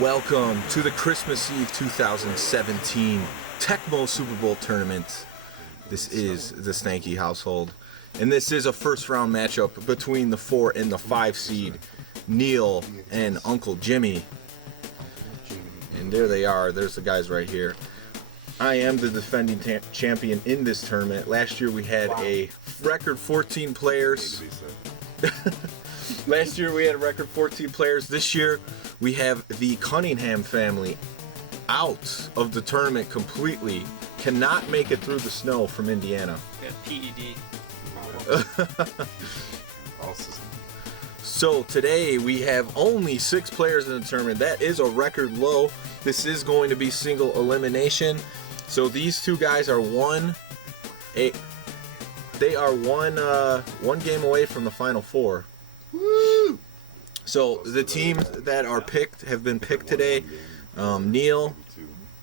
Welcome to the Christmas Eve 2017 Tecmo Super Bowl tournament. This is the Stanky household, and this is a first round matchup between the 4 and the 5 seed, Neil and Uncle Jimmy. And there they are. There's the guys right here. I am the defending champion in this tournament. Last year we had a record 14 players. Last year we had a record 14 players. This year we have the Cunningham family out of the tournament completely. Cannot make it through the snow from Indiana. PED. So today we have only 6 players in the tournament. That is a record low. This is going to be single elimination. So these two guys are one game away from the Final Four. Woo! So the teams that are picked have been picked today. Neil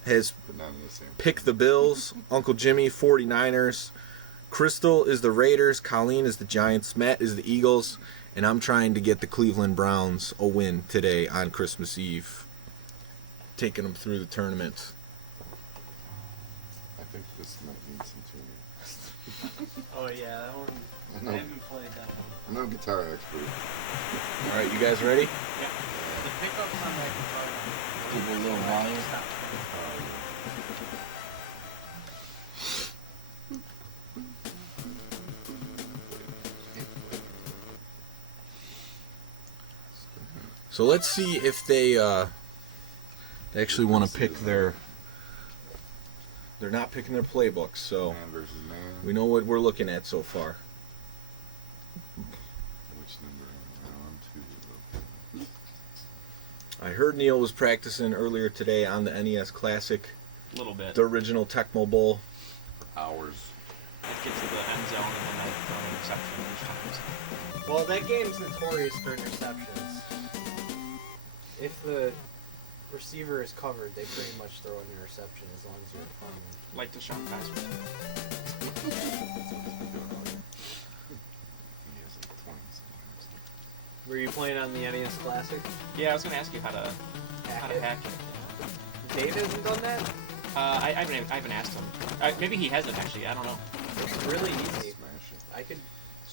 has picked the Bills. Uncle Jimmy, 49ers. Crystal is the Raiders. Colleen is the Giants. Matt is the Eagles. And I'm trying to get the Cleveland Browns a win today on Christmas Eve. Taking them through the tournament. I think this might need some tuning. Oh yeah, that one. I haven't played that one. I'm no guitar expert. All right, you guys ready? Yeah. The pickups on that guitar. Give it a little volume. So let's see if they actually want to pick their. They're not picking their playbooks, so Man versus man. we know what we're looking at so far. Which number am I on to? I heard Neil was practicing earlier today on the NES Classic, A little bit. the original Tecmo Bowl. Hours. I'd get to the end zone and then I'd throw an interception each time. Well, that game's notorious for interceptions. If the receiver is covered, they pretty much throw an interception as long as you're playing. Like the shot guys. He has like 20 sometimes. Were you playing on the NES Classic? Yeah, I was gonna ask you how to hack it. Dave hasn't done that? I haven't asked him. Maybe he hasn't actually. I don't know. It's really easy. Smash it. I could,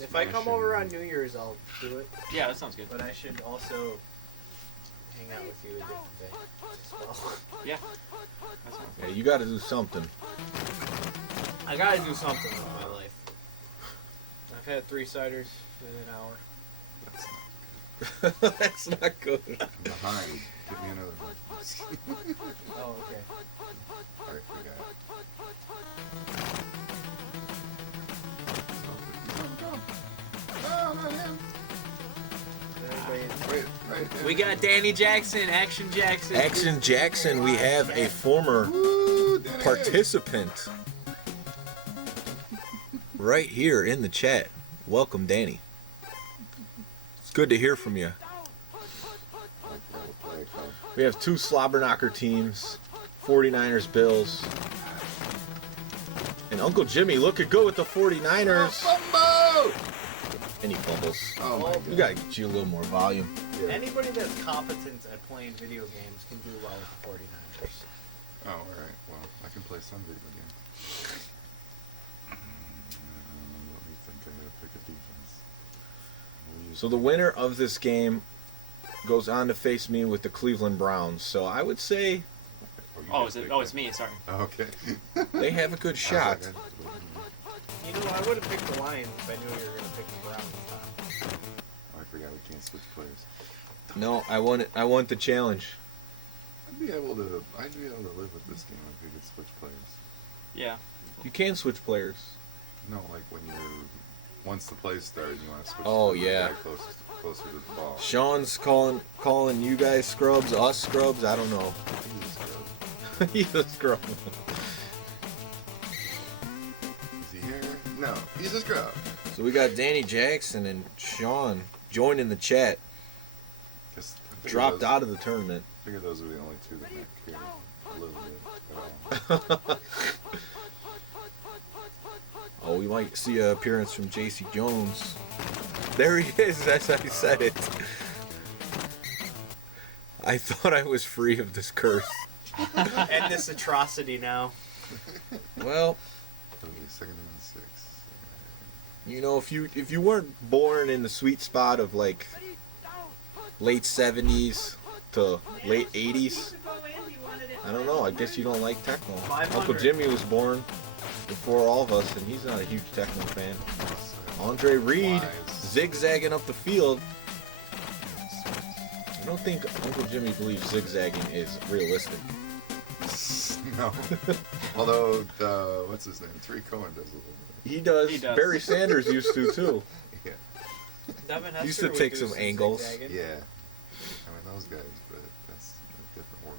if I come over on New Year's, I'll do it. Yeah, that sounds good. But I should also hang out with you a different day as well. Yeah. That sounds Yeah, good. you got to do something. I gotta do something with my life. I've had 3 ciders in an hour. That's not good. I'm behind. Give me another one. Oh, okay. I forgot. No, not him. Everybody, Right. We got Danny Jackson, Action Jackson. Action Jackson, we have a former Woo, Danny. participant right here in the chat. Welcome, Danny. It's good to hear from you. We have 2 slobber knocker teams, 49ers, Bills. And Uncle Jimmy looking good with the 49ers. Bumbo! And he fumbles. Oh my We god. gotta get you a little more volume. Yeah. anybody that's competent at playing video games can do well with the 49ers. Oh, alright. Well, I can play some video games. Let me think. I gotta pick a defense. So the winner of this game goes on to face me with the Cleveland Browns. So I would say Oh, is it? Oh, it's me. Sorry. Okay. they have a good shot. You know, I would have picked the Lions if I knew you were going to pick the Browns. I forgot we can't switch players. No, I want the challenge. I'd be able to live with this game if we could switch players. Yeah. You can switch players. No, like when once the plays start, you want to switch. Oh, to the yeah. guy closer to the ball. Sean's calling you guys scrubs, us scrubs. I don't know. He's a scrub. Is he here? No, he's a scrub. So we got Danny Jackson and Sean joining the chat. Dropped out of the tournament. I figured those were the only 2 that might care a little bit at all. Oh, we might see an appearance from J.C. Jones. There he is, as I said it. I thought I was free of this curse. End this atrocity now. Well, It'll be second and 6. you know, if you weren't born in the sweet spot of like late 70s to late 80s, I don't know. I guess you don't like Tecmo. 500. Uncle Jimmy was born before all of us, and he's not a huge Tecmo fan. Andre Reed zigzagging up the field. I don't think Uncle Jimmy believes zigzagging is realistic. No. Although, what's his name? Tariq Cohen does a little bit. He does. He does. Barry Sanders used to too. Yeah. Devin Used Hester to would take do some angles. zigzagging. Yeah. I mean, those guys, but that's a different world.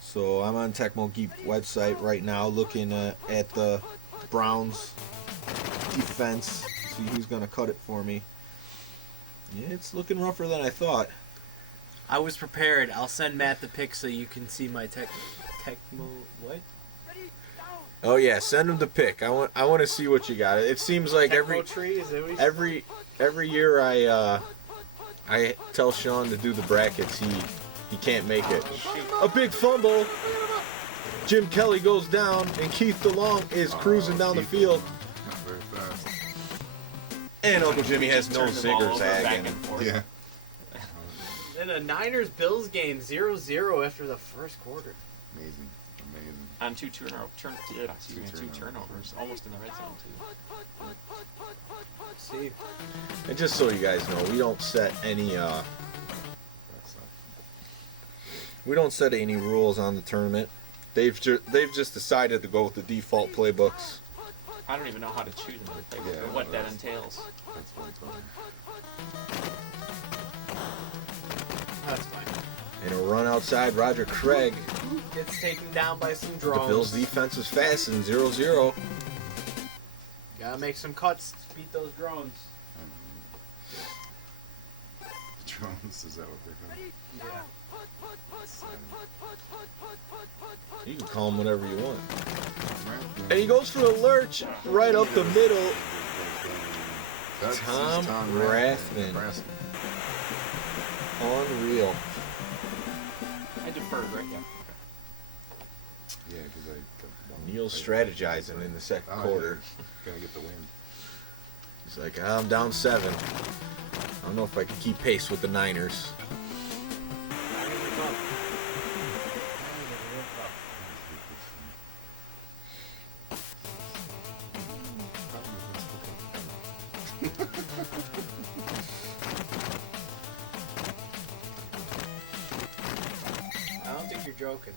So I'm on Tecmo Geek website right now looking at the Browns defense. See who's going to cut it for me. Yeah, it's looking rougher than I thought. I was prepared. I'll send Matt the pic so you can see my Tecmo. What? Oh yeah, send him the pick. I want to see what you got. It seems like Tecmo tree? Is that what he's every year I tell Sean to do the brackets. He can't make it. A big fumble. Jim Kelly goes down, and Keith DeLong is cruising down the field. Not very fast. And Uncle Jimmy has no Turns the ball zigger over back zagging. and forth. Yeah. In a Niners-Bills game, 0-0 after the first quarter. Amazing. Amazing. On two turnovers, almost in the red zone too. See, And just so you guys know, we don't set any That's rules on the tournament. They've just decided to go with the default playbooks. I don't even know how to choose another playbook Yeah, or what that that's- entails. that's what it's on. that's fine. In a run outside, Roger Craig. Gets taken down by some The drones. Bills' defense is fast and 0-0. Gotta make some cuts to beat those drones. Drones, is that what they're called? Yeah. You can call him whatever you want. And he goes for the lurch right up the middle. Tom Rathman. Nebraska. Unreal. I deferred, right? Yeah. Yeah, because I got the Neil's strategizing in the second Oh, quarter. yeah. Gonna get the win. He's like, I'm down 7. I don't know if I can keep pace with the Niners. I don't think you're joking.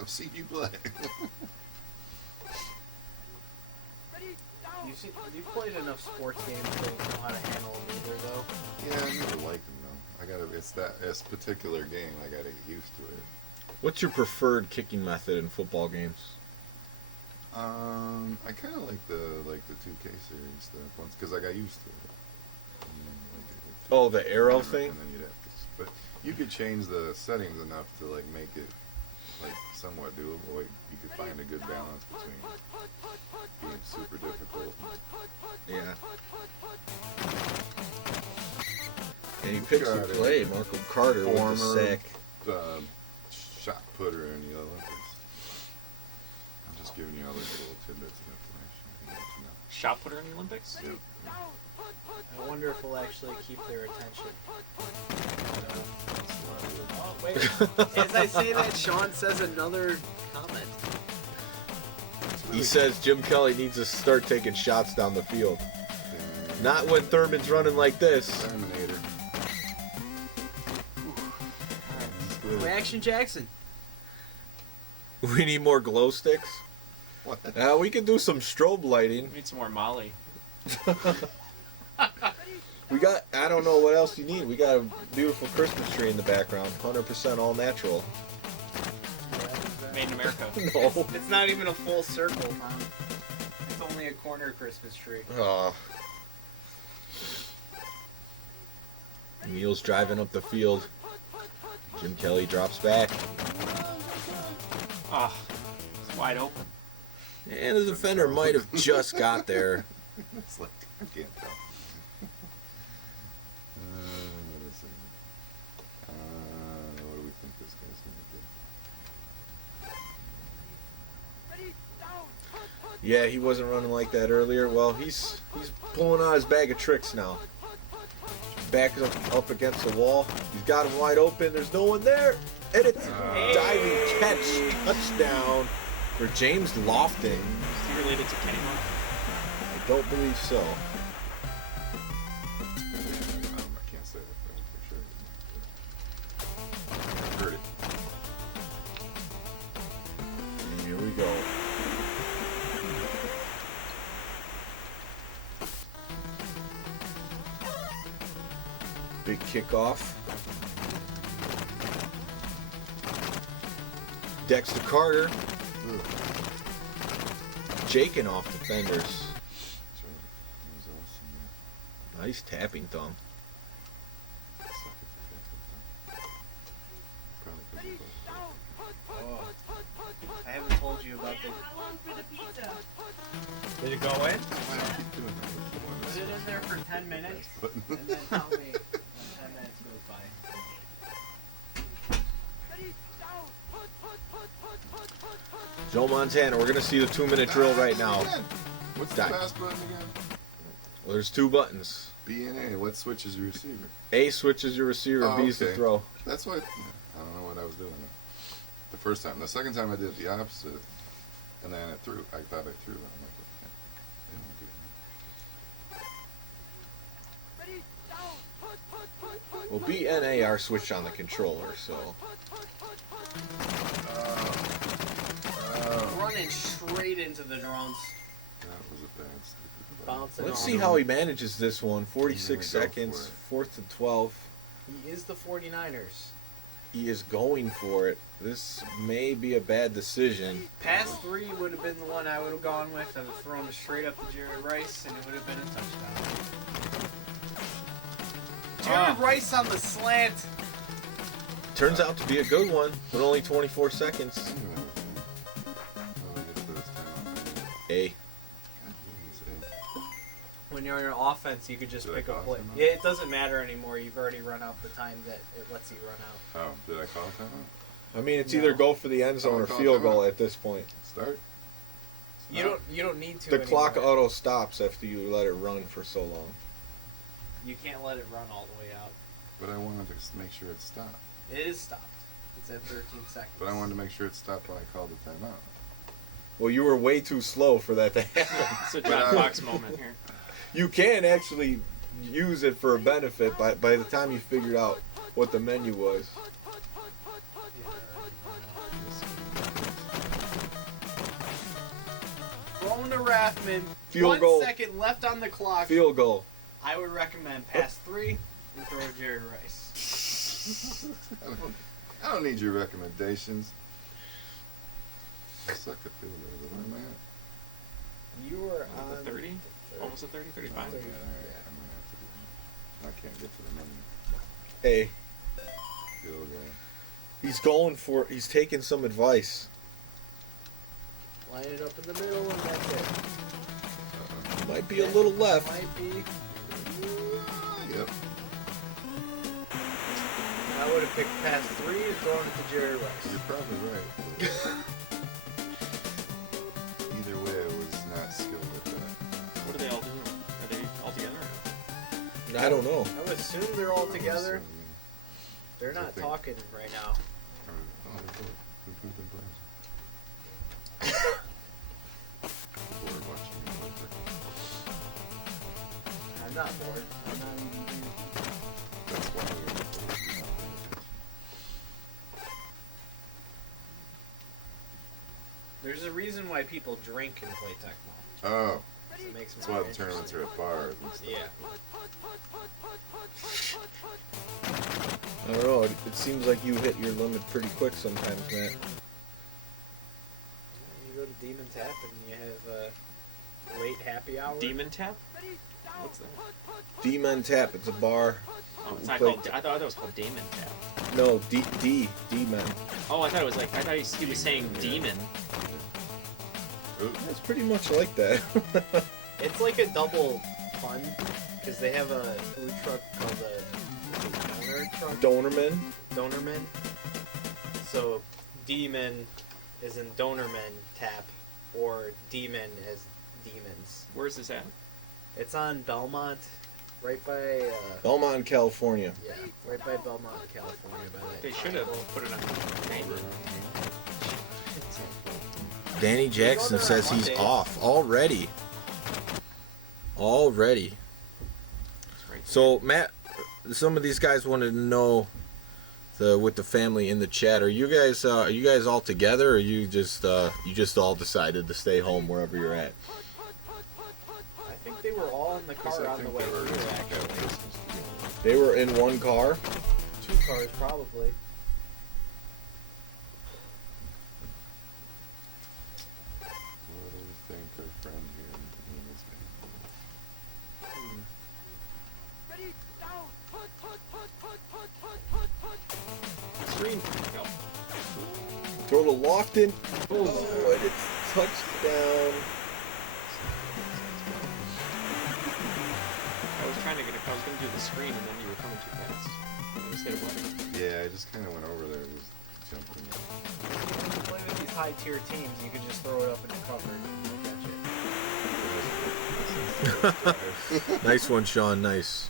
I've seen you play. You've played enough sports games to know how to handle them either, though. Yeah, I never liked them though. It's this particular game. I gotta get used to it. What's your preferred kicking method in football games? I kind of like the 2K series stuff once because I got used to it. Oh, the arrow thing? And then you'd have to, but you could change the settings enough to like make it like somewhat doable. Like, you could find a good balance between being super difficult. Yeah. And he picks the play, Marco Carter with the Former sack. Shot putter in the Olympics. I'm just giving you other little tidbits of information you need to know. Shot putter in the Olympics? Yep. I wonder if we'll actually keep their attention. That's why I would- Oh, wait. As I say that, Sean says another comment. He says Jim Kelly needs to start taking shots down the field. Not when Thurman's running like this. Terminator. Play Action Jackson. We need more glow sticks. What? We can do some strobe lighting. We need some more Molly. We got, I don't know what else you need. We got a beautiful Christmas tree in the background. 100% all natural. Made in America. No. It's not even a full circle, Tom. It's only a corner Christmas tree. Neil's driving up the field. Jim Kelly drops back. Ah, it's wide open. And the defender might have just got there. It's like, I can't tell. What is Yeah, he wasn't running like that earlier. Well, he's pulling out his bag of tricks now. Back up against the wall. He's got him wide open. There's no one there. And it's a diving catch. Touchdown for James Lofton. Is he related to Kenny Moore? I don't believe so. I can't say that for sure. I heard it. Here we go. Big kickoff. Dexter Carter. Jaking off defenders. That's right. He was awesome, yeah. Nice tapping thumb. Suck it for that. Probably 'cause of both. Oh. I haven't told you about the. How long for the pizza? Did it go in? Why do I keep doing that? Put it in there for 10 minutes, Button. and then tell me when 10 minutes goes by. Joe Montana, we're gonna see the 2-minute drill right now. What's the Done. pass button again? Well, there's 2 buttons. B and A. What switches your receiver? A switches your receiver, Oh, B is the okay. throw. That's what. I don't know what I was doing. The first time. The second time I did the opposite, and then it threw. I thought I threw. I'm like, they don't do that. Well, B and A are switched on the controller, so. Running straight into the drones. That was a bad stupid. Bouncing Let's off. see how he manages this one. 46 He's gonna go seconds, for 4th and 12. He is the 49ers. He is going for it. This may be a bad decision. Pass 3 would have been the one I would have gone with. I would have thrown it straight up to Jerry Rice, and it would have been a touchdown. Jerry Rice on the slant. Turns out to be a good one, with only 24 seconds. A. When you're in offense, you could just Did I pick a call play. timeout? Yeah, it doesn't matter anymore. You've already run out the time that it lets you run out. Oh, did I call timeout? I mean, it's No. either go for the end zone or call field goal timeout. at this point. Start. You don't need to. The clock anymore. auto stops after you let it run for so long. You can't let it run all the way out. But I wanted to make sure it stopped. It is stopped. It's at 13 seconds. But I wanted to make sure it stopped when I called the timeout. Well, you were way too slow for that to happen. It's a John Fox moment here. You can actually use it for a benefit by the time you figured out what the menu was. Throwing to Rathman. Field goal. 1 second left on the clock. Field goal. I would recommend pass 3 and throw Jerry Rice. I don't need your recommendations. I suck at field goals. Where am I at? You were on The 30? Almost a 30, 35? Oh, yeah, all right. I'm gonna have to do that. I can't get to the menu. A. Field goal. He's going for it. He's taking some advice. Line it up in the middle and that's it. Might be a little left. Might be. Yep. I would have picked pass 3 and thrown it to Jerry Rice. You're probably right. Either way, I was not skilled at that. What are they all doing? Are they all together? I don't know. I would assume they're all together. So, They're I not think- talking right now. oh, they're both in place. People are watching me like that. I'm not bored. I'm not even. That's why we're both not paying attention. There's a reason why people drink and play Tecmo. Oh, It makes that's me why more the tournaments are interested. at bars and stuff. Yeah. I don't know. It seems like you hit your limit pretty quick sometimes, Matt. You go to Demon Tap and you have late happy hour. Demon Tap? What's that? D-Men Tap. It's a bar. Oh, it's not Play- called. I thought it was called Damon Tap. No, D-Men. Oh, I thought it was like. I thought he was saying demon. It's pretty much like that. It's like a double fun because they have a food truck called a donor truck. Donerman. Donorman. So Demon is in Donorman Tap, or demon as demons. Where's this at? It's on Belmont, right by Belmont, California. yeah, right by Belmont, California. By that They should have triangle. put it on the neighbor. Danny Jackson says he's off already. Already. It's right So Matt, some of these guys wanted to know with the family in the chat. Are you guys all together, or you just all decided to stay home wherever you're at? I think they were all in the car on the way here. Actually, They were in one car. 2 cars probably. What do you think our friend here in Nina's Screen. Go. Throw the locked in. Oh, and it's touchdown. I was trying to I was going to do the screen, and then you were coming too fast. I just hit a button. Yeah, I just kind of went over there, was jumping. When you play with these high tier teams, you could just throw it up in the cover and catch it. Nice one, Sean. Nice.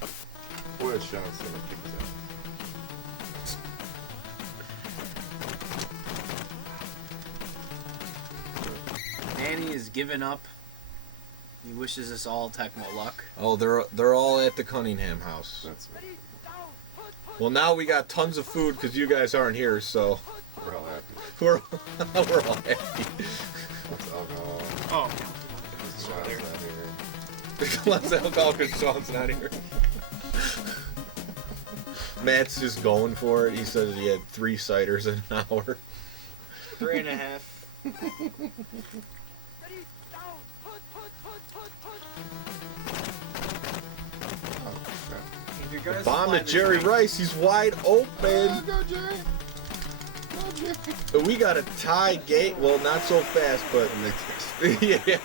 Boy, Sean's gonna kick his ass. Danny is giving up. He wishes us all Tecmo luck. Oh, they're all at the Cunningham house. That's right. Well, now we got tons of food because you guys aren't here, so We're all happy. we're all happy. That's alcohol. Oh. Sean's Right there. not here. Let's alcohol because Sean's not here. Matt's just going for it. He says he had 3 ciders in an hour. 3.5. Oh, crap. If you're gonna Bomb supply to the Jerry drink- Rice. He's wide open. Go, Jerry! Go, Jerry! We got a tie game. Well, not so fast, but And they yeah. Tip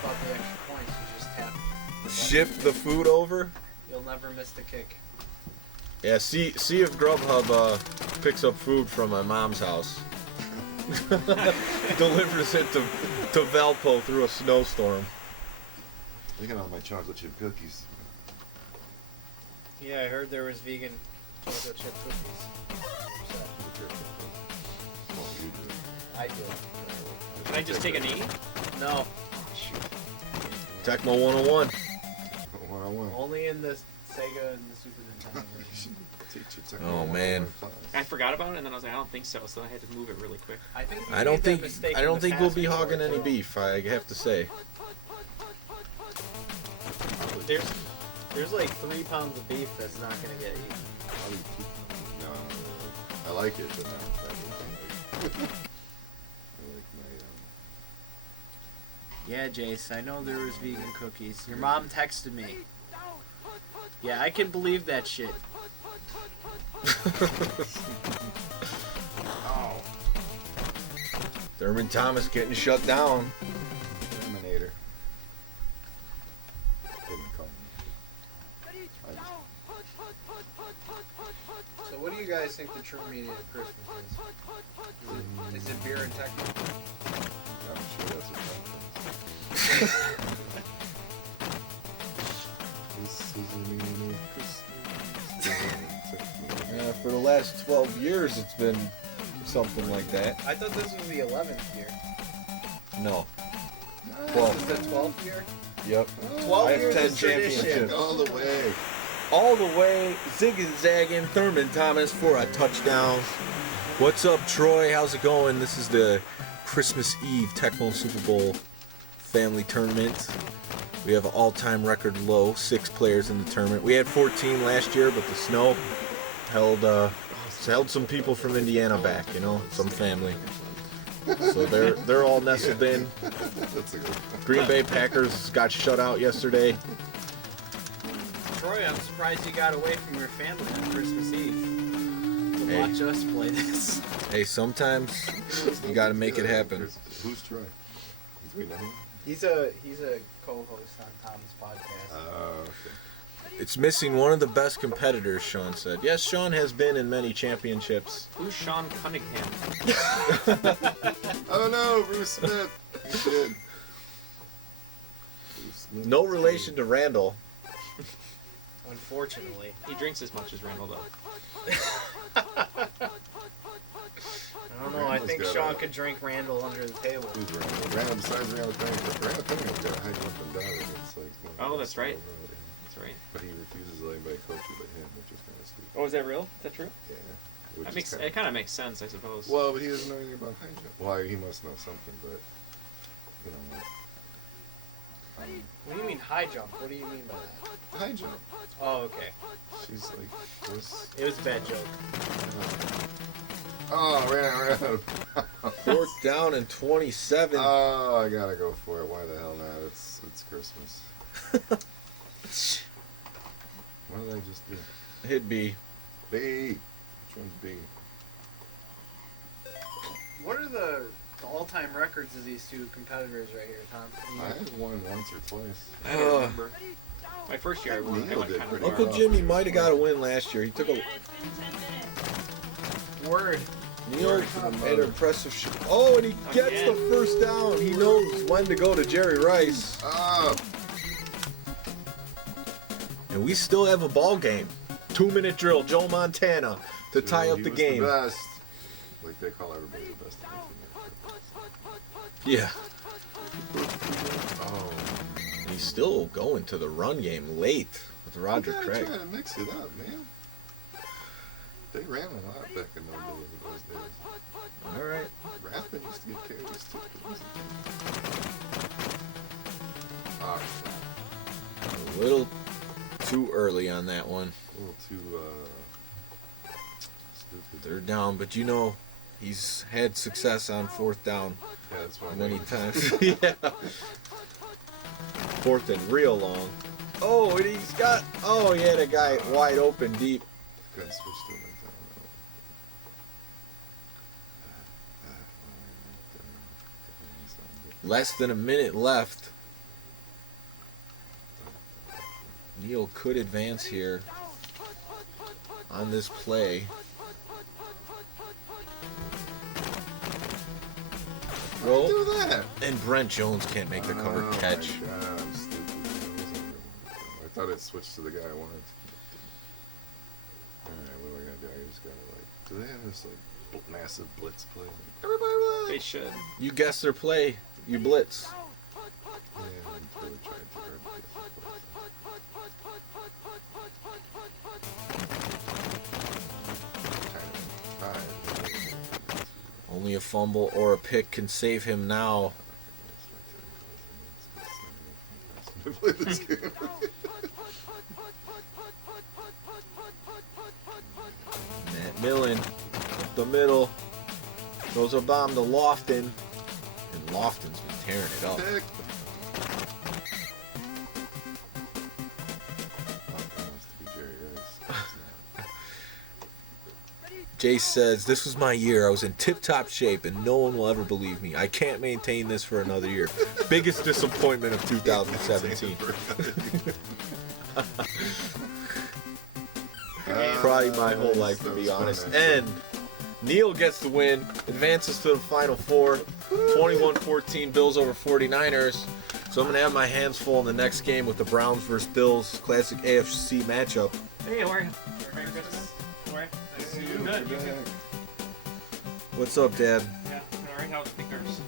about the extra points. You just tap. the button. Ship the food over. You'll never miss the kick. Yeah. See if Grubhub picks up food from my mom's house. Delivers it to Valpo through a snowstorm. Look at all my chocolate chip cookies. Yeah, I heard there was vegan chocolate chip cookies. I'm upset. Well, you do. I do. Can I just take a knee? No, Tecmo 101. 101. only in the Sega and the Super Nintendo version. Oh, man. I forgot about it, and then I was like, I don't think so, so I had to move it really quick. I think. I don't think we'll be hogging any beef. I have to say. There's like 3 pounds of beef that's not gonna get eaten. No, I like it, but not that much. I like my, Yeah, Jace, I know there was vegan cookies. Your mom texted me. Yeah, I can believe that shit. Thurman Thomas getting shut down. Terminator. Didn't call me. I just, So what do you guys think the true meaning of Christmas is? Is it beer and Tecmo? I'm sure that's what This is the meaning of Christmas. Yeah, for the last 12 years, it's been something like that. I thought this was the 11th year. No. This is the 12th year? Yep. 12 I have years 10 of tradition. championships. All the way. All the way, zigging zagging, Thurman Thomas for a touchdown. What's up, Troy? How's it going? This is the Christmas Eve Tecmo Super Bowl family tournament. We have an all-time record low, 6 players in the tournament. We had 14 last year, but the snow held some people from Indiana back, you know, some family. So they're all nestled in. That's a good one. Green Bay Packers got shut out yesterday. Troy, I'm surprised you got away from your family on Christmas Eve to Hey. watch us play this. Hey, sometimes you got to make it happen. Who's Troy? Do we know him? He's a co-host on Tom's podcast. Oh, okay. It's missing one of the best competitors, Sean said. Yes, Sean has been in many championships. Who's Sean Cunningham? Oh no, Bruce Smith. He's dead. Bruce Smith No is relation dead. to Randall. Unfortunately. He drinks as much as Randall does. I don't know. I Randall's think got Sean a- could drink Randall under the table. Who's Randall? Randall, besides Randall Cunningham, Randall Cunningham's got a high jump and dive. It's like Oh, that's right. That's right. But he refuses to let anybody coach you but him, which is kind of stupid. Oh, is that real? Is that true? Yeah. Which That is makes kinda- it kind of makes sense, I suppose. Well, but he doesn't know anything about high jump. Well, he must know something, but you know, What do you mean high jump? What do you mean by that? high jump. Oh, okay. She's like, what's? It was a bad joke. Oh, ran out. 4th down and 27. Oh, I gotta go for it. Why the hell not? It's Christmas. What did I just do? Hit B. B. Which one's B? What are the all-time records of these two competitors right here, Tom? I had won once or twice. I don't remember. My first year, I won. I Neil went did kind of pretty far. Uncle Jimmy might have got a win last year. He took a Word. Neil made an impressive shot. Oh, and he gets the first down. He knows when to go to Jerry Rice. Oh, And we still have a ball game. 2-minute drill, Joe Montana to tie up he the was game. The best. Like they call everybody the best. Yeah. Oh. And he's still going to the run game late with Roger You gotta Craig. try to mix it up, man. They ran a lot back in those days. All right. Rathman used to get carries too. Oh, A little too early on that one. a little too stupid. 3rd down, but you know, he's had success on 4th down Yeah, that's why many times. Yeah. 4th and real long. Oh, and he's got. Oh, he had a guy wide open deep. Couldn't switch to him. Less than a minute left. Neil could advance here on this play. Roll. Do that. And Brent Jones can't make the cover catch. Oh my God, I'm stupid. I thought it switched to the guy I wanted. Alright, what am I gonna do? I just gotta like. Do they have this like massive blitz play? Like, everybody They blitz! should. You guess their play, you blitz. Yeah, I'm really trying to hard to guess the play. Only a fumble or a pick can save him now. Play this game. Matt Millen up the middle. Throws a bomb to Lofton. And Lofton's been tearing it up. Pick. Jace says, this was my year. I was in tip-top shape, and no one will ever believe me. I can't maintain this for another year. Biggest disappointment of 2017. Probably my whole life, to be honest. And Neil gets the win, advances to the Final Four. 21-14, Bills over 49ers. So I'm going to have my hands full in the next game with the Browns versus Bills classic AFC matchup. Hey, how are you? Merry Christmas. How are you? Nice to see you. Good. You too. What's up, Dad? Yeah. All right. How's the fingers?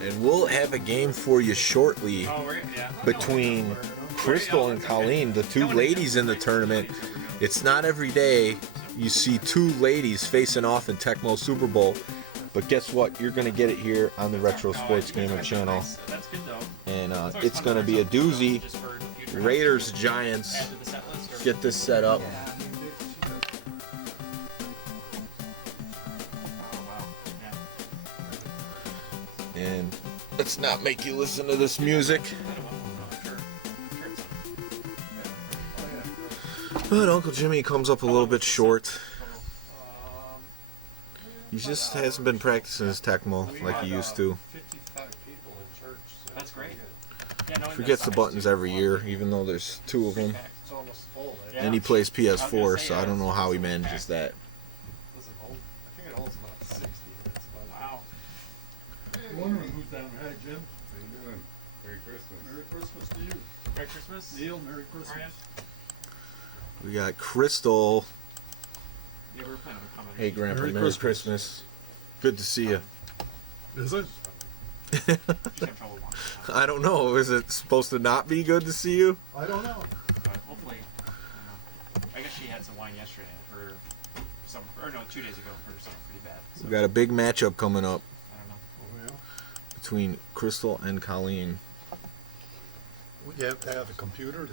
And we'll have a game for you shortly Oh, we're yeah. between Crystal and Colleen, the two ladies in the tournament. It's not every day you see two ladies facing off in Tecmo Super Bowl, but guess what? You're going to get it here on the Retro Sports Gamer channel, That's good though. and it's going to be a doozy. Just for future Raiders Giants. add to the set list, or- Get this set up. Oh wow. Yeah. And let's not make you listen to this music. Sure. Sure. But Uncle Jimmy comes up a little bit short. He just hasn't been practicing his Tecmo like he used to. 55 people in church great. Yeah, knowing Forgets the size, buttons too. every year, even though there's 2 of them. Packed. It's almost full. Right? Yeah. And he plays I was gonna PS4, say, so I yeah, don't know how he it's manages packed. that. Doesn't hold. I think it holds about 60. That's about it. Wow. I'm wondering who's down there. Hi, Jim. How you doing? Merry Christmas. Merry Christmas to you. Merry Christmas. Neil, Merry Christmas. Ryan? We got Crystal. Yeah, we were planning on coming. Hey, Grandpa, Merry Merry Christmas. Christmas. Good to see you. Is it? Just have trouble walking. I don't know. Is it supposed to not be good to see you? I don't know. But hopefully, I guess she had some wine yesterday and her some, or no, 2 days ago, her something pretty bad. So, We got a big matchup coming up I don't know. Oh, yeah. between Crystal and Colleen. We have to have a computer to.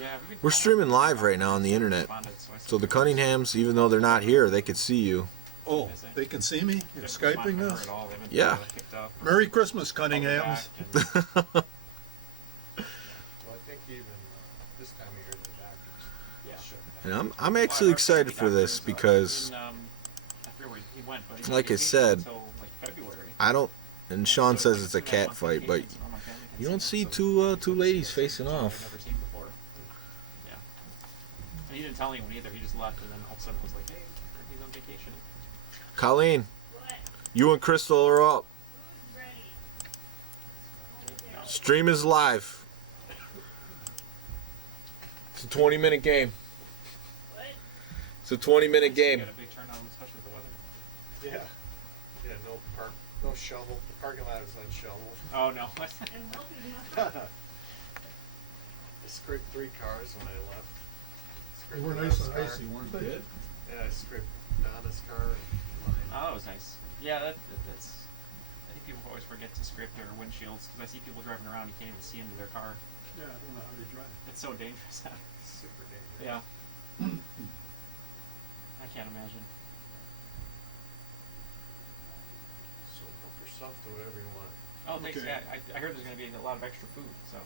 Yeah, we've been We're calling streaming her. live right now on the internet. Responded, so I So the said- Cunninghams, even though they're not here, they could see you. Oh, they can see me? You're Haven't Skyping responded to her this? at all. They haven't Yeah. picked up or Merry Christmas, called me Cunninghams. back, and- Well, I think even this time of year, the doctors Yeah. should have. And I'm actually excited for this because In, I forget where he went, but he Like I didn't said, until, like, February. I don't. And Sean So says it's a like 2 cat fight, but vacations, all my family can you don't see see them, two ladies facing so I've off. never seen before. Yeah. And he didn't tell anyone either. He just left, and then all of a sudden it was like, hey, he's on vacation. Colleen, you and Crystal are up. Stream is live. It's a 20-minute game. It's a 20-minute game. Got a big turnout, especially with the weather. Yeah. Yeah, no shovel. The parking lot is unshoveled. Oh no. I scraped 3 cars when I left. They Scraped were Donna's nice and car. icy, weren't they? Yeah, I scraped Donna's car. Mine. Oh, that was nice. Yeah, that's. I think people always forget to scrape their windshields because I see people driving around. You can't even see into their car. Yeah, I don't know how they drive. It's so dangerous. Super dangerous. Yeah. I can't imagine. So help yourself to whatever you want. Oh, thanks. Okay. Yeah, I heard there's going to be a lot of extra food, so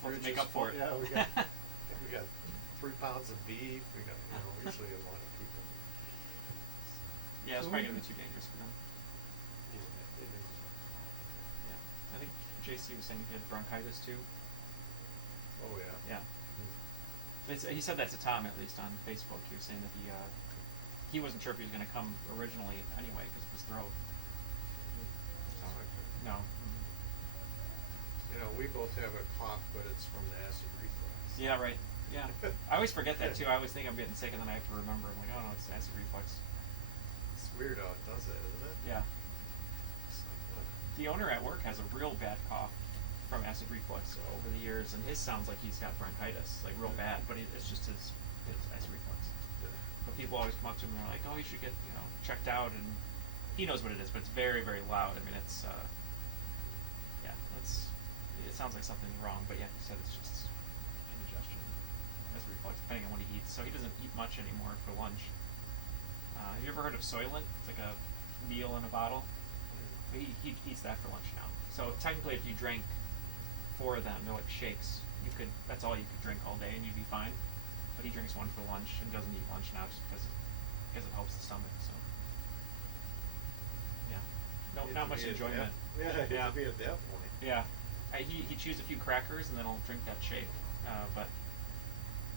we'll have to make Just up for it. Yeah, we got. I think we got 3 pounds of beef. We got, usually a lot of people. Yeah, it's probably going to be too dangerous for them. Yeah, it is. Yeah. I think JC was saying he had bronchitis too. Oh yeah. Yeah. He said that to Tom, at least on Facebook. He was saying that he wasn't sure if he was going to come originally anyway because of his throat. So, no. You know, we both have a cough, but it's from the acid reflux. Yeah, right. Yeah. I always forget that too. I always think I'm getting sick and then I have to remember. I'm like, oh no, it's acid reflux. It's weird how it does that, isn't it? Yeah. It's like, what? The owner at work has a real bad cough from acid reflux over the years, and his sounds like he's got bronchitis, like real bad, but it's just his acid reflux. But people always come up to him and they're like, oh, you should get, checked out, and he knows what it is, but it's very, very loud. I mean, it's, it sounds like something wrong, but yeah, he said it's just indigestion, acid reflux, depending on what he eats. So he doesn't eat much anymore for lunch. Have you ever heard of Soylent? It's like a meal in a bottle. He eats that for lunch now. So technically, if you drank 4 of them, they're like shakes. That's all you could drink all day, and you'd be fine. But he drinks 1 for lunch and doesn't eat lunch now just because it helps the stomach. So yeah, no, You not have much to be at enjoyment. that- Yeah, you Yeah. have to be at that point. Yeah, he chews a few crackers and then he'll drink that shake, but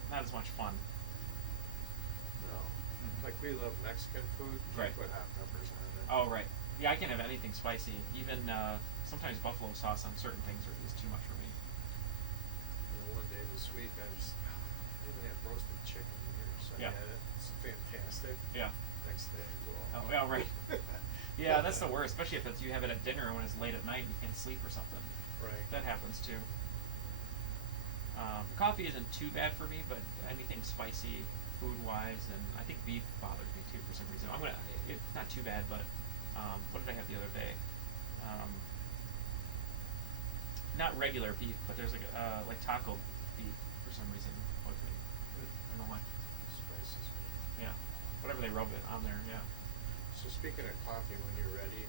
not as much fun. No. Like we love Mexican food. You Right. put hot peppers on it. Oh right, yeah, I can have anything spicy. Even sometimes buffalo sauce on certain things is too much for me. One day this week, I even had roasted chicken here, so Yeah. I had it. It's fantastic. Yeah. Next day, Oh yeah, right. Yeah, that's the worst, especially if you have it at dinner when it's late at night and you can't sleep or something. Right. That happens too. Coffee isn't too bad for me, but anything spicy, food-wise, and I think beef bothers me too for some reason. It's not too bad, but what did I have the other day? Not regular beef, but there's like taco beef for some reason. Bugs me. I don't know why. Spices. Yeah, whatever they rub it on there. Yeah. So speaking of coffee, when you're ready,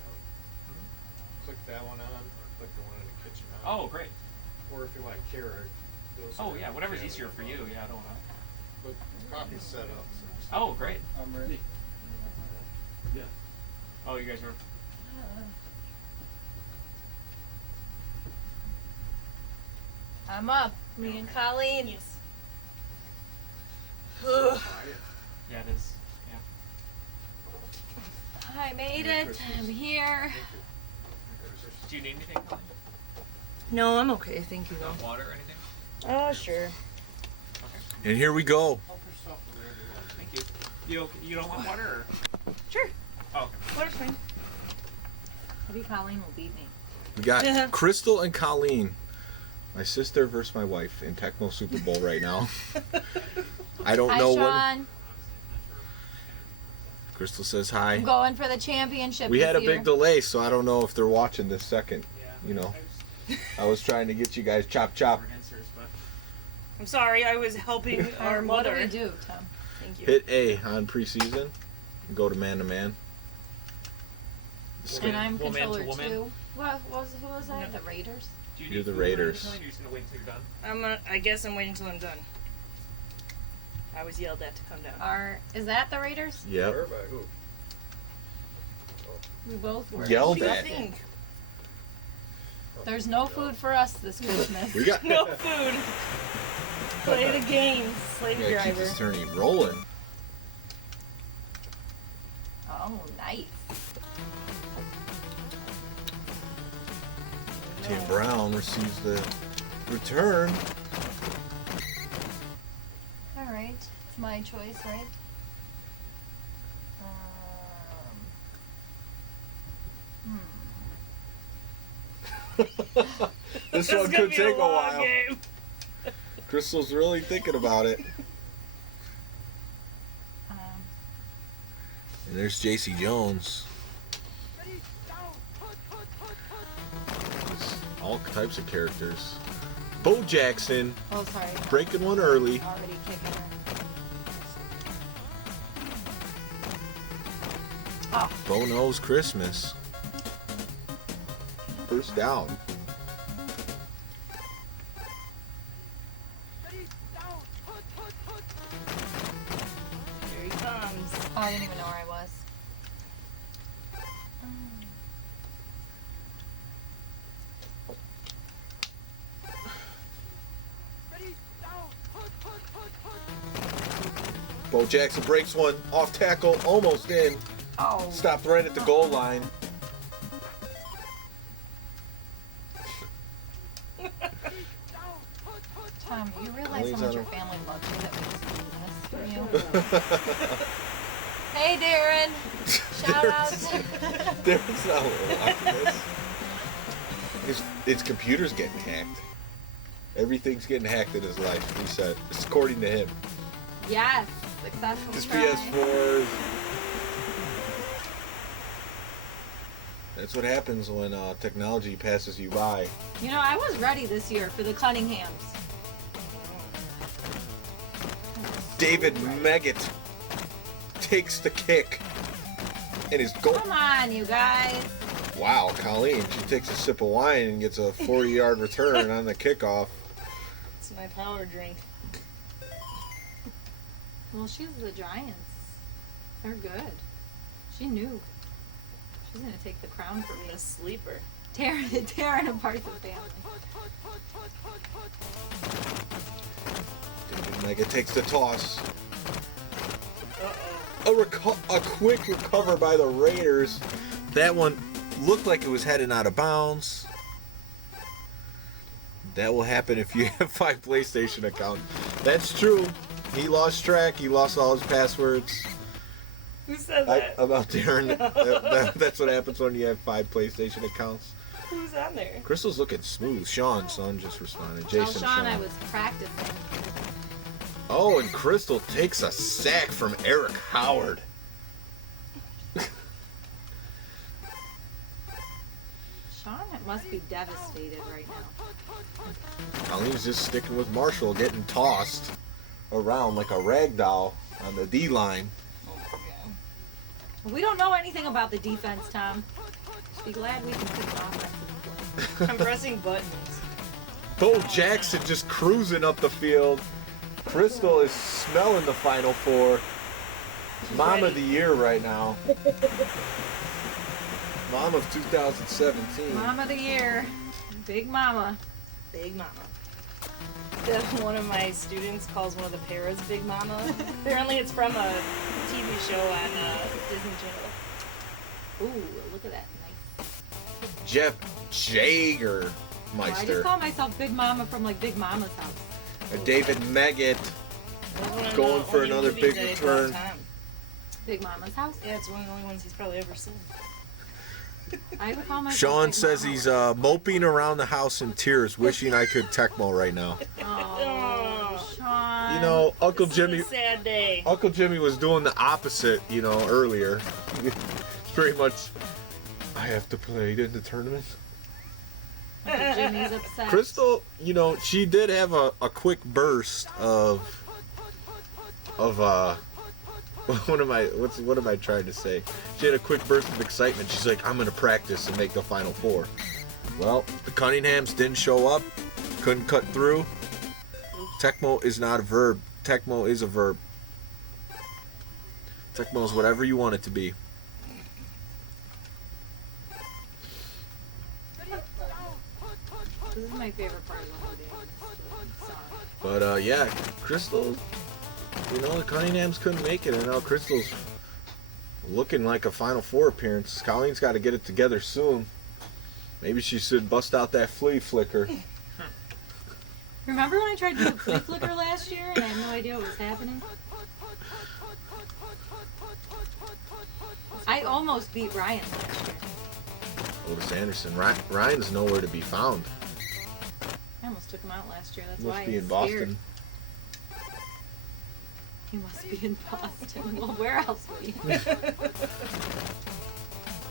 click that one on, or click the one in the kitchen on. Oh, great. Or if you want Keurig. those Oh are yeah, in whatever's Canada easier for you. bottles. Yeah, I don't want. But coffee's set up. So just Oh, great. I'm ready. Yeah. Oh, you guys are. I'm up. Me and Colleen. Yes. Yeah, it is. Yeah. I made it. I'm here. Do you need anything, Colleen? No, I'm okay. Thank you, though. Water or anything? Oh, sure. Okay. And here we go. Thank you. You don't want water? Or? Sure. Oh, okay. Water's fine. Maybe Colleen will beat me. We got Crystal and Colleen, my sister versus my wife in Tecmo Super Bowl right now. I don't Hi, know Sean. when. Crystal says hi. I'm going for the championship. We this had a year. big delay, so I don't know if they're watching this second. You know, I was trying to get you guys chop. Answers, but I'm sorry, I was helping our What do mother. we do, Tom? Thank you. Hit A on preseason. Go to man to man. And I'm Woman to controller woman? 2. Who was I? No. The Raiders? do you You're need the food or anything, Raiders. Colleen, or you're just gonna wait until you're done? I guess I'm waiting until I'm done. I was yelled at to come down. Is that the Raiders? Yep. Where by who? We both were. Yelled What do you at. think? There's no food for us this Christmas. We got. No food. Play the game, slave We gotta keep driver. this tourney rolling. Oh, nice. Tim Brown receives the return. All right. It's my choice, right? This This one is gonna could be take a long while. game. Crystal's really thinking about it. And there's JC Jones. All types of characters. Bo Jackson Oh, sorry. breaking one early. Already kicking her. Oh, Bo knows Christmas. First down. Here he comes. oh, I didn't even know where I was. Bo Jackson breaks one off tackle, almost in. Oh. Stopped right at the goal line. Tom, you realize Colleen's how much on your him. family loves you that we just do this for you? Hey, Darren. Shout out. There's no watching this. His computer's getting hacked. Everything's getting hacked in his life, he said. It's according to him. Yes. Successful His try. PS4. That's what happens when technology passes you by. You know, I was ready this year for the Cunninghams. David Meggett takes the kick. And his goal. Come on, you guys. Wow, Colleen, she takes a sip of wine and gets a 40-yard return on the kickoff. It's my power drink. Well, she's the Giants. They're good. She knew. She's gonna take the crown for me. I'm a sleeper. Tearing apart the family. David Meggett takes the toss. Uh-oh. A quick recover by the Raiders. That one looked like it was heading out of bounds. That will happen if you have 5 PlayStation accounts. That's true. He lost track. He lost all his passwords. Who said that? About Darren. That's what happens when you have 5 PlayStation accounts. Who's on there? Crystal's looking smooth. Son just responded. Oh, Jason Sean, I was practicing. Oh, and Crystal takes a sack from Eric Howard. Sean must be devastated right now. Colleen's just sticking with Marshall, getting tossed around like a rag doll on the D line. We don't know anything about the defense, Tom. Just be glad we can keep the offense in play. I'm pressing buttons. Bo Jackson just cruising up the field. Crystal is smelling the Final Four. Mom of the year right now. Mom of 2017. Mom of the year. Big Mama. Big Mama. One of my students calls one of the parrots Big Mama. Apparently it's from a TV show on Disney Channel. Ooh, look at that. Nice. Jeff Jager Oh, I just call myself Big Mama from like Big Mama's house. David Meggett. That was one of Going the for only another movies big that I saw return. all the time. Big Mama's house? Yeah, it's one of the only ones he's probably ever seen. I would call myself Sean Big says Mama. he's moping around the house in tears, wishing I could Tecmo right now. Oh, Sean. You know, Uncle This Jimmy. is a sad day. Uncle Jimmy was doing the opposite, you know, earlier. Pretty much, I have to play in the tournament. Uncle Jimmy's upset. Crystal, you know, she did have a quick burst of what am I trying to say? She had a quick burst of excitement. She's like, I'm gonna practice and make the Final Four. Well, the Cunninghams didn't show up, couldn't cut through. Tecmo is not a verb. Tecmo is a verb. Tecmo is whatever you want it to be. This is my favorite part of the whole game. Sorry. But yeah, Crystal, you know, the Cunninghams couldn't make it, and now Crystal's looking like a Final Four appearance. Colleen's got to get it together soon. Maybe she should bust out that flea flicker. Remember when I tried to do a flea flicker last year and I had no idea what was happening? I almost beat Ryan last year. Otis Anderson. Ryan's nowhere to be found. I almost took him out last year. That's Must why be I'm in scared. Boston. He must be in Boston. Well, where else would he?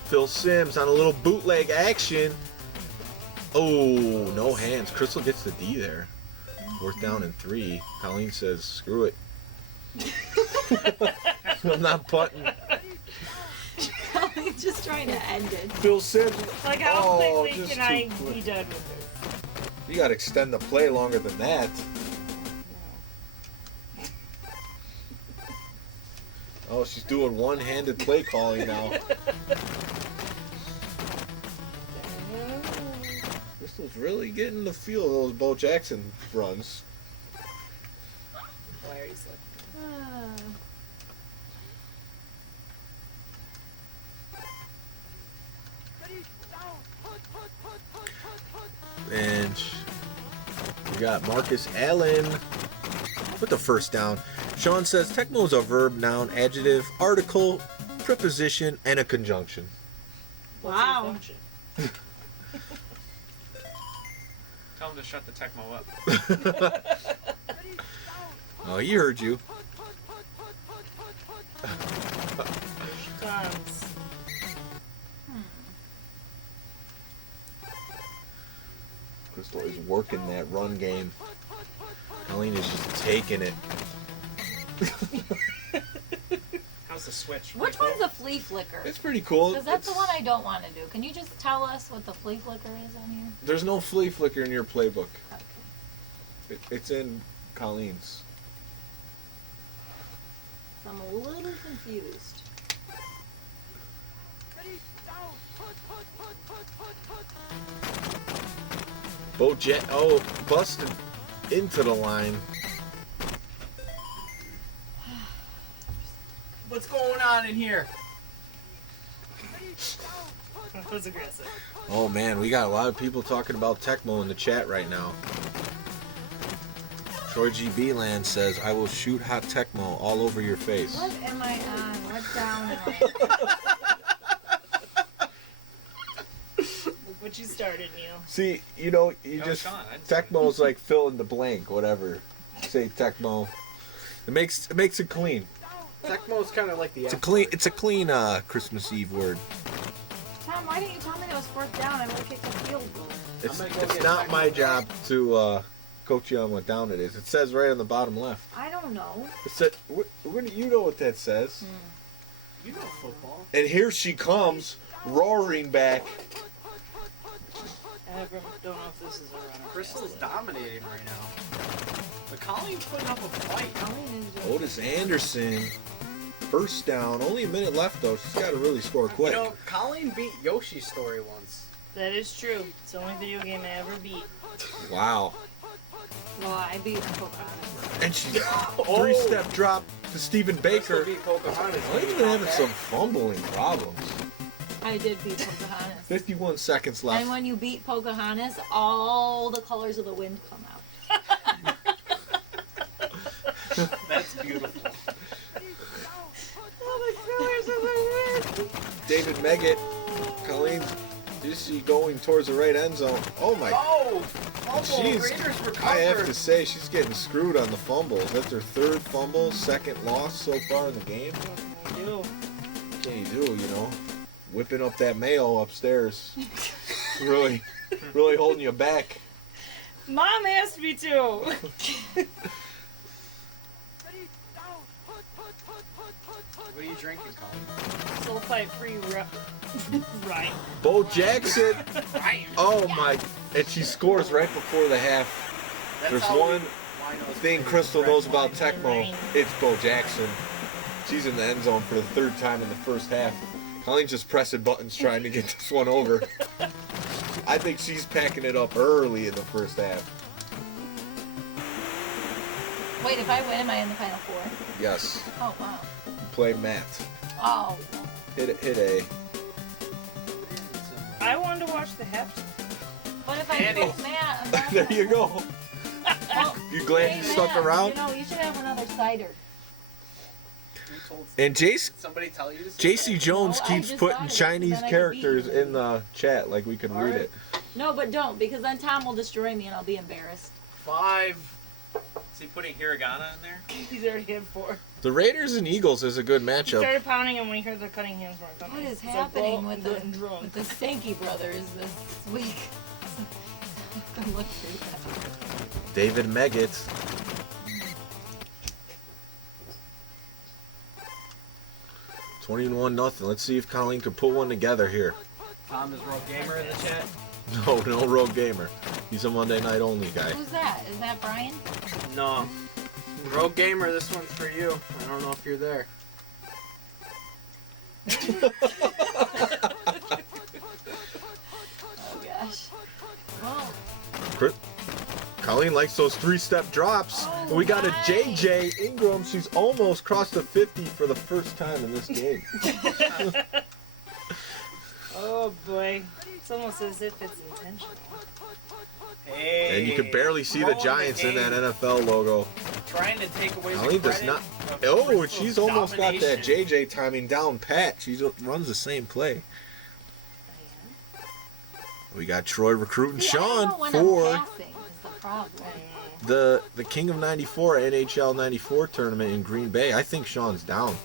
Phil Simms on a little bootleg action. Oh, no hands. Crystal gets the D there. Fourth down and 3. Colleen says, screw it. I'm not putting. He's just trying to end it. Phil Simms. Like, how Oh, quickly just can I too quick. be done with this? You got to extend the play longer than that. Oh, she's doing one-handed play calling now. Crystal's really getting the feel of those Bo Jackson runs. Larry's like, And we got Marcus Allen with the first down. Sean says Tecmo is a verb, noun, adjective, article, preposition, and a conjunction. what's your Wow. function? Tell him to shut the Tecmo up. Oh, he heard you. Guns. Crystal is working that run game. Colleen is just taking it. How's the switch? Which one's the flea flicker? It's pretty cool. Because that's the one I don't want to do. Can you just tell us what the flea flicker is on here? There's no flea flicker in your playbook. Okay. It's in Colleen's. So I'm a little confused. Busted into the line. What's going on in here? That was aggressive. Oh man, we got a lot of people talking about Tecmo in the chat right now. Troy GB Land says, I will shoot hot Tecmo all over your face. What am I on? What down am I? Look what you started, Neil. See, you know, you No, just Sean, I didn't say Tecmo's like fill in the blank, whatever. Say Tecmo. It makes it clean. Tecmo's kind of like the. It's a clean Christmas Eve word. Tom, why didn't you tell me that was fourth down? I would have kicked a field goal. It's gonna go it's get not Tecmo my first. job to coach you on what down it is. It says right on the bottom left. I don't know. It said, you know what that says. You know football. And here she comes, roaring back. I don't know if this is a run. Crystal's dominating right now. But Colleen's putting up a fight. Colleen is doing Otis Anderson, first down. Only a minute left though. She's got to really score quick. You know, Colleen beat Yoshi's story once. That is true. It's the only video game I ever beat. Wow. Well, I beat Pocahontas. And she three-step drop to Stephen Baker. Beat Pocahontas. Clayton's been having some fumbling problems. I did beat Pocahontas. 51 seconds left. And when you beat Pocahontas, all the colors of the wind come out. That's beautiful. David Meggett, Colleen, is she going towards the right end zone? Oh my! Oh! Fumble. She's, Raiders recovered. I have to say, she's getting screwed on the fumbles. That's her third fumble, second loss so far in the game. What can you do? What can you do, you know? Whipping up that mayo upstairs. really holding you back. Mom asked me to. What are you drinking, Colin? Sulfite free right. Bo Jackson. Right. Oh my! And she scores right before the half. There's one thing Crystal knows about Tecmo. It's Bo Jackson. She's in the end zone for the third time in the first half. Colleen's just pressing buttons trying to get this one over. I think she's packing it up early in the first half. Wait, if I win, am I in the final four? Yes. Oh, wow. Play Matt. Oh. Hit A. I wanted to watch the half. What if I Andy. vote Matt? I'm not There you go. Oh, You glad hey, you stuck Matt, around? You know, you should have another cider. And Somebody tell you this? JC Jones No, I keeps just putting thought of it, Chinese then I could characters beat you. in the chat like we can read it. No, but don't, because then Tom will destroy me and I'll be embarrassed. 5. Is he putting hiragana in there? He's already hit 4. The Raiders and Eagles is a good He matchup. started pounding him when he heard the Cunninghams weren't coming. What is So happening go with getting drunk. the Sankey brothers this week? Good look through that. David Meggett. $21-0. Let's see if Colleen could put one together here. Tom is Rogue Gamer in the chat. No Rogue Gamer. He's a Monday night only guy. Who's that? Is that Brian? No. Rogue Gamer, this one's for you. I don't know if you're there. Oh gosh. Well, Colleen likes those three-step drops. Oh, And we got a nice. JJ Ingram. She's almost crossed the 50 for the first time in this game. Oh boy. It's almost as if it's intentional. Hey. And you can barely see the Throwing Giants in that game, NFL logo. Trying to take away Colleen the does credit not. of Oh, Crystal's she's almost got that domination. JJ timing down pat. She runs the same play. We got Troy recruiting see, I don't Sean know when for I'm passing is the problem. the King of 94 NHL 94 tournament in Green Bay. I think Sean's down.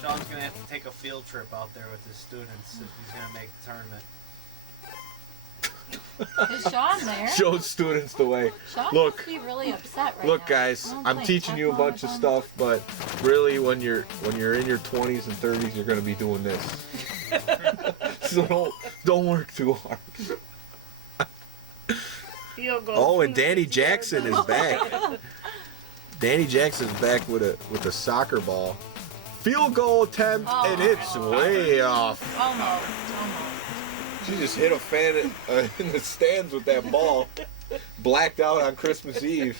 Sean's going to have to take a field trip out there with his students if he's going to make the tournament. Is Sean there? Show students the way. Sean Look. must be really upset right Look, now. guys, I don't I'm think teaching you a Tecmo bunch of is on. stuff, but really, when you're in your 20s and 30s, you're gonna be doing this. So don't work too hard. Field goal Oh, from and the Danny 50-yard Jackson line. is back. Danny Jackson's back with a soccer ball. Field goal attempt, and it's way off. Almost. She just hit a fan in the stands with that ball. Blacked out on Christmas Eve.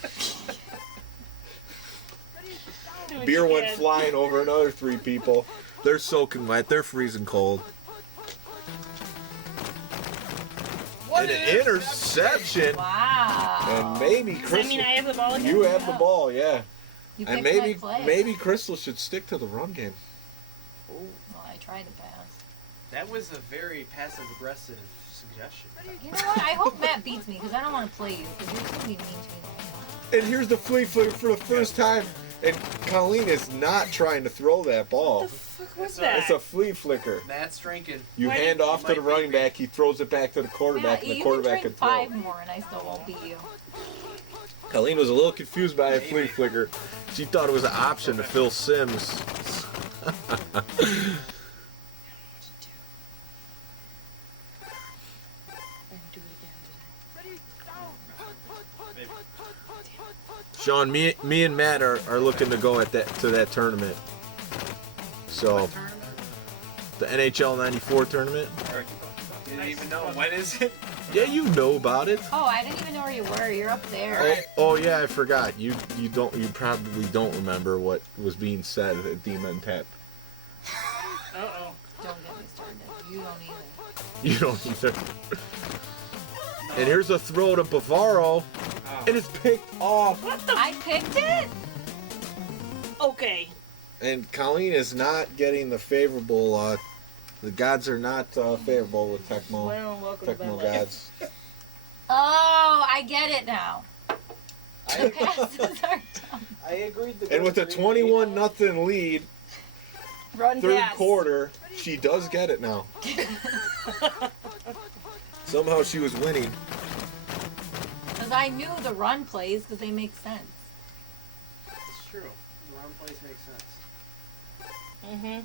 Do what Beer you went can. flying over another 3 people. They're soaking wet. They're freezing cold. An interception. Wow. And maybe Does that Crystal. mean I have the ball again? You have the ball, yeah. You And picked my play. maybe Crystal should stick to the run game. Well, I tried to pass. That was a very passive-aggressive suggestion. You know what? I hope Matt beats me because I don't want to play you because you're going to be mean to me the whole time. And here's the flea flicker for the first time. And Colleen is not trying to throw that ball. What the fuck was It's a- that? It's a flea flicker. Matt's drinking. You Why hand did- off to the running back, he throws it back to the quarterback, Yeah, and the you quarterback can can drink throw. 5 more and I still won't beat you. Colleen was a little confused by a flea flicker. She thought it was an option to Phil Sims. Maybe. Sean, me and Matt are looking to go to that tournament. So Tournament? the NHL '94 tournament. Alright, keep going. Didn't even know. When is it? Yeah, you know about it. Oh, I didn't even know where you were. You're up there. Oh yeah, I forgot. You probably don't remember what was being said at Demon Tap. Uh-oh. Don't get me started. You don't either. You don't either. And here's a throw to Bavaro, and it's picked off. I picked it? Okay. And Colleen is not getting the favorable. The gods are not favorable with Tecmo. Well, welcome to my Tecmo life. gods. Oh, I get it now. I, Passes are dumb. I agreed to And with a 21-0 lead, Run third fast. quarter, she does get it now. Somehow she was winning. Because I knew the run plays because they make sense. It's true. The run plays make sense. Mm-hmm.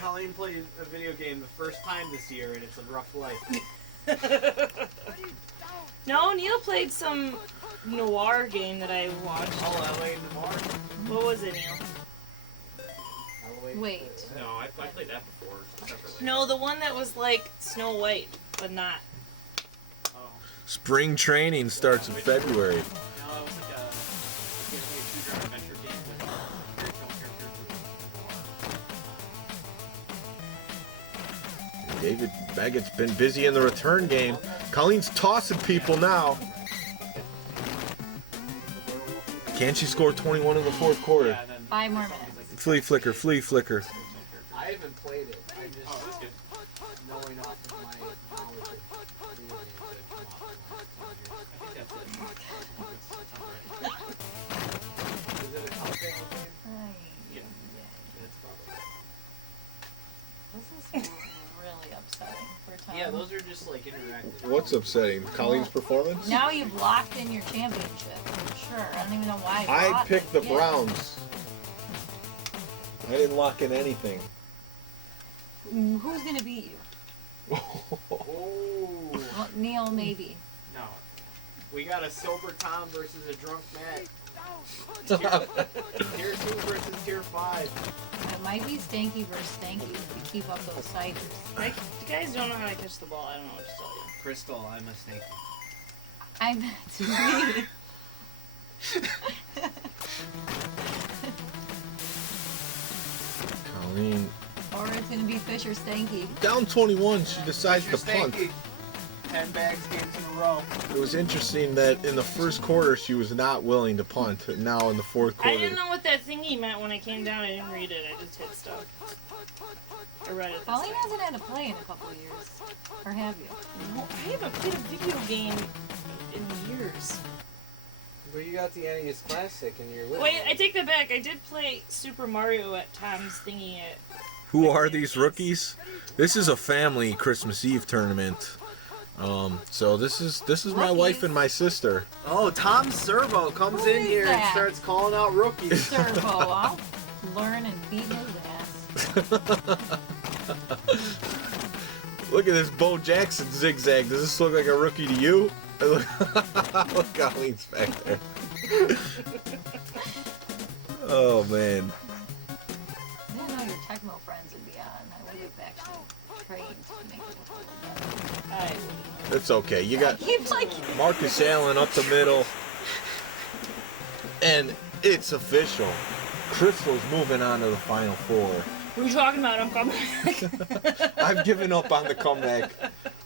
Colleen played a video game the first time this year, and it's a rough life. No, Neil played some noir game that I watched. Oh, LA Noir? What was it, Neil? Wait. No, I played that before. Separately. No, the one that was like Snow White, but not. Oh. Spring training starts in February. No, it was like a choose-your-own adventure game with fairy tale characters. David Baggett's been busy in the return game. Colleen's tossing people now. Can she score 21 in the fourth quarter? Yeah, and then 5 more minutes. Flea flicker, flea flicker. I haven't played it. I'm just Oh, that's good. knowing off of my knowledge of video games that come off I think that's it. Is it a Telltale game? Yeah. That's probably. This is really upsetting for Tom. Yeah, those are just like interactive. What's upsetting? Colleen's performance? Now you've locked in your championship, for sure. I don't even know why. I bought picked it. the Yeah. Browns. I didn't lock in anything. Who's going to beat you? Oh, Well, Neil, maybe. No. we got a sober Tom versus a drunk Matt. Tier 2 versus Tier 5. It might be Stanky versus Stanky if you keep up those ciders. Like, you guys don't know how to catch the ball. I don't know what to tell you. Crystal, I'm a snake. I meant to be. Colleen. Or it's going to be Fish or Stanky. Down 21, she decides to Fisher punt. Stanky. 10 bags games in a row. It was interesting that in the first quarter she was not willing to punt. And now in the fourth I quarter, didn't know what that thingy meant when I came down. I didn't read it. I just hit stuff. I read it. Colleen hasn't had to play in a couple of years. Or have you? No, I haven't played a video game in years. But you got the NES Classic and you're living. Wait, I take that back. I did play Super Mario at Tom's thingy at. who are these rookies? This is a family Christmas Eve tournament. So this is my wife and my sister. Oh, Tom Servo comes Who in is here and that? starts calling out rookies. Servo, I'll learn and beat his ass. Look at this Bo Jackson zigzag. Does this look like a rookie to you? Look, Colleen's back there. Oh man. I didn't know your Tecmo friends would be on. I would have actually trained to make it look a little better. I wouldn't. It's okay. You got Keep like Marcus Allen up the middle. And it's official. Crystal's moving on to the Final Four. What are you talking about? I'm coming back. I've given up on the comeback.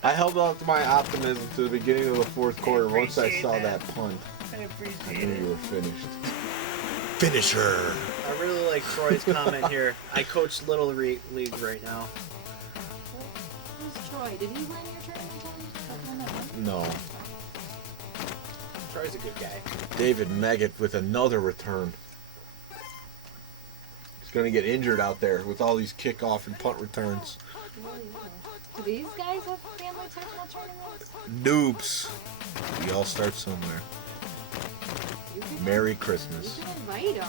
I held out to my optimism to the beginning of the fourth quarter once I appreciate saw that. that punt. I I appreciate knew it. you were finished. Finish her. I really like Troy's comment here. I coach Little League right now. who's Troy? Did he win your tournament, Tony? No. Troy's a good guy. David Maggot with another return. He's going to get injured out there with all these kickoff and punt returns. Do these guys have family Tecmo tournaments? Noobs. We all start somewhere. You can, Merry you Christmas. can invite them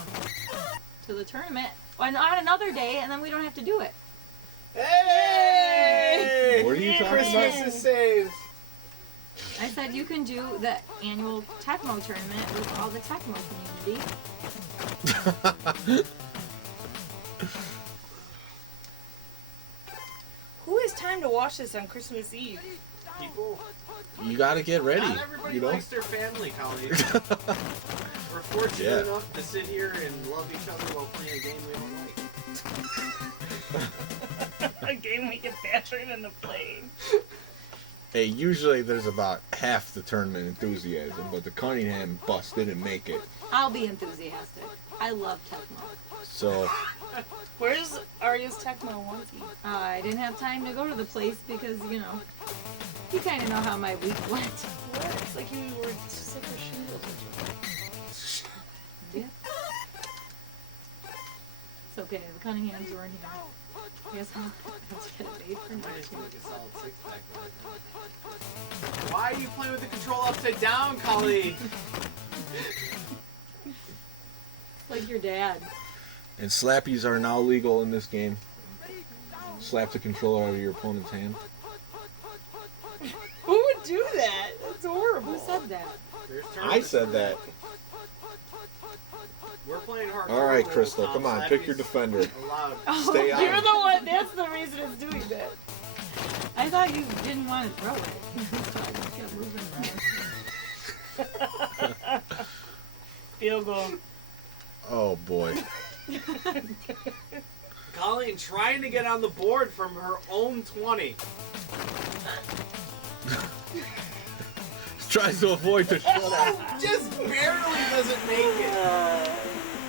to the tournament on another day, and then we don't have to do it. Hey! What are you talking Christmas about? is saved. I said you can do the annual Tecmo tournament with all the Tecmo community. Who has time to watch this on Christmas Eve? People, You gotta get ready. not everybody You know. likes their family, Colleen. We're fortunate Yeah. enough to sit here and love each other while playing a game we don't like. A game we get badgering into playing. Hey, usually there's about half the tournament enthusiasm, but the Cunningham bust didn't make it. I'll be enthusiastic. I love Tecmo. So Where's Arya's Tecmo onesie? I didn't have time to go to the place because, you know, you kind of know how my week went. What? It's like you were sick of shingles or something. Yeah. It's okay. The Cunninghams weren't here. I guess I'll have to get a date for Might next just week. make a solid six-pack. Why are you playing with the control upside down, Colleen? Like your dad. and slappies are now legal in this game. Slap the controller out of your opponent's hand. Who would do that? That's horrible. Who said that? There's I tournaments. said that. We're playing hardcore. All right, rules, Crystal, Tom. come on, pick your Slappies defender. allowed. Stay Oh, out. You're the one. That's the reason it's doing that. I thought you didn't want to throw it. So I just kept moving around. Field goal. Oh boy. Colleen trying to get on the board from her own 20. Tries to avoid the shutout. Just barely doesn't make it.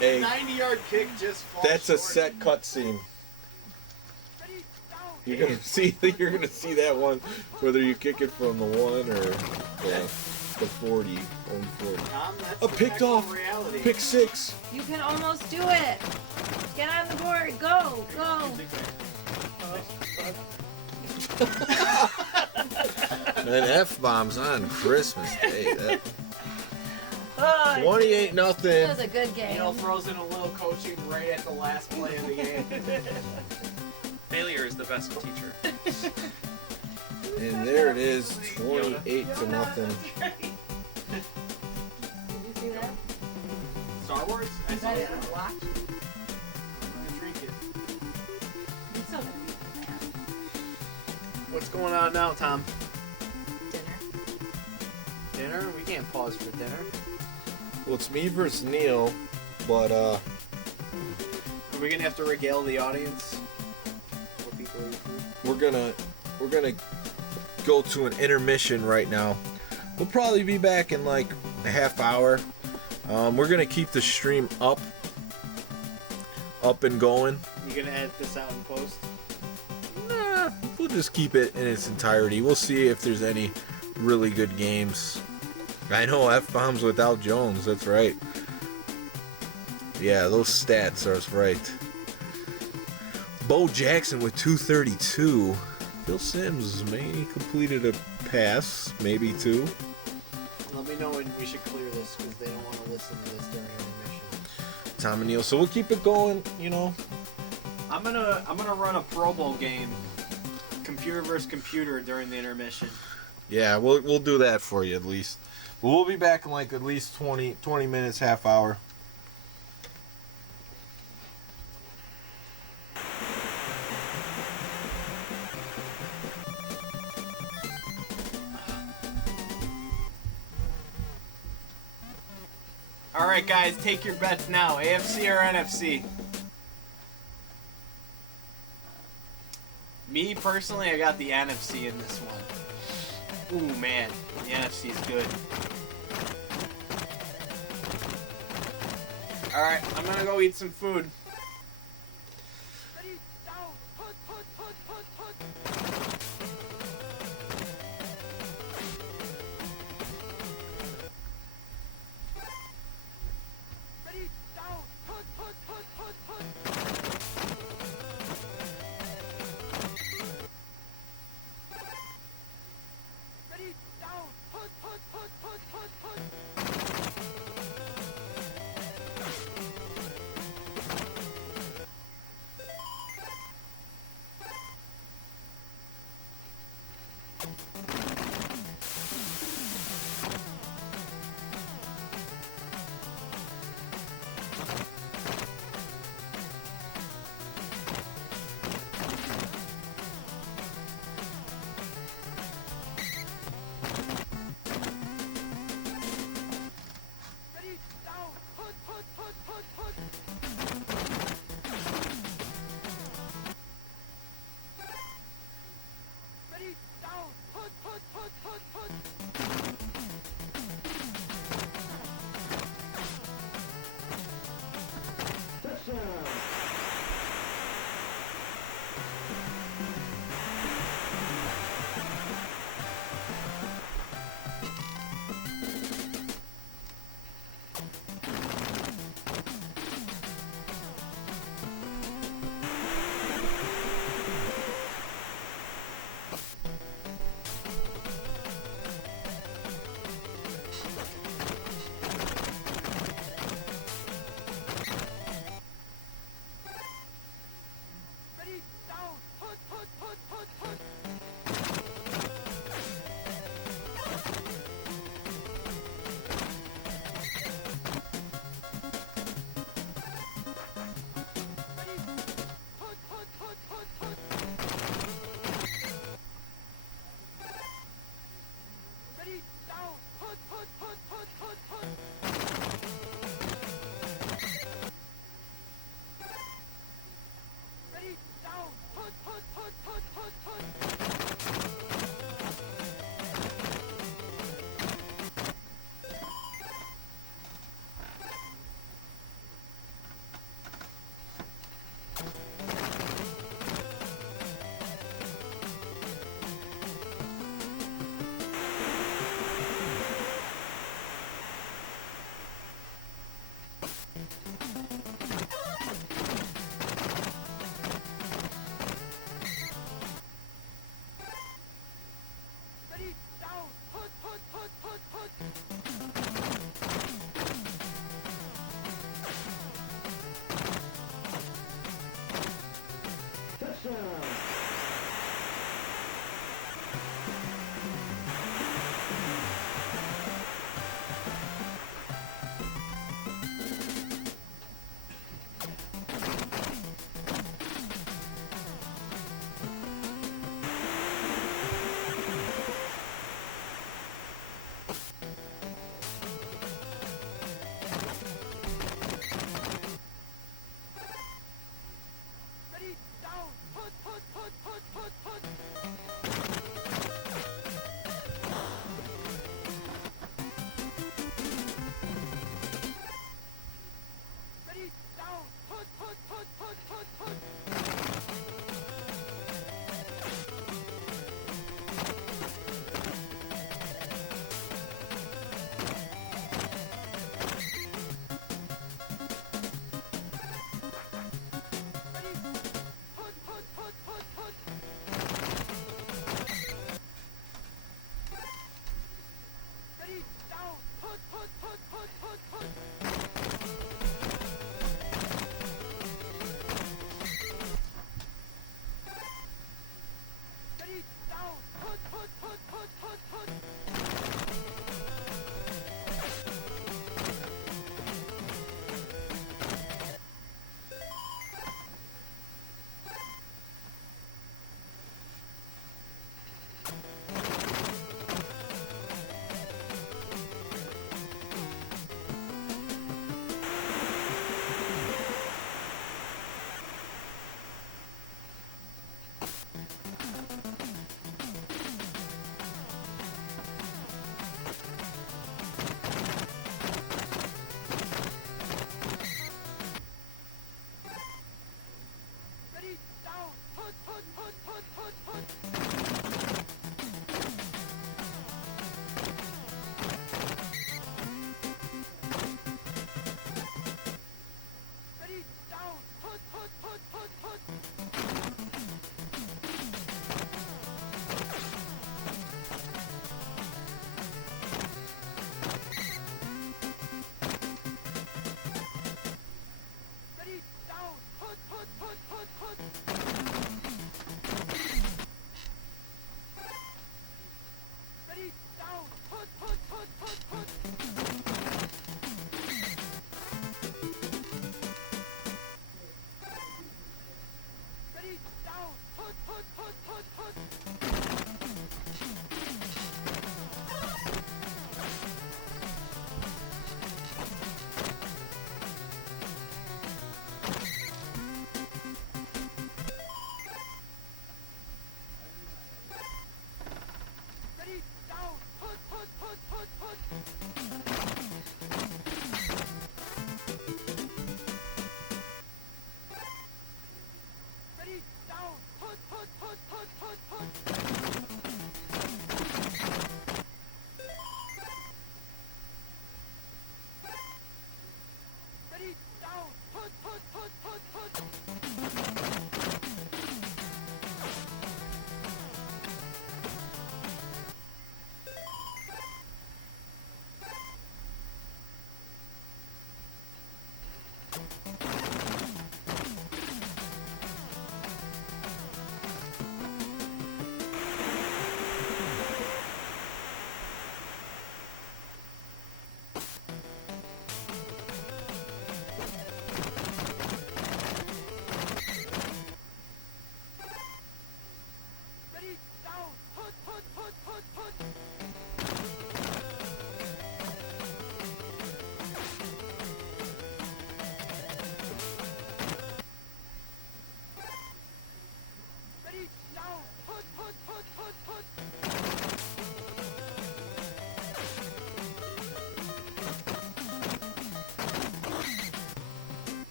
Hey, 90-yard kick just falls that's a short. set cutscene. You're gonna see that one, whether you kick it from the 1 or the 40, own 40. Tom, that's A the picked actual off. reality. Pick 6. You can almost do it. Get on the board. Go. Go. Man, F-bombs on Christmas Day. That, Oh, 28 That was nothing. a good game. Neil throws in a little coaching right at the last play of the game. Failure is the best teacher. And there it is, 28 to nothing. Did you see that? Star Wars? I Is saw that that. a watch? Drink it. It's so good. What's going on now, Tom? Dinner. Dinner? We can't pause for dinner. Well, it's me versus Neil, but Are we gonna have to regale the audience? What people are eating? we're gonna go to an intermission right now. We'll probably be back in like a half hour. We're gonna keep the stream up and going. You gonna edit this out in post? Nah, we'll just keep it in its entirety. We'll see if there's any really good games. I know F-bombs without Jones, that's right. Yeah, those stats are right. Bo Jackson with 232. Phil Sims may completed a pass, maybe 2. Let me know when we should clear this because they don't want to listen to this during intermission. Tom and Neil. So we'll keep it going, you know. I'm gonna run a Pro Bowl game, computer versus computer during the intermission. Yeah, we'll do that for you at least. But we'll be back in like at least 20 minutes, half hour. All right, guys, take your bets now. AFC or NFC? Me personally, I got the NFC in this one. Ooh man, the NFC is good. All right, I'm gonna go eat some food.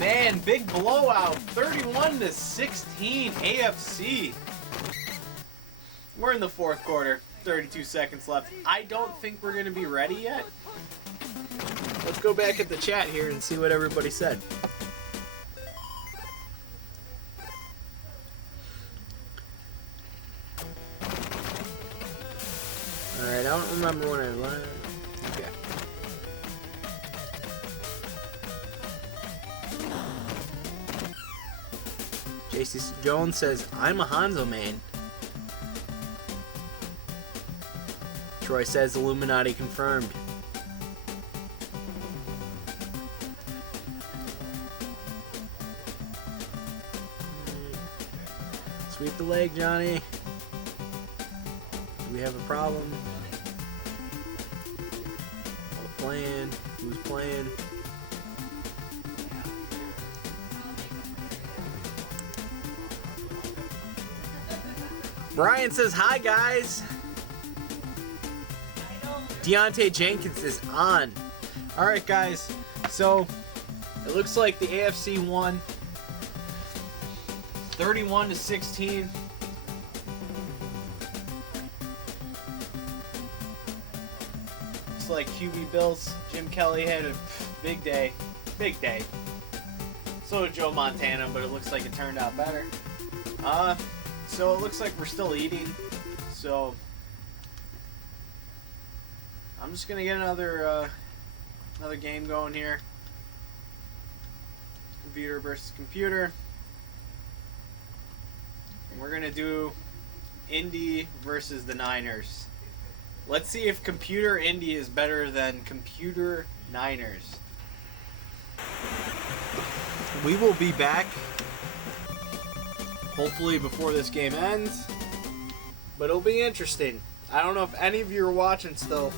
man, big blowout, 31-16 AFC. We're in the fourth quarter, 32 seconds left. I don't think we're gonna be ready yet. Let's go back at the chat here and see what everybody said. Alright, I don't remember when I learned. Okay. JC Jones says, I'm a Hanzo man. Troy says, Illuminati confirmed. Sweep the leg, Johnny. Do we have a problem? Playing? Who's playing? Brian says, hi guys. Deontay Jenkins is on. Alright guys, so it looks like the AFC won 31-16. Looks like QB Bills. Jim Kelly had a big day. Big day. So did Joe Montana, but it looks like it turned out better. So it looks like we're still eating. So I'm just gonna get another game going here. Computer versus computer. And we're gonna do Indy versus the Niners. Let's see if Computer Indy is better than Computer Niners. We will be back, hopefully before this game ends, but it'll be interesting. I don't know if any of you are watching still.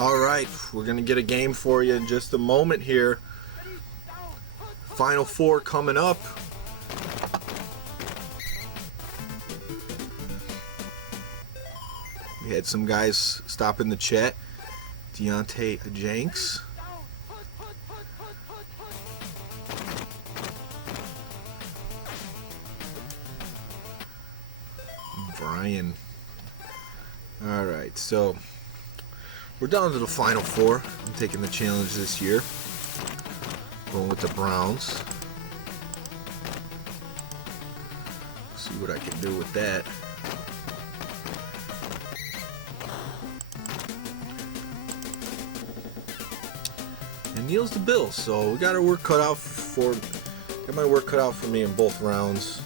All right, we're gonna get a game for you in just a moment here. Final four coming up. We had some guys stop in the chat. Deontay Jenks. Brian. All right, so we're down to the final four. I'm taking the challenge this year. Going with the Browns. See what I can do with that. And Neil's the Bills, so we got our work cut out for. Got my work cut out for me in both rounds.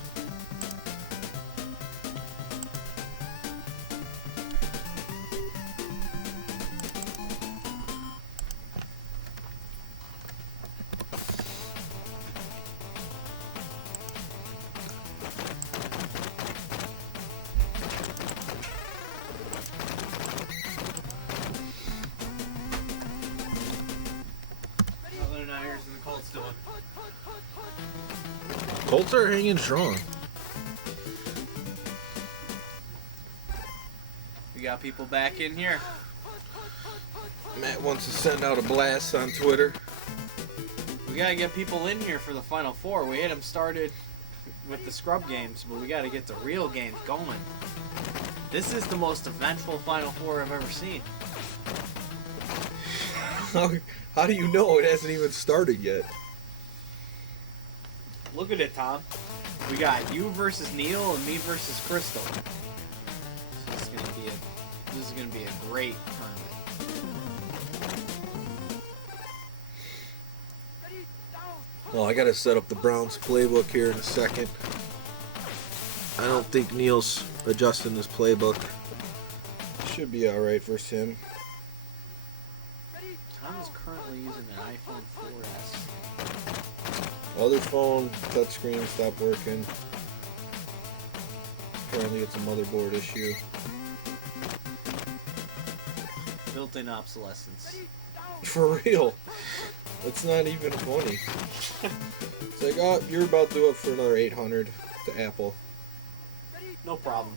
How the Niners and the Colts doing? Colts are hanging strong. We got people back in here. Matt wants to send out a blast on Twitter. We gotta get people in here for the Final Four. We had them started with the scrub games, but we gotta get the real games going. This is the most eventful Final Four I've ever seen. How do you know it hasn't even started yet? Look at it, Tom. We got you versus Neil and me versus Crystal. This is gonna be a great tournament. Well, I gotta set up the Browns playbook here in a second. I don't think Neil's adjusting this playbook. Should be alright versus him. Tom is currently using an iPhone 4S. Other phone, touchscreen stopped working. Apparently it's a motherboard issue. Built-in obsolescence. For real. That's not even funny. It's like, oh, you're about to do it for another 800 to Apple. No problem.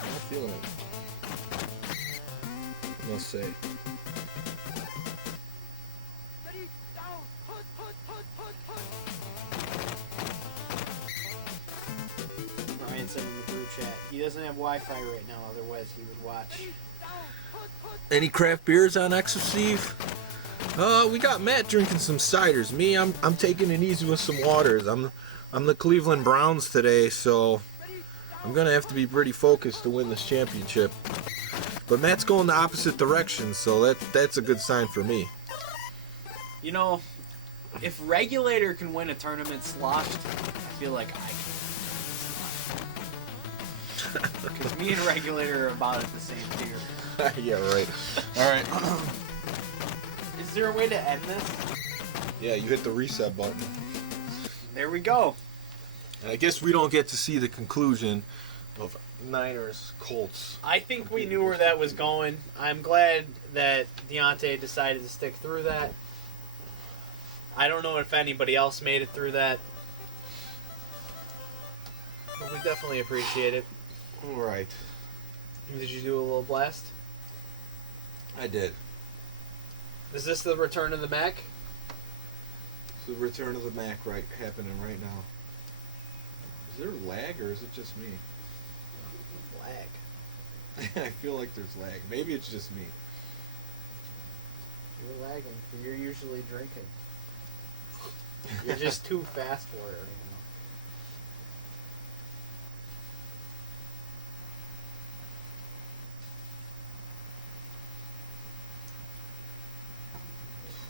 I'm not feeling it. I must say. Ryan said in the group chat, he doesn't have Wi-Fi right now, otherwise he would watch. Any craft beers on Eve? We got Matt drinking some ciders. Me, I'm taking it easy with some waters. I'm the Cleveland Browns today, so I'm gonna have to be pretty focused to win this championship. But Matt's going the opposite direction, so that's a good sign for me. You know, if Regulator can win a tournament sloshed, I feel like I can win a sloshed. Because me and Regulator are about at the same tier. Yeah, right. All right. Is there a way to end this? Yeah, you hit the reset button. There we go. And I guess we don't get to see the conclusion of Niners Colts. I think we knew where that was going. I'm glad that Deontay decided to stick through that. I don't know if anybody else made it through that. But we definitely appreciate it. All right. Did you do a little blast? I did. Is this the return of the Mac? The return of the Mac happening right now. Is there lag or is it just me? Lag. I feel like there's lag. Maybe it's just me. You're lagging. You're usually drinking. You're just too fast for it right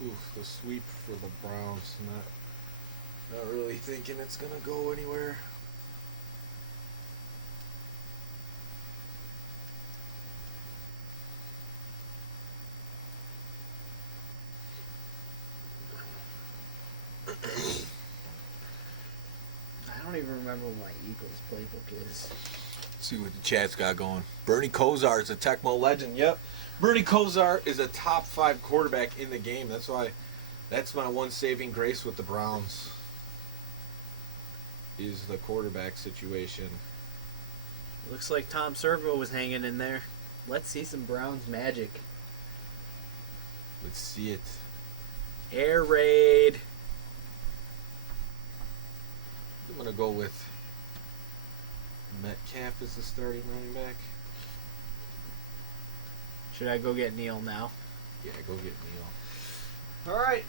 Oof, the sweep for the Browns. Not really thinking it's gonna go anywhere. I don't even remember what my Eagles playbook is. See what the chat's got going. Bernie Kosar is a Tecmo legend. Yep. Bernie Kosar is a top 5 quarterback in the game. That's my one saving grace with the Browns. Is the quarterback situation. Looks like Tom Servo was hanging in there. Let's see some Browns magic. Let's see it. Air raid. I'm going to go with Metcalf as the starting running back. Should I go get Neil now? Yeah, go get Neil. All right.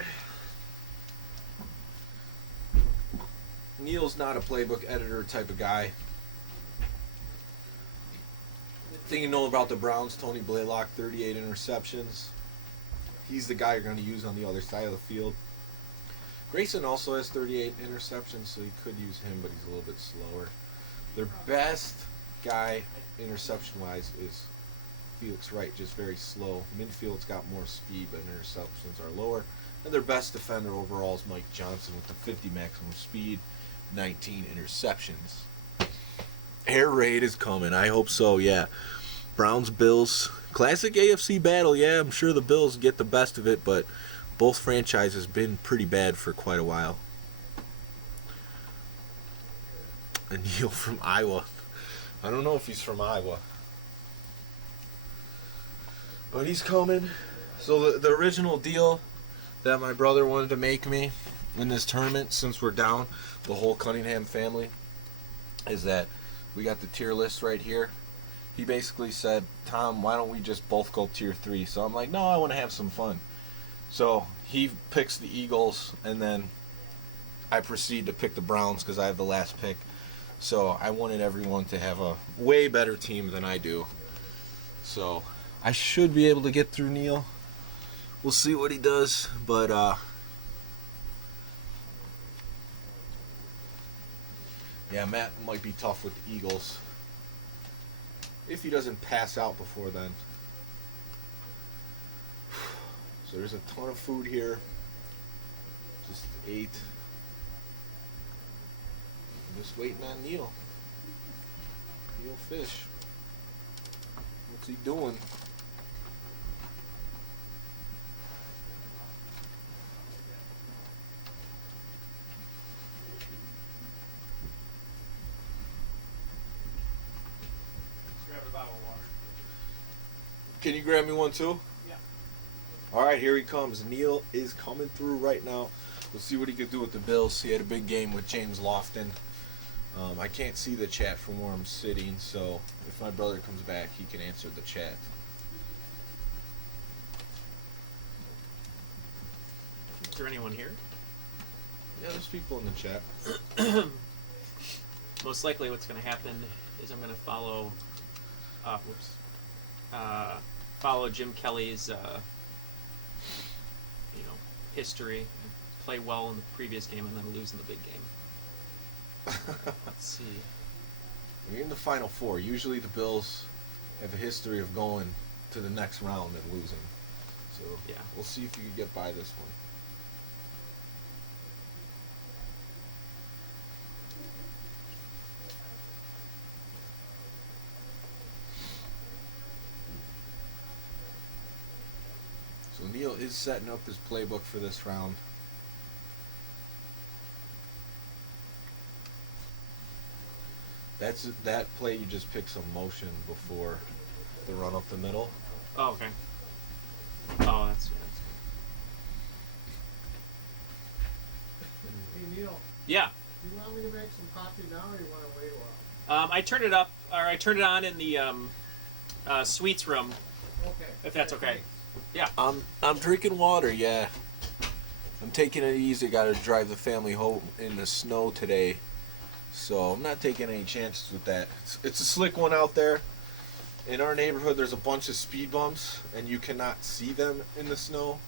Neil's not a playbook editor type of guy. Thing you know about the Browns, Tony Blaylock, 38 interceptions. He's the guy you're going to use on the other side of the field. Grayson also has 38 interceptions, so you could use him, but he's a little bit slower. Their best guy, interception-wise, is Felix Wright, just very slow. Minfield's got more speed, but interceptions are lower. And their best defender overall is Mike Johnson with the 50 maximum speed, 19 interceptions. Air raid is coming. I hope so, yeah. Browns, Bills. Classic AFC battle, yeah. I'm sure the Bills get the best of it, but both franchises been pretty bad for quite a while. And Neil from Iowa. I don't know if he's from Iowa. But he's coming. So the original deal that my brother wanted to make me in this tournament, since we're down, the whole Cunningham family, is that we got the tier list right here. He basically said, Tom, why don't we just both go tier 3? So I'm like, no, I want to have some fun. So he picks the Eagles, and then I proceed to pick the Browns because I have the last pick. So I wanted everyone to have a way better team than I do. So I should be able to get through Neil. We'll see what he does, but yeah, Matt might be tough with the Eagles. If he doesn't pass out before then. So there's a ton of food here. Just ate. I'm just waiting on Neil. Neil Fish. What's he doing? Grab a bottle of water. Can you grab me one too? Yeah. All right, here he comes. Neil is coming through right now. We'll see what he could do with the Bills. He had a big game with James Lofton. I can't see the chat from where I'm sitting, so if my brother comes back, he can answer the chat. Is there anyone here? Yeah, there's people in the chat. Most likely what's going to happen is I'm going to follow follow Jim Kelly's history, and play well in the previous game and then lose in the big game. Let's see. We're in the Final Four. Usually the Bills have a history of going to the next round and losing. So Yeah. we'll see if you can get by this one. So Neil is setting up his playbook for this round. That play you just pick some motion before the run up the middle. Oh, okay. Oh, that's good. Hey Neil, Yeah. do you want me to make some coffee now or you want to wait a while? I turned it up, or I turned it on in the sweets room, Okay. if that's okay. Yeah. I'm drinking water, yeah. I'm taking it easy. Got to drive the family home in the snow today, so I'm not taking any chances with that. It's a slick one out there. In our neighborhood, there's a bunch of speed bumps, and you cannot see them in the snow.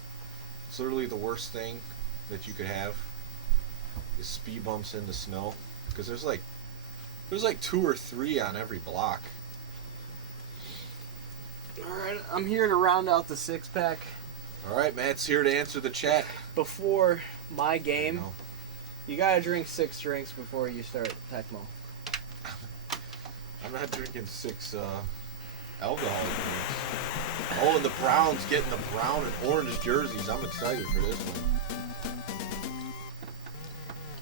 It's literally the worst thing that you could have is speed bumps in the snow, because there's like 2 or 3 on every block. All right, I'm here to round out the 6-pack. All right, Matt's here to answer the chat. Before my game, No. you gotta drink 6 drinks before you start Tecmo. I'm not drinking 6 alcoholic drinks. Oh, and the Browns getting the brown and orange jerseys. I'm excited for this one.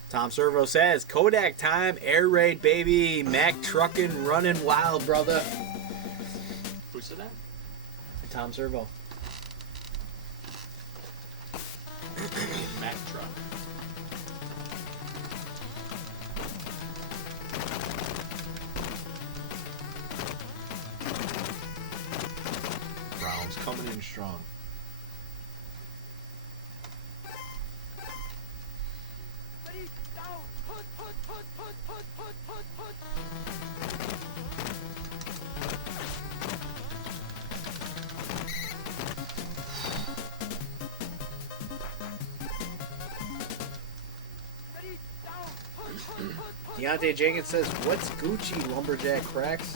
Tom Servo says, Kodak time, air raid, baby. Mac trucking, running wild, brother. Who said that? Tom Servo. Mac truck. Browns coming in strong. Deontay Jenkins says, what's Gucci, lumberjack cracks?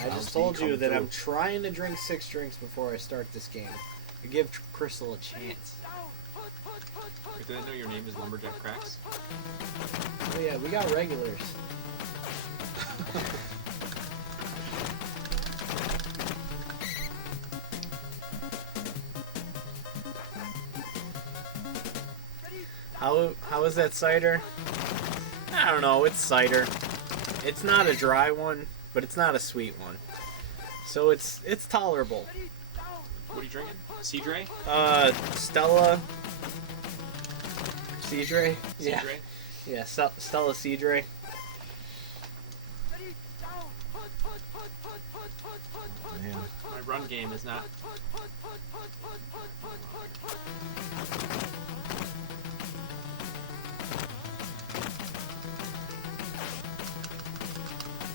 I just told you that I'm trying to drink 6 drinks before I start this game. To give Crystal a chance. Wait, did I know your name is Lumberjack Cracks? Oh yeah, we got regulars. How is that cider? I don't know, it's cider. It's not a dry one, but it's not a sweet one. So it's tolerable. What are you drinking? Cedre? Stella Cedre? Yeah. Cedre? Yeah, Stella Cedre. Man. My run game is not.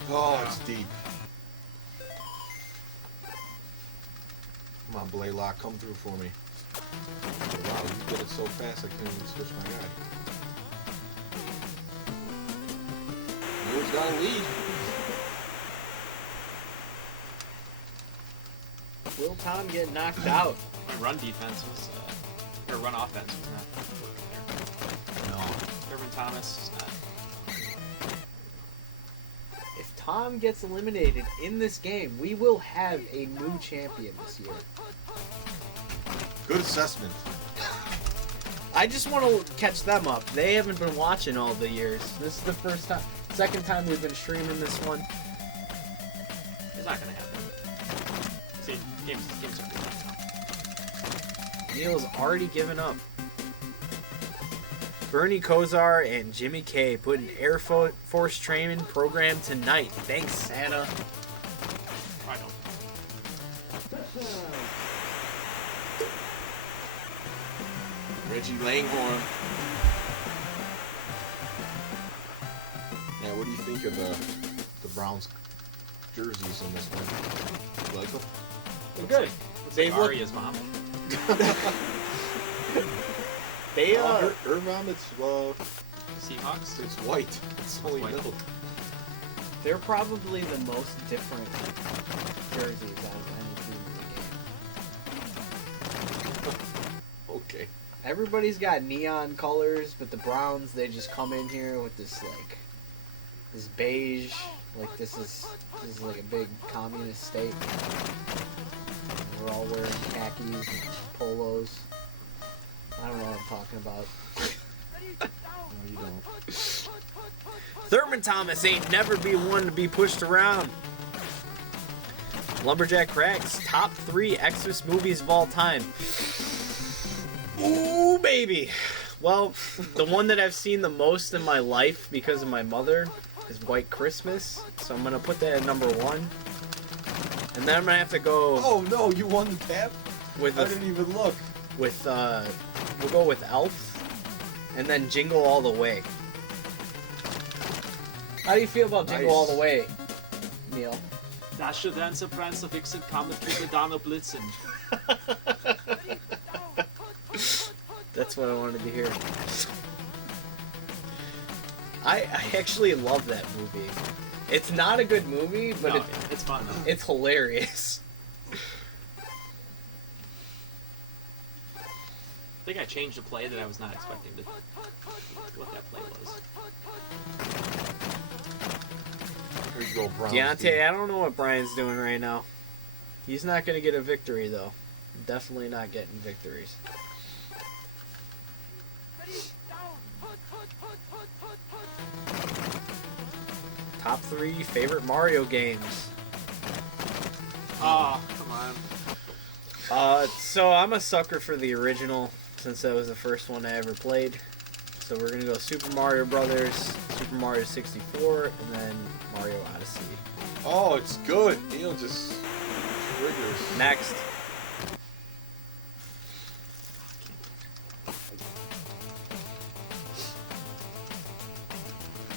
Oh, it's deep. Come on, Blaylock, come through for me. Oh, wow, you did it so fast I couldn't even switch my guy. Mule's got a lead. Will Tom get knocked out? My run defense was. Or run offense was not working there. No. Irvin Thomas is not. If Tom gets eliminated in this game, we will have a new champion this year. Good assessment. I just want to catch them up. They haven't been watching all the years. This is the second time we've been streaming this one. It's not gonna happen. See, games are pretty tough. Neil's already given up. Bernie Kosar and Jimmy K put an Air Force training program tonight. Thanks, Santa. I don't. Reggie Langhorn. Yeah, what do you think of the Browns jerseys in this one? You like them? They're good. They look- Aria's mom. They Her mom, it's Seahawks. it's white. It's only White. milk. they're probably the most different jerseys out of any team in the game. Okay. Everybody's got neon colors, but the Browns, they just come in here with this this beige, like this is like a big communist state. We're all wearing khakis and polos. I don't know what I'm talking about. No, you don't. Thurman Thomas ain't never be one to be pushed around. Lumberjack Cracks, top 3 Xmas movies of all time. Ooh, baby. Well, the one that I've seen the most in my life because of my mother is White Christmas. So I'm going to put that at number 1. And then I'm going to have to go Oh no, you won the tap? with I didn't even look. we'll go with Elf and then Jingle All the Way. How do you feel about Jingle Nice. All the Way, Neil? Dasche, Dancer, Prancer, Vixen, Comet, Cupid, Donner, Blitzen. That's what I wanted to hear. I actually love that movie. It's not a good movie, but No, it's fun though. it's hilarious. I think I changed a play that I was not expecting to. What that play was. Here you go, Brown. Deontay, I don't know what Brian's doing right now. He's not going to get a victory, though. Definitely not getting victories. Top 3 favorite Mario games. Oh, come on. So I'm a sucker for the original, since that was the first one I ever played. So we're going to go Super Mario Brothers, Super Mario 64, and then Mario Odyssey. Oh, it's good. Neil just triggers. Next.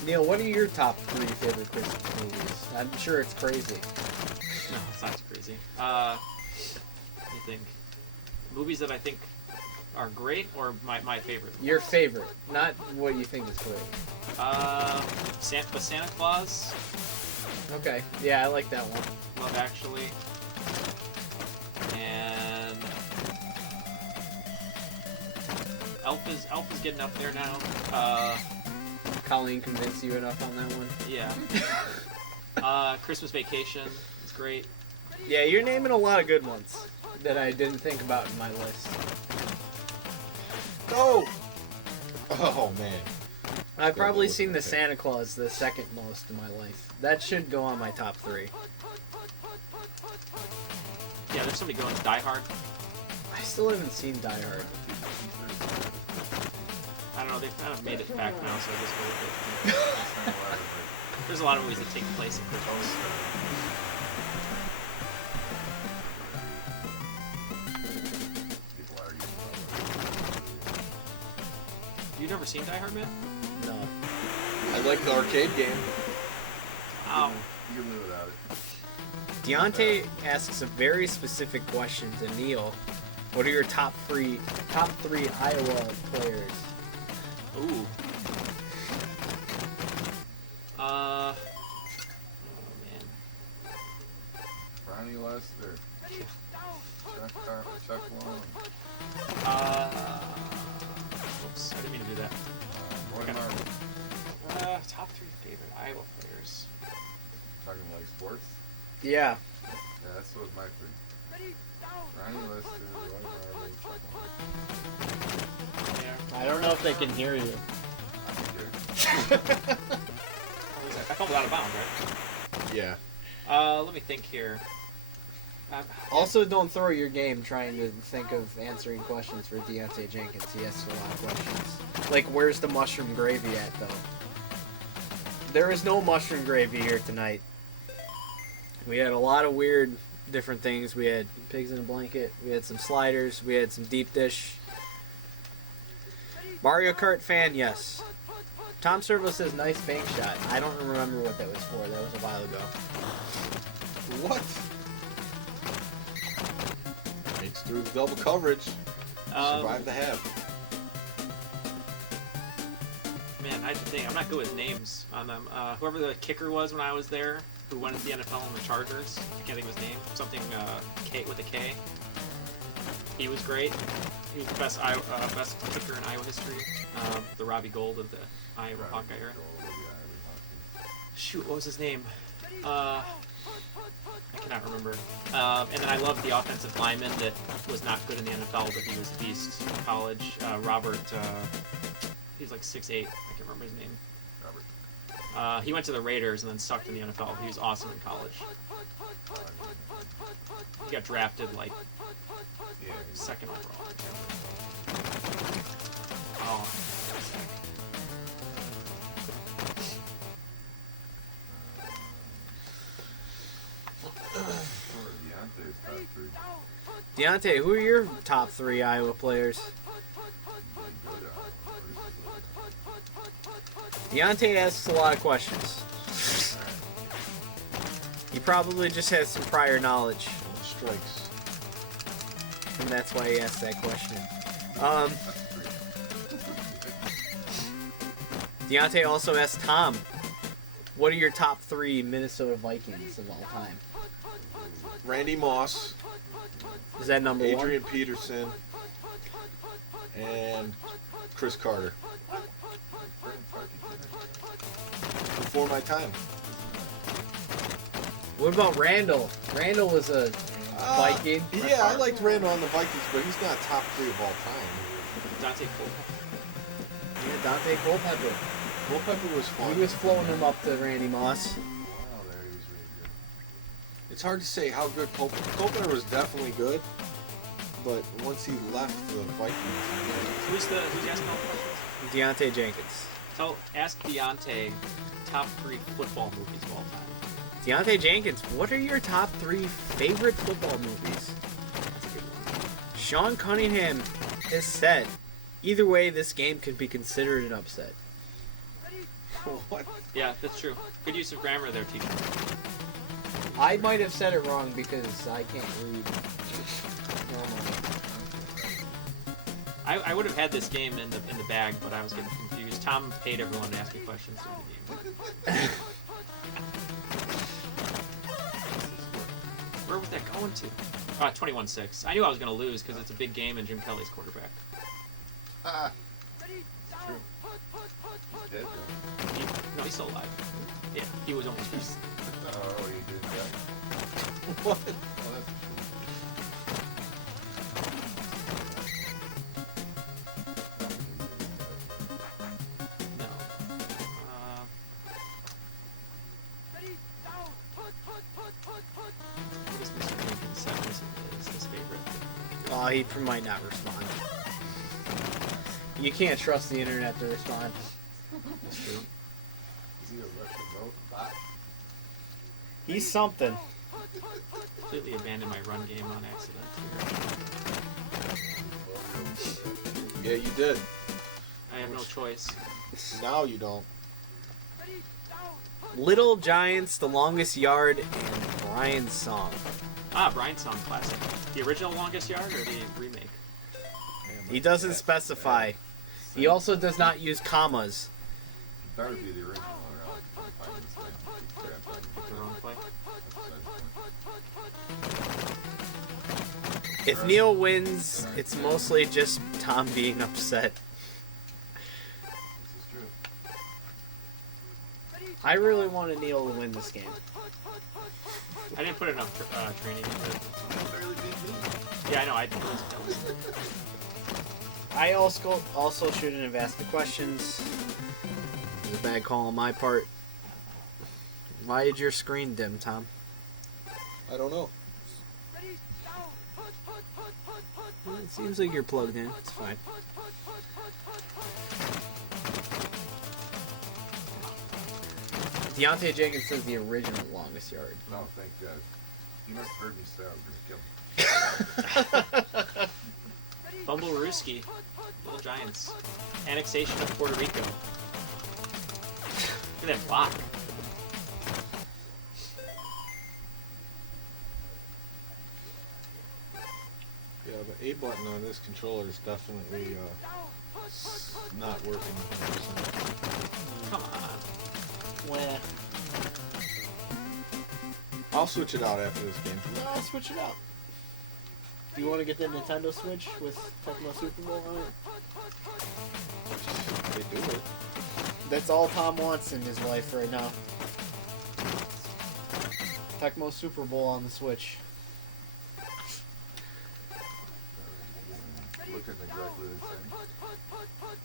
Neil, what are your top 3 favorite Christmas movies? I'm sure it's crazy. No, it's not too crazy. Let me think. Movies that I think are great, or my favorite? Your favorite, not what you think is great. Santa Claus, Okay, yeah, I like that one. Love Actually, and Elf is getting up there now. Colleen convinced you enough on that one? Yeah. Christmas Vacation is great. Yeah, you're naming a lot of good ones that I didn't think about in my list. No! Oh, man. I've probably seen the Santa Claus the second most in my life. That should go on my top 3. Yeah, there's somebody going to Die Hard. I still haven't seen Die Hard. I don't know, they've kind of made it back now, so I just go with it. There's a lot of movies that take place at Christmas. People argue about it. You never seen Die Hard, man? No. I like the arcade game. Oh. You can live without it. Deontay asks a very specific question to Neil. What are your top three Iowa players? Ooh. Oh man. Ronnie Lester. Chuck Long. Oops, I didn't mean to do that. Roy Okay. Marble. Top 3 favorite Iowa players. Talking like sports? Yeah. Yeah, that's what my 3. Ronnie Lester, Roy Marble, Chuck Long. Yeah. I don't know if they can hear you. I don't care. I felt out of bounds, right? Yeah. Let me think here. Also, don't throw your game trying to think of answering questions for Deontay Jenkins. He asks a lot of questions. Like, where's the mushroom gravy at, though? There is no mushroom gravy here tonight. We had a lot of weird different things. We had pigs in a blanket. We had some sliders. We had some deep dish. Mario Kart fan, yes. Tom Servo says nice bank shot. I don't remember what that was for. That was a while ago. What? Makes through the double coverage. Survive the half. Man, I have to think. I'm not good with names on them. Whoever the kicker was when I was there, who went to the NFL on the Chargers, I can't think of his name. Something K with a K. He was great. He was the best kicker in Iowa history. The Robbie Gold of the Iowa Hawkeye era. Shoot, what was his name? I cannot remember. And then I loved the offensive lineman that was not good in the NFL, but he was a beast in college. Robert, he's like 6'8". I can't remember his name. Robert. He went to the Raiders and then sucked in the NFL. He was awesome in college. He got drafted like Yeah. second overall. Oh, Deontay's top 3. Deontay, who are your top 3 Iowa players? Deontay asks a lot of questions. He probably just has some prior knowledge, Strikes. and that's why he asked that question. Deontay also asked Tom, what are your top 3 Minnesota Vikings of all time? Randy Moss, Is that number Adrian Peterson, and Chris Carter. Before my time. What about Randall? Randall was a Viking. Yeah, I liked Randall on the Vikings, but he's not top 3 of all time. Dante Cole. Yeah, Dante Culpepper. Culpepper was fun. He was floating him up to Randy Moss. Wow, there he was really good. It's hard to say how good Culpepper was definitely good, but once he left the Vikings, Who's asking all the questions? Deontay Jenkins. Ask Deontay top 3 football movies of all time. Deontay Jenkins, what are your top 3 favorite football movies? That's a good one. Sean Cunningham has said, either way, this game could be considered an upset. what? Yeah, that's true. Good use of grammar there, teacher. I might have said it wrong because I can't read. I would have had this game in the bag, but I was getting confused. Tom paid everyone to ask me questions during the game. Where was that going to? 21-6. I knew I was going to lose because it's a big game and Jim Kelly's quarterback. Ah. True. He's dead though. No, he's still alive. Yeah, he was almost dead. Oh, he did that. What? Oh, that's No. What is Mr. Jenkins' is his favorite? Oh, he might not respond. You can't trust the internet to respond. That's true. Is he a Russian bot? He's something. Completely abandoned my run game on accident here. Yeah, you did. I have no choice. Now you don't. Little Giants, The Longest Yard, and Brian's Song. Brian's Song classic. The original Longest Yard or the remake? He doesn't specify. He also does not use commas. That would be the original. Or I'll find this thing. Crap, The wrong play. If Neil wins, it's mostly just Tom being upset. This is true. I really wanted Neil to win this game. I didn't put enough training into it. Barely beat me. Yeah, I know. I also shouldn't have asked the questions. It was a bad call on my part. Why did your screen dim, Tom? I don't know. Well, it seems like you're plugged in. It's fine. Deontay Jenkins says the original Longest Yard. No, thank God. You must have heard me say I was going to kill him. Fumble Ruski. Little Giants. Annexation of Puerto Rico. Look at that block. Yeah, the A button on this controller is definitely not working. Come on. Well, I'll switch it out after this game. no, I'll switch it out. Do you want to get the Nintendo Switch with Tecmo Super Bowl on it? They do it. That's all Tom wants in his life right now. Tecmo Super Bowl on the Switch. Looking exactly the same.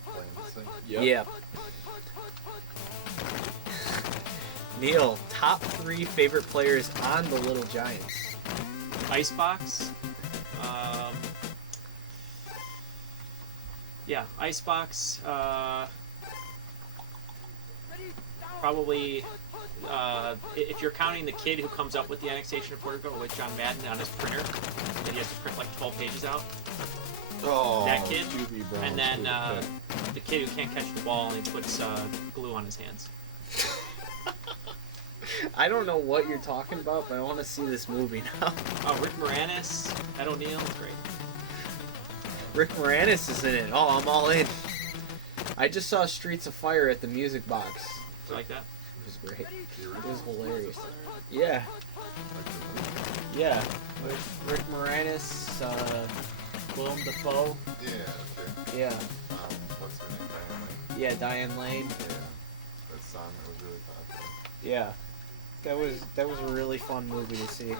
Playing the same. Yep. Yeah. Neil, top 3 favorite players on the Little Giants. Icebox. Yeah, Icebox. Probably. If you're counting the kid who comes up with the annexation of Puerto Rico with John Madden on his printer, and he has to print like 12 pages out. Oh, That kid, QB Brown, and then stupid the kid who can't catch the ball and he puts glue on his hands. I don't know what you're talking about, but I want to see this movie now. Rick Moranis, Ed O'Neill, it's great. Rick Moranis is in it. Oh, I'm all in. I just saw Streets of Fire at the Music Box. Do you like that? It was great. The It original. was hilarious. Yeah. Yeah. With Rick Moranis, Willem Dafoe. Yeah, okay. Yeah. What's her name? Diane Lane? Yeah, Diane Lane. Yeah. That song that was really popular. Yeah. That was a really fun movie to see.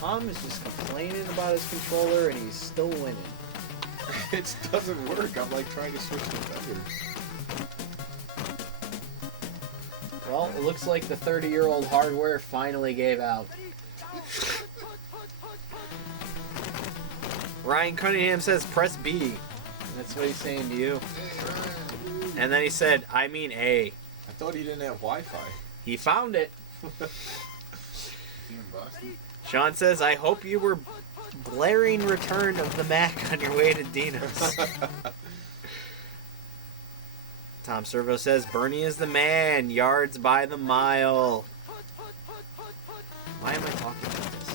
Tom is just complaining about his controller and he's still winning. It doesn't work. I'm like trying to switch competitors. Well, it looks like the 30-year-old hardware finally gave out. Ryan Cunningham says press B. That's what he's saying to you. And then he said, I mean A. I thought he didn't have Wi-Fi. He found it. You in Boston? Sean says, I hope you were blaring Return of the Mac on your way to Dino's. Tom Servo says, Bernie is the man, yards by the mile. Why am I talking about this?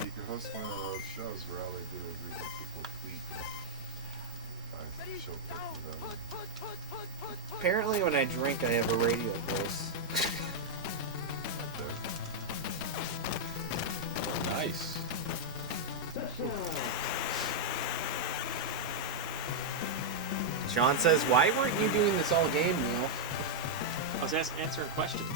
You could host one of those shows where all they do is read people tweet. Show pictures of it. Apparently when I drink, I have a radio voice. Nice. Sean says, why weren't you doing this all game, Neil? I was answering questions.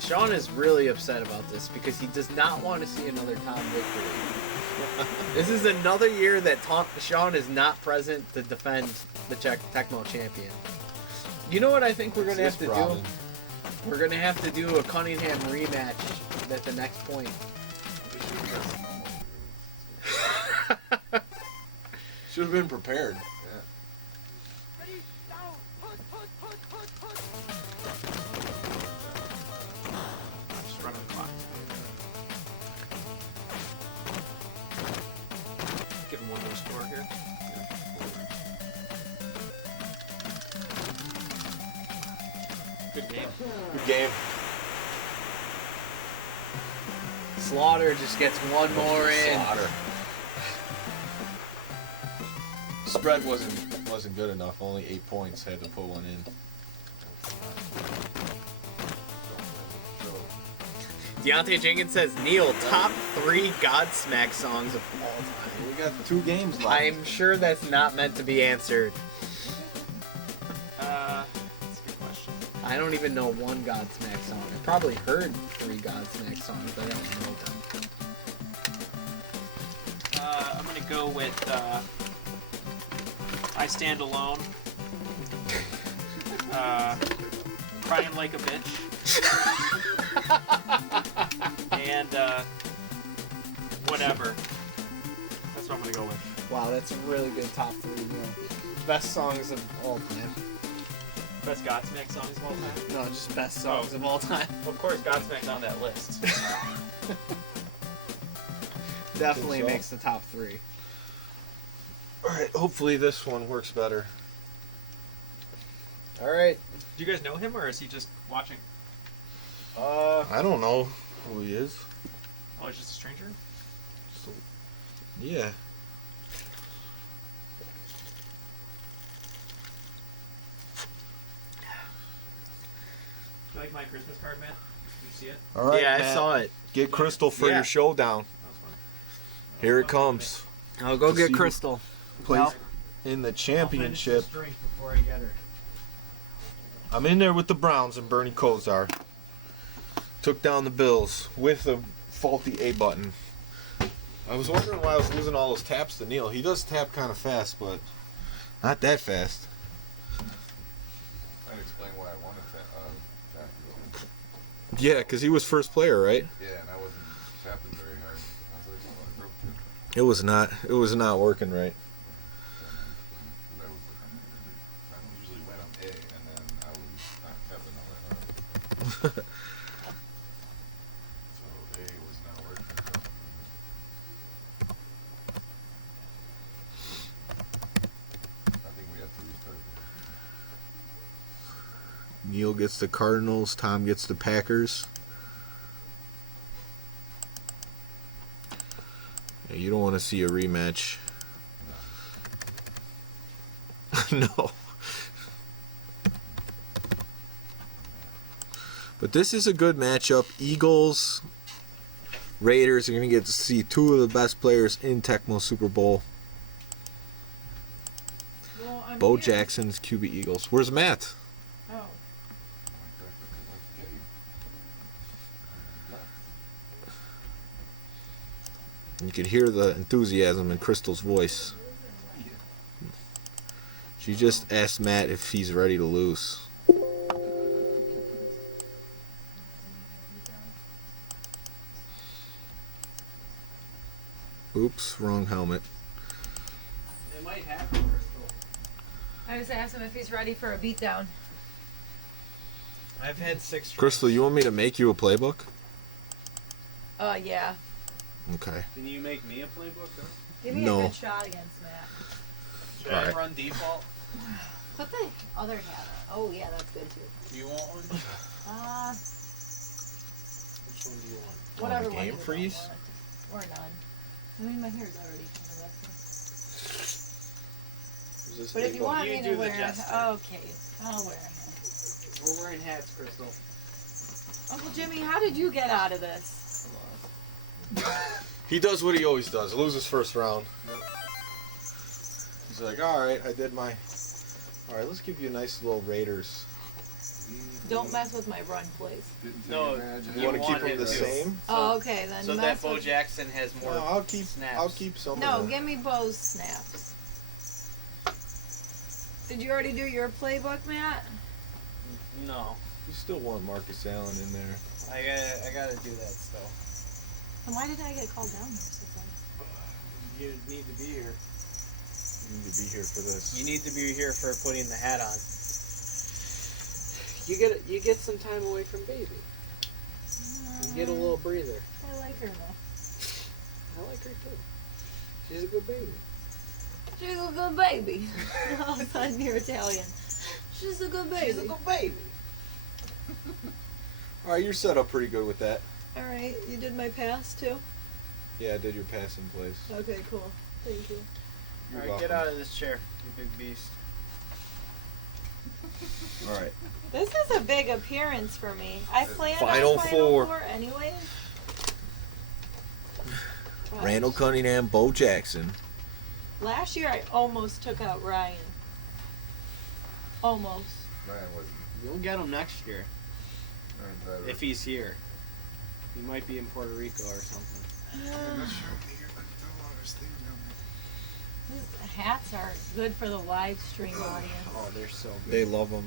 Sean is really upset about this because he does not want to see another Tom victory. This is another year that Sean is not present to defend the Tecmo champion. You know what I think we're going to have to do? We're going to have to do a Cunningham rematch at the next point. Should have been prepared. Yeah. Just running the clock. Give him one more score here. Good game. Good game. Slaughter just gets one more in. Slaughter. Spread wasn't good enough. Only 8 points. Had to put one in. Deontay Jenkins says, Neil, top 3 Godsmack songs of all time. We got 2 games left. I'm sure that's not meant to be answered. That's a good question. I don't even know one Godsmack song. I've probably heard 3 Godsmack songs, but I don't know them. I'm gonna go with I Stand Alone. Crying Like a Bitch. And whatever. That's what I'm gonna go with. Wow, that's a really good top 3. You know. Best songs of all time. Best Godsmack songs of all time. No, just best songs of all time. Of course, Godsmack's on that list. Definitely Think so? makes the top 3. Alright, hopefully this one works better. Alright. Do you guys know him, or is he just watching? I don't know who he is. Oh, he's just a stranger? So, yeah. Do you like my Christmas card, Matt? Did you see it? Alright, Yeah, I Matt, saw it. Get Crystal for Yeah. your showdown. That was fun. Here it comes. I'll go To get see who- Crystal. Plays in the championship. Drink before I get her. I'm in there with the Browns and Bernie Kosar. Took down the Bills with a faulty A button. I was wondering why I was losing all those taps to Neil. He does tap kind of fast, but not that fast. I'd explain why I wanted tap. Yeah, because he was first player, right? Yeah, and I wasn't tapping very hard. I was like, oh, I broke it. It was not working right. I usually went on A, and then I was not tapping all that hard. So A was not working. I think we have to restart. Neil gets the Cardinals. Tom gets the Packers. Yeah, you don't want to see a rematch. No. But this is a good matchup. Eagles Raiders are going to get to see two of the best players in Tecmo Super Bowl. Well, I'm Bo here. Jackson's QB Eagles. Where's Matt? Oh. You can hear the enthusiasm in Crystal's voice. She just asked Matt if he's ready to lose. Oops, wrong helmet. It might happen, Crystal. I just asked him if he's ready for a beatdown. I've had 6 Crystal, you want me to make you a playbook? Yeah. Okay. Can you make me a playbook, though? Give me No. a good shot against Matt. Should Alright. I run default? Put the other hat on. Oh, yeah, that's good too. Do you want one? Which one do you want? Whatever Game one you freeze? want. Or none. I mean, my hair's already kind of wet. Is this But if you want You me do to the wear, jester. okay, I'll wear a hat. We're wearing hats, Crystal. Uncle Jimmy, how did you get out of this? He does what he always does. Loses first round. He's like, alright, I did my... Alright, let's give you a nice little Raiders. Don't mess with my run, please. You No, You, You want to keep want them him the to. same? Oh, okay, then So that mess Bo with... Jackson has more. No, I'll keep snaps. some No, of them. give me Bo's snaps. Did you already do your playbook, Matt? No, You still want Marcus Allen in there. I gotta do that still. And why did I get called down there so fast? You need to be here. You need to be here for this. You need to be here for putting the hat on. You get some time away from baby. You get a little breather. I like her though. I like her too. She's a good baby. She's a good baby. All of a sudden you're Italian. She's a good baby. She's a good baby. Alright, you're set up pretty good with that. Alright, you did my pass too? Yeah, I did your passing plays. Okay, cool. Thank you. You're Alright, get welcome. out of this chair, you big beast. Alright. This is a big appearance for me. I planned Final on Four. Four anyway. But Randall Cunningham, Bo Jackson. last year I almost took out Ryan. Almost. Ryan wasn't. You'll get him next year Ryan's better. if he's here. He might be in Puerto Rico or something. These hats are good for the live stream audience. Oh, they're so good. They love him.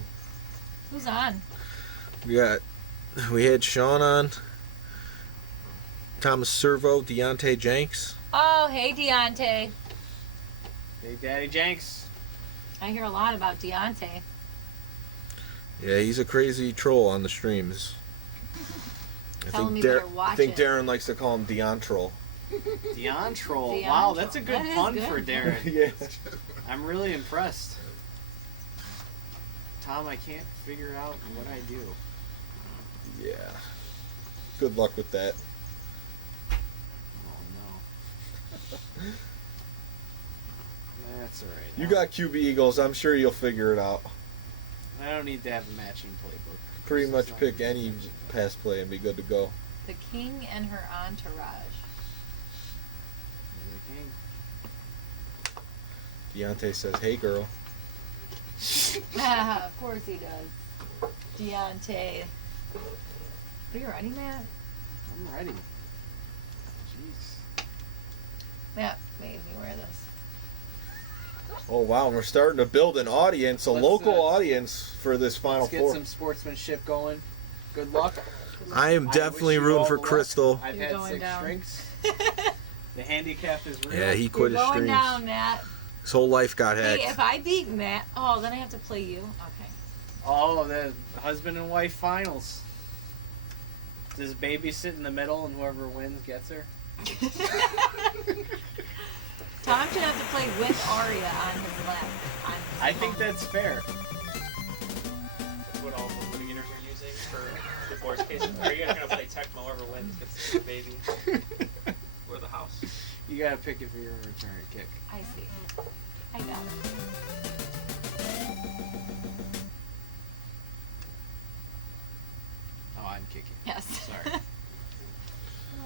Who's on? We had Sean on. Thomas Servo, Deontay Jenks. Oh, hey Deontay. Hey, Daddy Jenks. I hear a lot about Deontay. Yeah, he's a crazy troll on the streams. Tell him you better watch I think it. Darren likes to call him Deontrol. Deon Troll. Deon Wow, Troll. that's a good That is pun good. for Darren. Yeah. I'm really impressed. Tom, I can't figure out what I do. Yeah. Good luck with that. Oh no. That's alright. You got QB Eagles. I'm sure you'll figure it out. I don't need to have a matching playbook. Pretty This much is not pick gonna any be- pass play and be good to go. The king and her entourage. Deontay says, "Hey, girl." Of course he does. Deontay. Are you ready, Matt? I'm ready. Jeez. Matt made me wear this. Oh wow, we're starting to build an audience, a Let's, local audience for this Final Let's get Four. some sportsmanship going. Good luck. I am definitely wish you rooting all for the luck. Crystal. I've You're had going 6 down. drinks. The handicap is real. Yeah, he You're quit his going streams. down, Matt. His whole life got hacked. Hey, if I beat Matt, oh, then I have to play you. Okay. Oh, the husband and wife finals. Does baby sit in the middle and whoever wins gets her? Tom should have to play with Arya on his lap. I think that's fair. That's what all the litigators are using for divorce cases. Are you guys gonna play Tecmo? Whoever wins gets the baby or the house. You gotta pick if you're gonna return a kick. I see. I got it. Oh, I'm kicking. Yes. Sorry.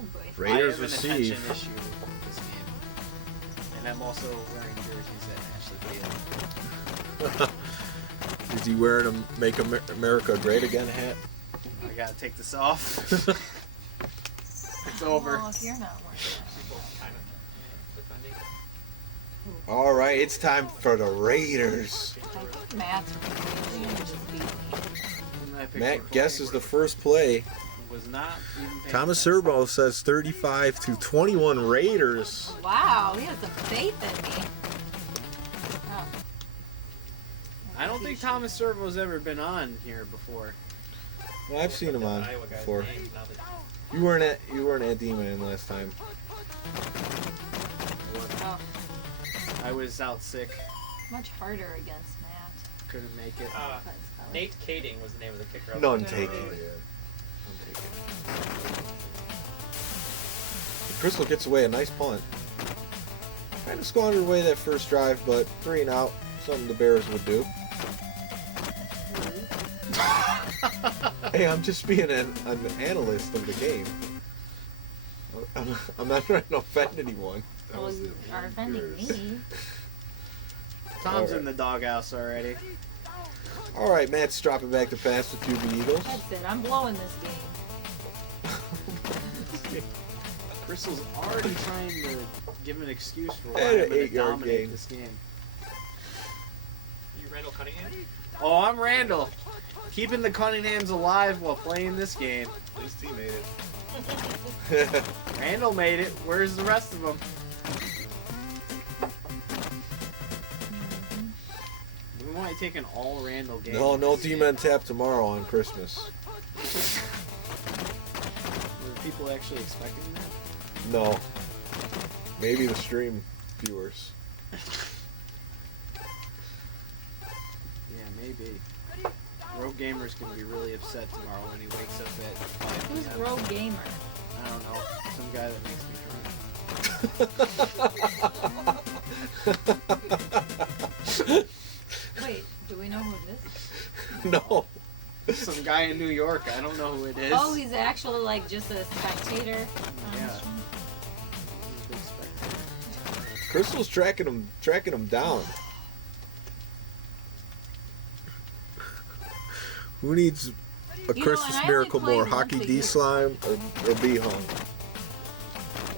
Oh boy. Raiders I have an receive. attention issue with this game. And I'm also wearing jerseys that Ashley gave. Is he wearing a Make America Great Again hat? I gotta take this off. It's over. Well, if you're not wearing People kind of defending. All right, it's time for the Raiders. that, I think Matt's really gonna just beat me. And I picked Matt for guesses the first play. was not even paying Thomas attention. Serbo says 35-21 Raiders. Wow, he has some faith in me. Oh. I don't think Thomas Servo's ever been on here before. Well, I've seen him on Iowa guy's before. name, now that- You weren't at D-Man last time. Oh, I was out sick. much harder against Matt. Couldn't make it. Nate Kading was the name of the kicker. of None the- taken. Oh, yeah. Crystal gets away a nice punt. Kind of squandered away that first drive, but 3 and out, something the Bears would do. Hey, I'm just being an analyst of the game. I'm not trying to offend anyone. That Well, was you the are offending yours. me. Tom's Alright. in the doghouse already. All right, Matt's dropping back to pass to QB Eagles. That's it. I'm blowing this game. Crystal's already trying to give an excuse for why And I'm an going to 8-yard dominate gain. this game. You Randall Cunningham? Oh, I'm Randall. Keeping the Cunninghams alive while playing this game. At least he made it. Randall made it. Where's the rest of them? We might take an all Randall game. No D-Man tap tomorrow on Christmas. Were people actually expecting that? No. Maybe the stream viewers. Yeah, maybe. Rogue Gamer's gonna be really upset tomorrow when he wakes up at 5 Who's p.m. Rogue Gamer? I don't know. Some guy that makes me Wait, do we know who it is? No. drunk. Some guy in New York. I don't know who it is. Oh, he's actually like just a spectator. Yeah. Um, He's a big spectator. Crystal's tracking him down. Who needs a know, Christmas and I miracle only more, play once Hockey a D year. Slime or B Hung?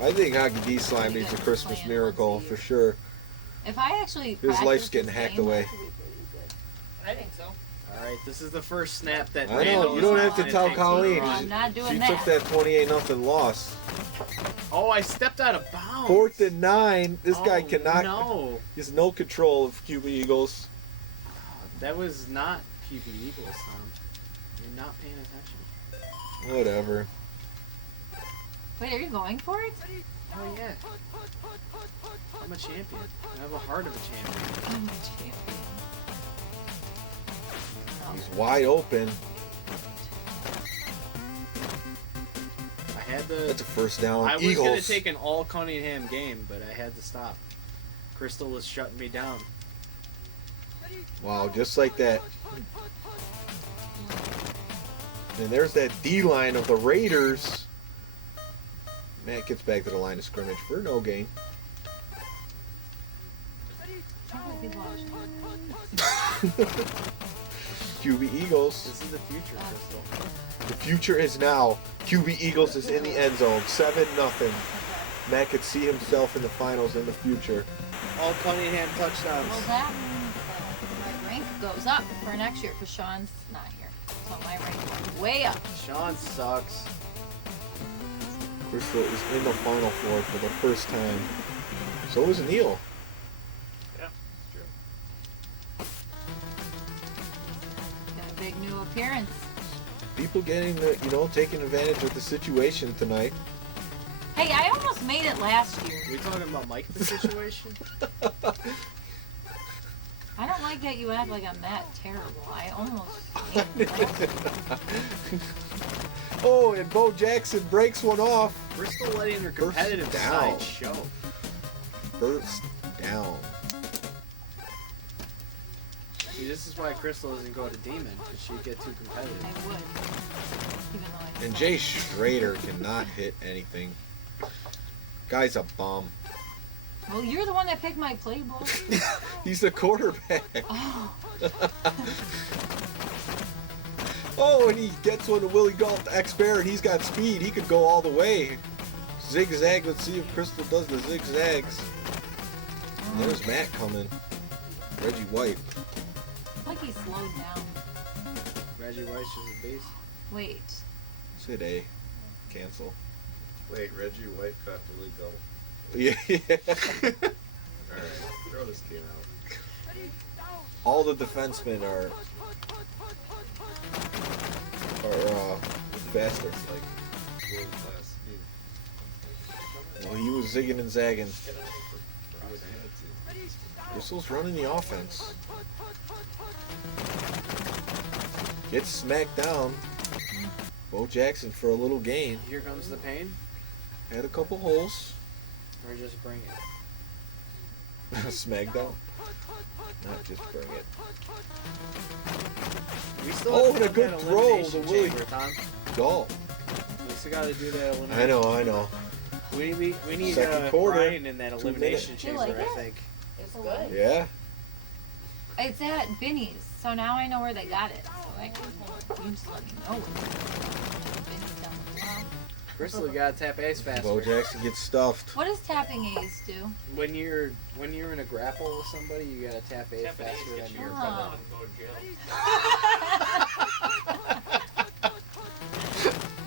I think Hockey D Slime needs a Yeah, Christmas playing miracle once a for year. sure. If I actually His practice life's getting this hacked game, away. I could be pretty good. I think so. All right, this is the first snap that I Randall know, you is don't on have to and tell takes Colleen. the run. I'm not doing She that. took that 28-0 loss. Oh, I stepped out of bounds. 4th and 9. This guy Oh, cannot. No, He has no control of QB Eagles. that was not QB Eagles, Tom. You're not paying attention. Whatever. Wait, are you going for it? Oh yeah. I'm a champion. I have a heart of a champion. I'm a champion. Oh, He's wide open. I had the. That's a first down. I was Eagles. gonna take an all Cunningham game, but I had to stop. Crystal was shutting me down. Wow, just like that. And there's that D line of the Raiders. Matt gets back to the line of scrimmage for no gain. I would be watching. QB Eagles. This is the future, Crystal. The future is now. QB Eagles is in the end zone. 7-0. Matt could see himself in the finals in the future. All Cunningham touchdowns. Well, that means that my rank goes up for next year because Sean's not here. So my rank goes way up. Sean sucks. Crystal is in the Final Four for the first time. So is Neil. Yeah, it's true. Got a big new appearance. People getting, taking advantage of the situation tonight. Hey, I almost made it last year. Are we talking about Mike the situation? I don't like that you act like I'm that terrible. I almost made it last year. Oh, and Bo Jackson breaks one off. Crystal letting her First competitive down. side show. First down. See, this is why Crystal doesn't go to Demon, because she'd get too competitive. I would. Even though I And Jay Schrader cannot hit anything. Guy's a bum. Well, you're the one that picked my playbook. He's the quarterback. Oh. Oh, and he gets one to Willie Galt X-Bear, and he's got speed. He could go all the way. Zigzag. Let's see if Crystal does the zigzags. And there's Matt coming. Reggie White. Like he slowed down. Reggie White's just a beast. Wait. Said A. Cancel. Wait, Reggie White caught Willie Gull. Yeah. Alright, throw this game out. All the defensemen are faster. Like, world class speed. Well, he was zigging and zagging. He wouldn't have had to. Bristol's running the offense. Gets smacked down. Bo Jackson for a little gain. Here comes the pain, Had a couple holes. or just bring it. Smackdown. Not just bring it. We still Oh, have and a to good that throw, elimination the Willie. chamber, Tom. Goal. We still got to do that elimination. I know. We need Second quarter, Brian in that 2 elimination minutes. You chamber, like I it? think. It's good. Yeah. It's at Binny's, so now I know where they got it. So I can, you just let me know. Binny's down the block. Crystal, you gotta tap ace faster. Bo Jackson gets stuffed. What does tapping A's do? When you're in a grapple with somebody, you gotta tap ace Tapping A's faster gets than you your in Oh. trouble and go to jail.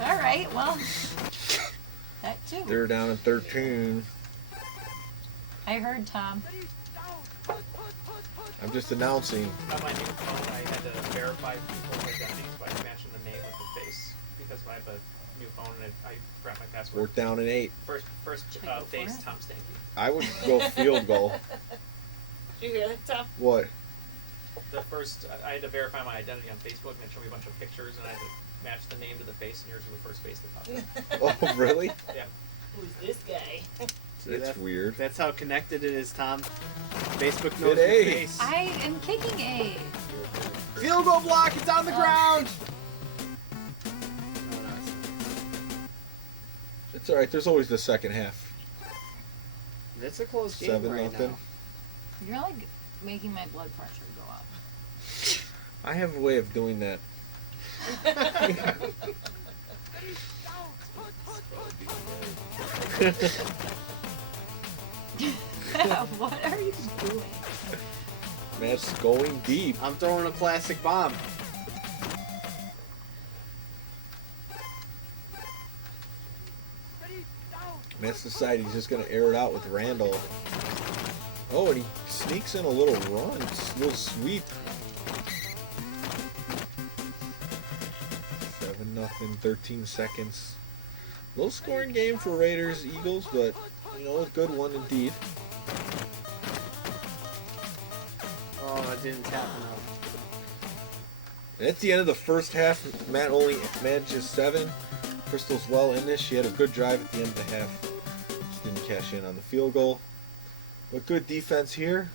All right, well, that too. They're down at 13. I heard Tom. I'm just announcing. On my new phone, I had to verify people's identities by matching the name with the face because I have a new phone and I forgot my password. We're down at 8. First Should I go for face, it? Tom Stanky. I would go field goal. Did you hear that, Tom? What? The first, I had to verify my identity on Facebook and it showed me a bunch of pictures and I had to match the name to the face and yours was the first face that popped up. Oh, really? Yeah. Who's this guy? See, That's weird. That's how connected it is, Tom. Facebook knows Good your A. face. I am kicking A. Field goal block, it's on the Oh. ground! No, no, It's alright. There's always the second half. it's a close game 7-0. right now. You're like making my blood pressure go up. I have a way of doing that. What are you doing? Matt's going deep. I'm throwing a classic bomb. Matt's decided he's just going to air it out with Randall. Oh, and he sneaks in a little run. A little sweep. 7-0, 13 seconds. Low scoring game for Raiders, Eagles, but, you know, a good one indeed. Oh, it didn't tap enough. And at the end of the first half, Matt only manages 7. Crystal's well in this. She had a good drive at the end of the half. Just didn't cash in on the field goal. But good defense here.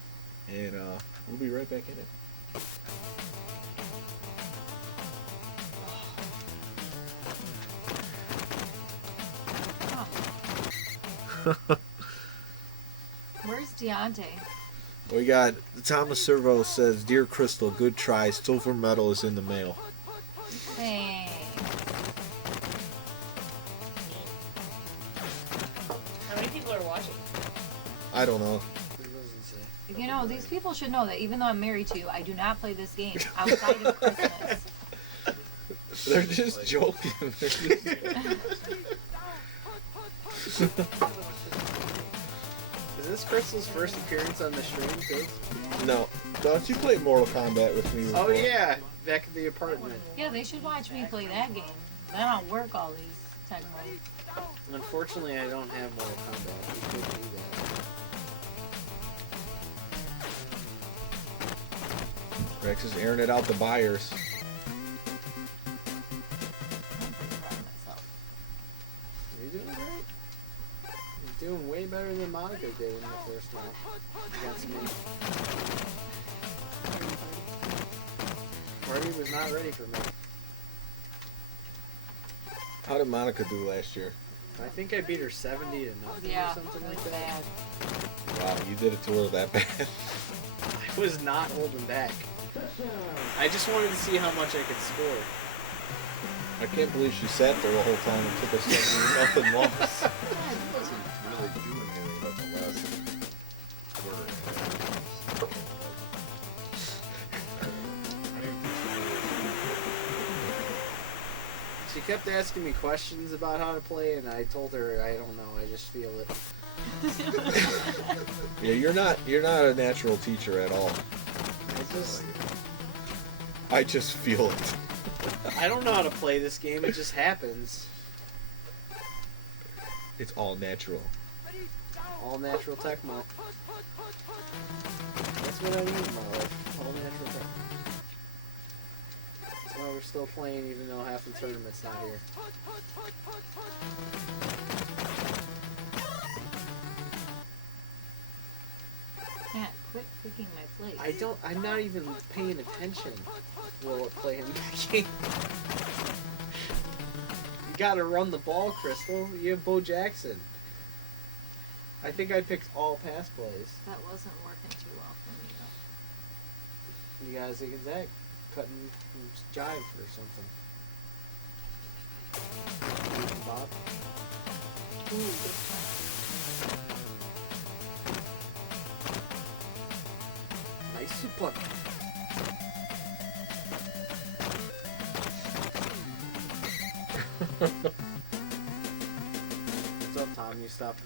And we'll be right back in it. Where's Deontay? We got Thomas Servo says, "Dear Crystal, good try. Silver medal is in the mail." Thanks. How many people are watching? I don't know. It doesn't say. You know, these people should know that even though I'm married to you, I do not play this game outside of Christmas. They're just joking. They're just- Is this Crystal's first appearance on the stream, too? no, don't you play Mortal Kombat with me? Oh, before? yeah. Back at the apartment. Yeah, they should watch me play that game. Then I'll work all these Tecmo. Unfortunately, I don't have Mortal Kombat. We could do that. Rex is airing it out to buyers. I'm pretty proud of myself. You're doing great. You're doing way better than Monica did in the first round against me. Party was not ready for me. How did Monica do last year? I think I beat her 70 to nothing Yeah, or something it like was that. bad. Wow, you did it to her that bad. I was not holding back. I just wanted to see how much I could score. I can't believe she sat there the whole time and took a 70 nothing loss. He wasn't really doing anything about the last quarter and a half. She kept asking me questions about how to play, and I told her I don't know. I just feel it. Yeah, you're not a natural teacher at all. I just feel it. I don't know how to play this game. It just happens. It's all natural. All natural Tecmo. That's what I need in my life. All natural Tecmo. That's why we're still playing even though half the tournament's not here. Matt, quit picking my place. I'm not even paying attention while we're playing the game. You gotta run the ball, Crystal. You have Bo Jackson. I think I picked all pass plays. That wasn't working too well for me though. You guys think Zach cutting jive or something. Bob. Ooh, good try. Nice super. What's up, Tom? You stopped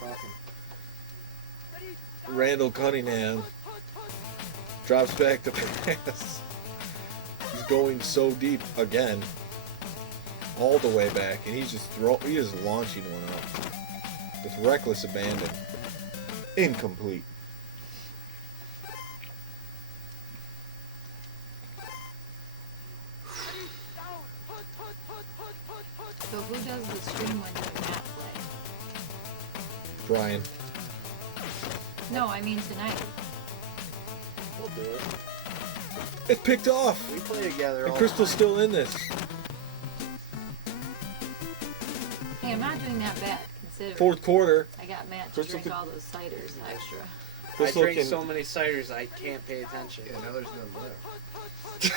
talking. Randall Cunningham drops back to pass. He's going so deep again, all the way back, and he's just launching one up with reckless abandon. Incomplete. So who does the stream when you're Matt play? Brian. No, I mean tonight. We'll do it. It picked off. We play together And all Crystal's the time. still in this. Hey, I'm not doing that bad, considering Fourth quarter. I got Matt to Crystal drink could- all those ciders extra. Crystal I drink can- so many ciders I can't pay attention. Yeah, now there's none left.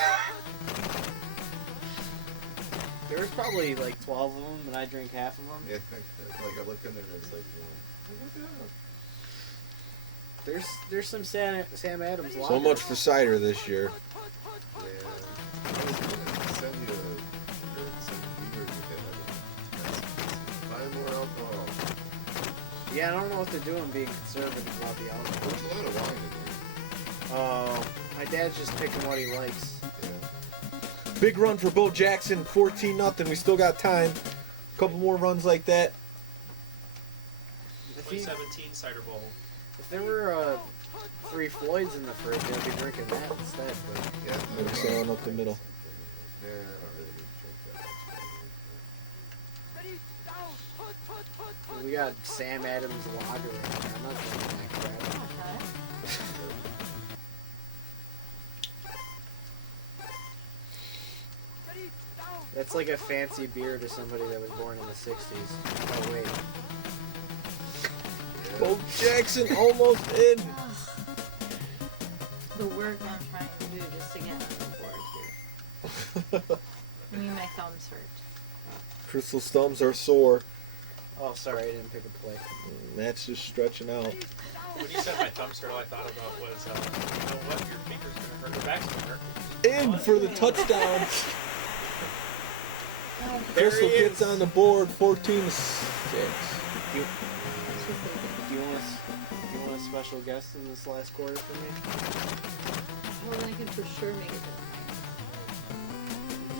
There was probably like 12 of them, and I drink half of them. Yeah, like I look in there and it's like one. Like, what the hell? There's some Sam Adams lager. So much for cider this year. Yeah. I was gonna send you some beers again. Buy more alcohol. Yeah, I don't know what they're doing being conservative about the alcohol. There's a lot of wine in Oh, my dad's just picking what he likes. there. Yeah. Big run for Bo Jackson, 14-0. We still got time. Couple more runs like that. If, he, 2017 Cider Bowl. if there were 3 Floyds in the fridge, I'd be drinking that instead. But Yeah. They're sailing up the middle. Yeah, I don't really drink that much. we got Sam Adams lager in there. I'm not drinking that crap. Okay. That's like a fancy beer to somebody that was born in the 60s. Oh, wait. Bo Jackson almost in. The work I'm trying to do just to get on the board here. I mean, my thumbs hurt. Crystal's thumbs are sore. Oh, sorry, I didn't pick a play. Matt's just stretching out. When you said my thumbs hurt, all I thought about was, you know what, your finger's gonna hurt, your back's gonna hurt. In for the touchdown. There Crystal he gets is. on the board, 14-6. Do you want a special guest in this last quarter for me? Well, I can for sure make it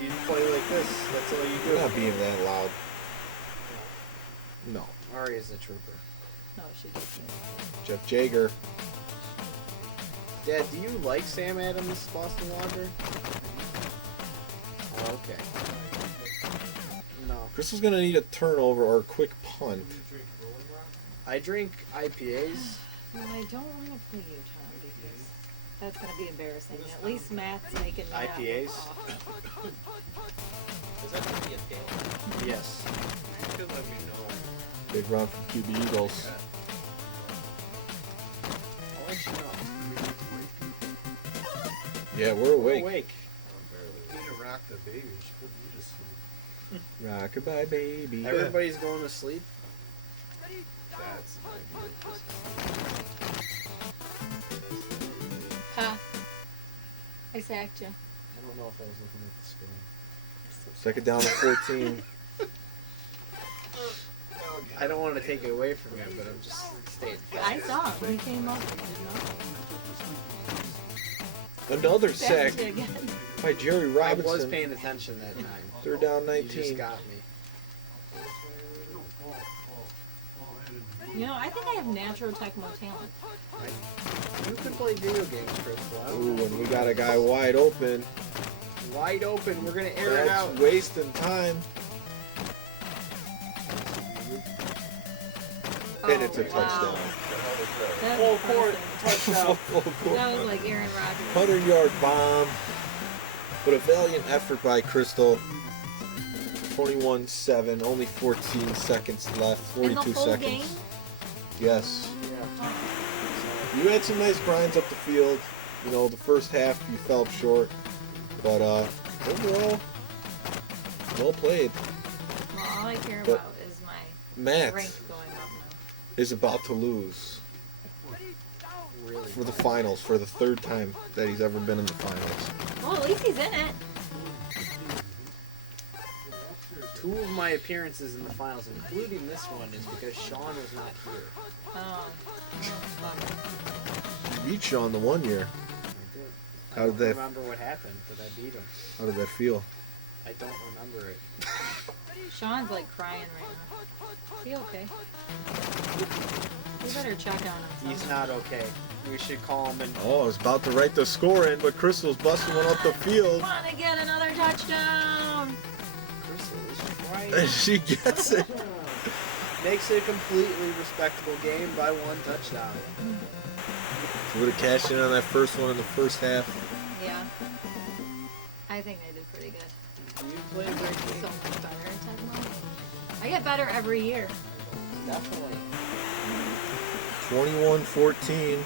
You play like this. That's all you You're do. not being that loud. No. Ari is a trooper. No, she just Jeff Jager. Dad, do you like Sam Adams Boston Lager? Oh, okay. No. Crystal's gonna need a turnover or a quick punt. I drink IPAs. No, I don't want to play you, Tom, because That's gonna be embarrassing. At least Matt's making me IPAs? Is that gonna be a tail? Yes. You could let me know. Big run from QB Eagles. I'll let you know. Yeah, we're awake. Awake. You need to rock the baby. She put you to sleep. Rockabye baby. Everybody's going to sleep. That's an idea. Ha. I sacked you. I don't know if I was looking at the screen. Second down to 14. I don't want to take it away from you, but I'm just staying. I saw him. He came up. Another sack Sacked you again. by Jerry I was Robinson. paying attention that time. Third down, You just 19. got me. You know, I think I have natural Tecmo talent. You can play video games, Crystal. I don't Ooh, know. and we got a guy wide open. Wide open. We're gonna air it That's out. wasting time. And it's a touchdown. That Full was court impressive. touchdown. That was like Aaron Rodgers. 100-yard bomb. But a valiant effort by Crystal. 21-7, only 14 seconds left. In the 42 whole seconds. game? Yes. Yeah. You had some nice grinds up the field. You know, the first half you fell short. But overall, well played. Well, all I care But- about is my Matt rank going up is about to lose Really. for the finals for the third time that he's ever been in the finals. now. Well, at least he's in it. 2 of my appearances in the finals, including this one, is because Sean was not here. Oh. Bummer. You beat Sean the one year. I did. How I did don't that- remember what happened, but I beat him. How did that feel? I don't remember it. Sean's like crying right now. Is he okay? We better check on him. He's not okay. We should call him and Oh, I was about to write the score in, but Crystal's busting one up the field. Want to get another touchdown? Crystal is trying. And she gets it. Makes it a completely respectable game by 1 touchdown. Would have cashed in on that first one in the first half. Yeah. I think I did pretty good. You play a great So game. much better at Tecmo. I get better every year. Definitely. 21-14.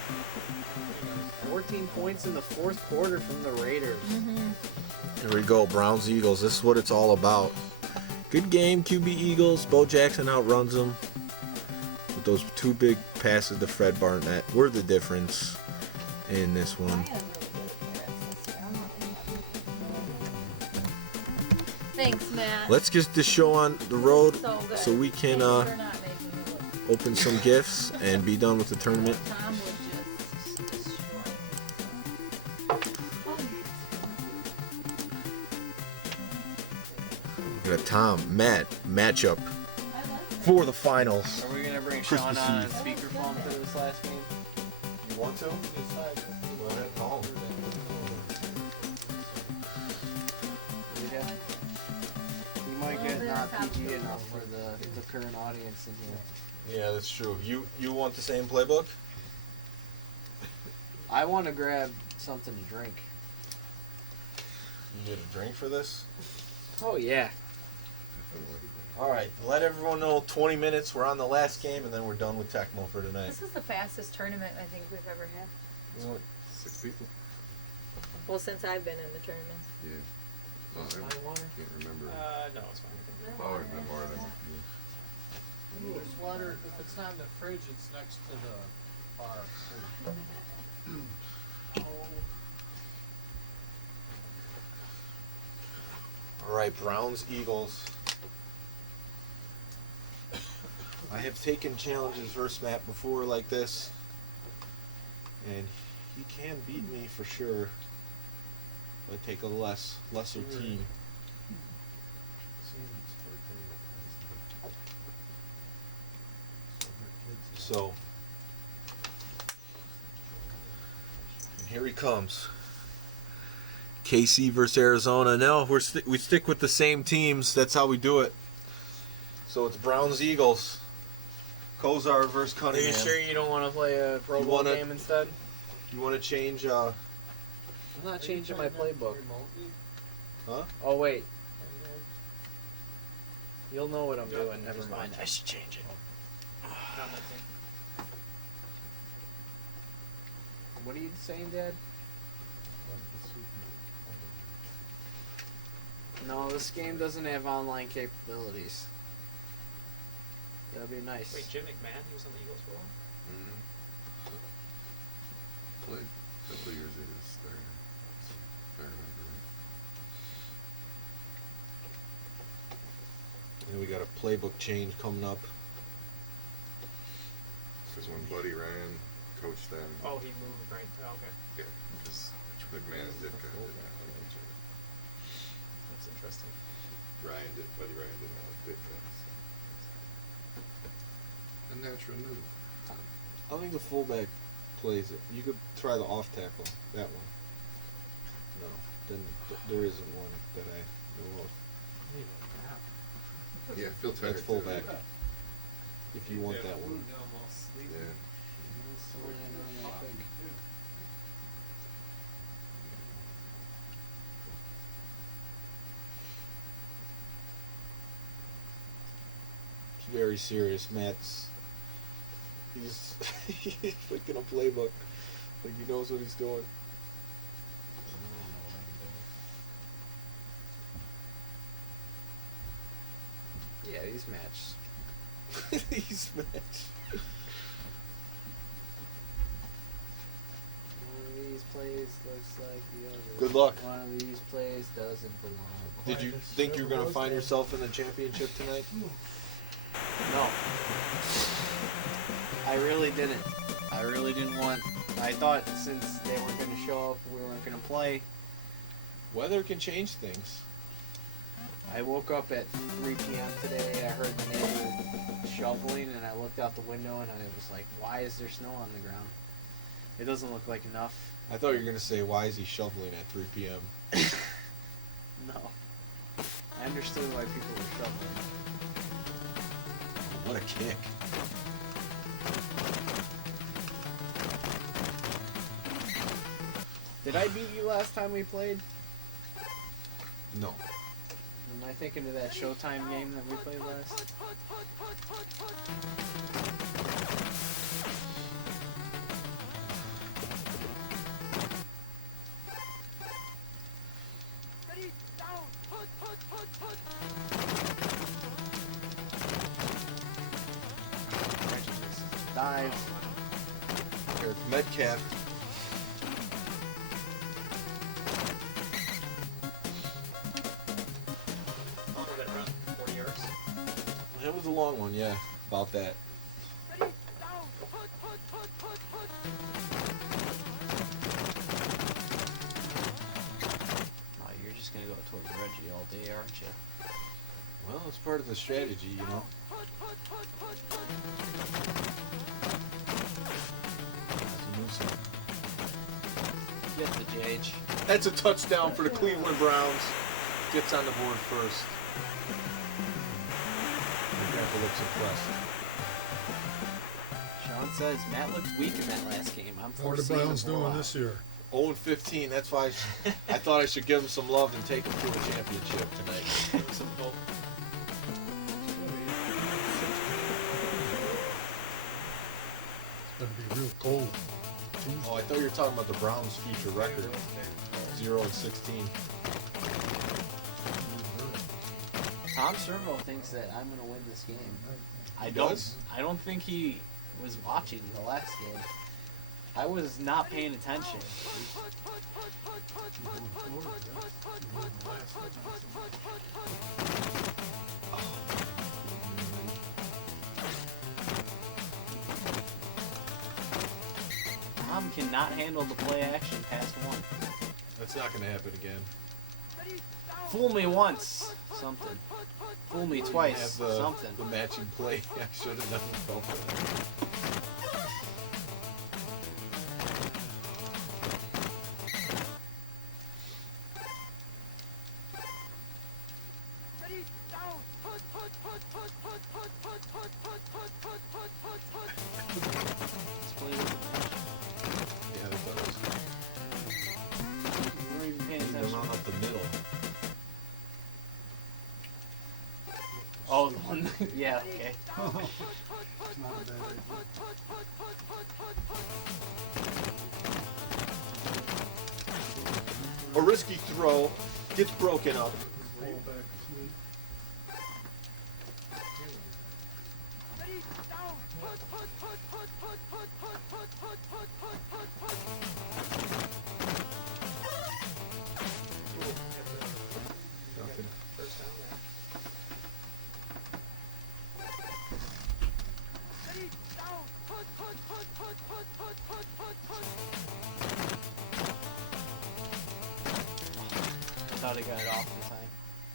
14 points in the 4th quarter from the Raiders. Here we go, Browns Eagles. This is what it's all about. Good game, QB Eagles. Bo Jackson outruns them. With those 2 big passes to Fred Barnett were the difference in this one. Thanks, Matt. Let's get this show on the road So good. so we can Thanks for not making me look. open some gifts and be done with the tournament. Tom would just destroy. We got a Tom, Matt matchup I like it. for the finals. Are we going to bring Christmas Sean on Eve. speakerphone for this last game? You want to? Go ahead, call him. Yeah. We might get not PG enough for the current audience in here. Yeah, that's true. You want the same playbook? I want to grab something to drink. You get a drink for this? Oh, yeah. All right, let everyone know 20 minutes. We're on the last game, and then we're done with Tecmo for tonight. This is the fastest tournament I think we've ever had. 6 people? Well, since I've been in the tournament. Yeah. Oh, I can't remember. No, it's fine. Oh, it's been more than There's water, if it's not in the fridge, it's next to the bar. All right, Browns, Eagles. I have taken challenges versus Matt before like this, and he can beat me for sure. But I take a lesser team. So, and here he comes. KC versus Arizona. No, we stick with the same teams. That's how we do it. So it's Browns Eagles. Kozar versus Are Cunningham. you sure you don't want to play a Pro You Bowl wanna- game instead? You want to change I'm not changing my playbook. Huh? Oh wait. You'll know what I'm doing. Never mind. I should change it. Not that thing. What are you saying, Dad? No, this game doesn't have online capabilities. That'd be nice. Wait, Jim McMahon, he was on the Eagles for a while? Mm-hmm. Played a couple of years at his start, if I remember right. And we got a playbook change coming up. Because when Buddy Ryan coached them, Oh, he moved, right? Oh, okay. yeah, because McMahon and Ditka did not like each other. That's interesting. Buddy Ryan did not like Ditka. So. A natural move. I don't think the fullback plays it. You could try the off tackle, that one. No, then there isn't one that I know of. Yeah, Phil Taylor. That's fullback. If you want that one. Yeah. It's very serious. Matt's he's flicking a playbook like he knows what he's doing. Yeah, these matches. He's match. One of these plays looks like the other. Good luck. One of these plays doesn't belong. Did you think you were gonna find yourself in the championship tonight? No. I really didn't. I really didn't want. I thought since they weren't going to show up, we weren't going to play. Weather can change things. I woke up at 3 p.m. today. I heard the neighbor shoveling, and I looked out the window, and I was like, "Why is there snow on the ground? It doesn't look like enough." I thought you were gonna say, why is he shoveling at 3 p.m.? No. I understood why people were shoveling. What a kick. Did I beat you last time we played? No. Am I thinking of that Showtime game that we played last? Dive. Eric Metcalf. Oh, that run, 40 yards. That was a long one, yeah. About that. Oh, you're just gonna go towards Reggie all day, aren't you? Well, it's part of the strategy, you know. Get the JH. That's a touchdown for the Cleveland Browns. Gets on the board first. My grandpa looks impressed. Sean says Matt looked weak in that last game. I'm How are the foreseeing Browns a blowout. doing this year? 0-15. That's why I thought I should give him some love and take him to a championship tonight. Some hope. It's going to be real cold. Oh, I thought you were talking about the Browns' future record. 0-16. Tom Servo thinks that I'm gonna win this game. He does? I don't think he was watching the last game. I was not paying attention. Tom cannot handle the play action past one. That's not going to happen again. Fool me once, something. Fool me twice, Have something. the matching play. I should have done it. Let's play with the match. Yeah, that does. Yeah, okay. It's not a bad idea. A risky throw gets broken up. Fall back asleep. Nothing. First down there. I thought he got it off in time.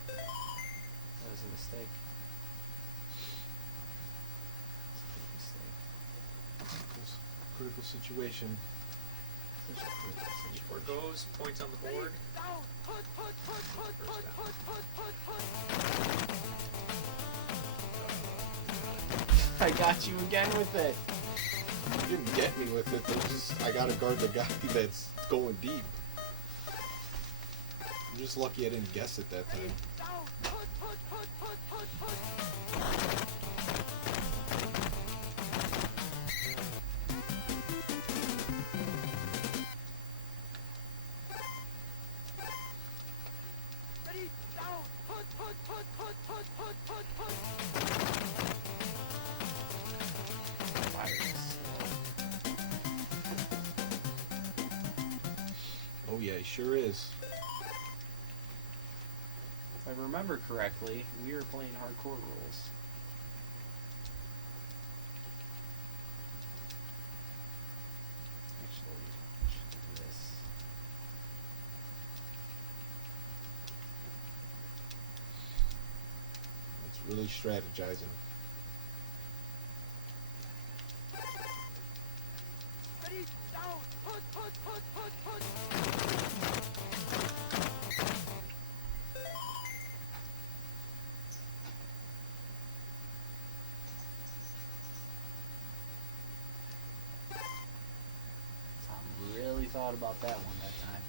That was a mistake. It's a big mistake. Critical situation. Such a critical Before situation. goes, points on the board. First down. I got you again with it. You didn't get me with it. I gotta guard the guy that's going deep. I'm just lucky I didn't guess it that time. Oh yeah, he sure is. If I remember correctly, we were playing hardcore rules. Actually, I should do this. It's really strategizing. Tom really thought about that one that time.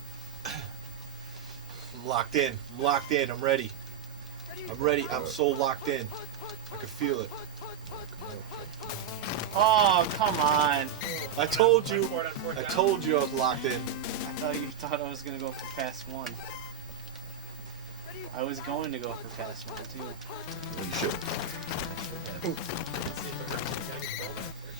I'm locked in. I'm locked in. I'm ready. I'm ready. I'm so locked in. I can feel it. Oh, come on. I told you. Fourth on fourth I down. told you I was locked in. I thought you thought I was going to go for pass one. I was going to go for pass one, too. Well, you should. Let's see if the ref's gonna get the ball back there.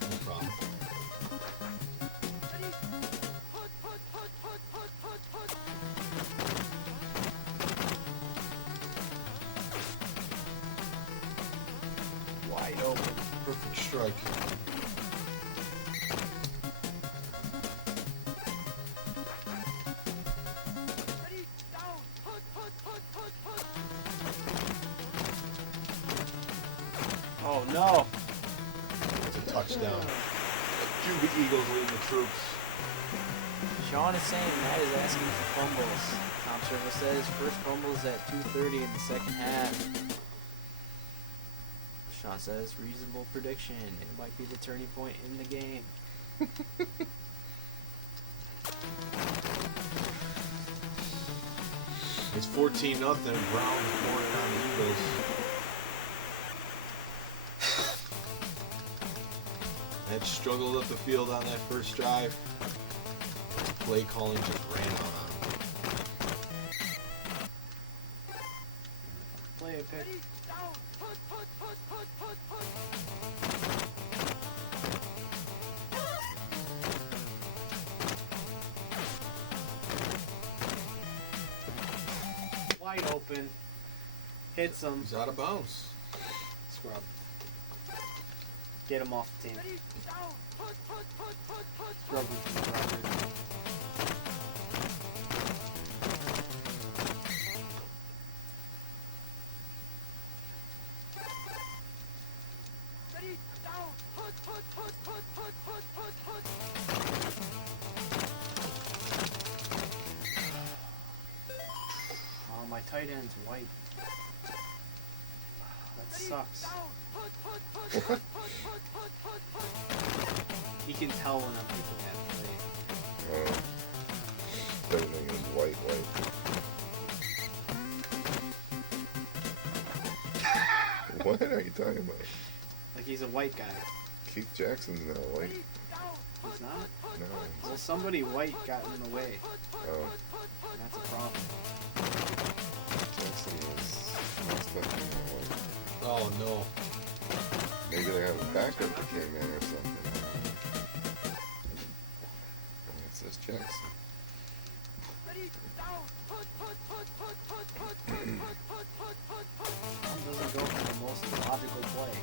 No problem. Wide open. Perfect strike. Oh, no. It's a touchdown. Cuba Eagles leading the troops. Sean is saying Matt is asking for fumbles. Tom Servo says first fumbles at 2:30 in the second half. Sean says reasonable prediction. It might be the turning point in the game. It's 14-0. Browns pouring on the Eagles. Had struggled up the field on that first drive. Play calling just ran out on him. Play a pick. Wide open. Hits him. He's out of bounds. Scrub. Get him off the team. Scrub with the tight end's white. That sucks. What? He can tell when I'm picking that play. Everything is white. What are you talking about? Like he's a white guy. Keith Jackson's not white. He's not? No. Well, somebody white got in the way. Oh, And that's a problem. Jackson is definitely not white. Oh no. Maybe they have a backup that came in or something. It says Jackson. Tom doesn't go for the most logical play.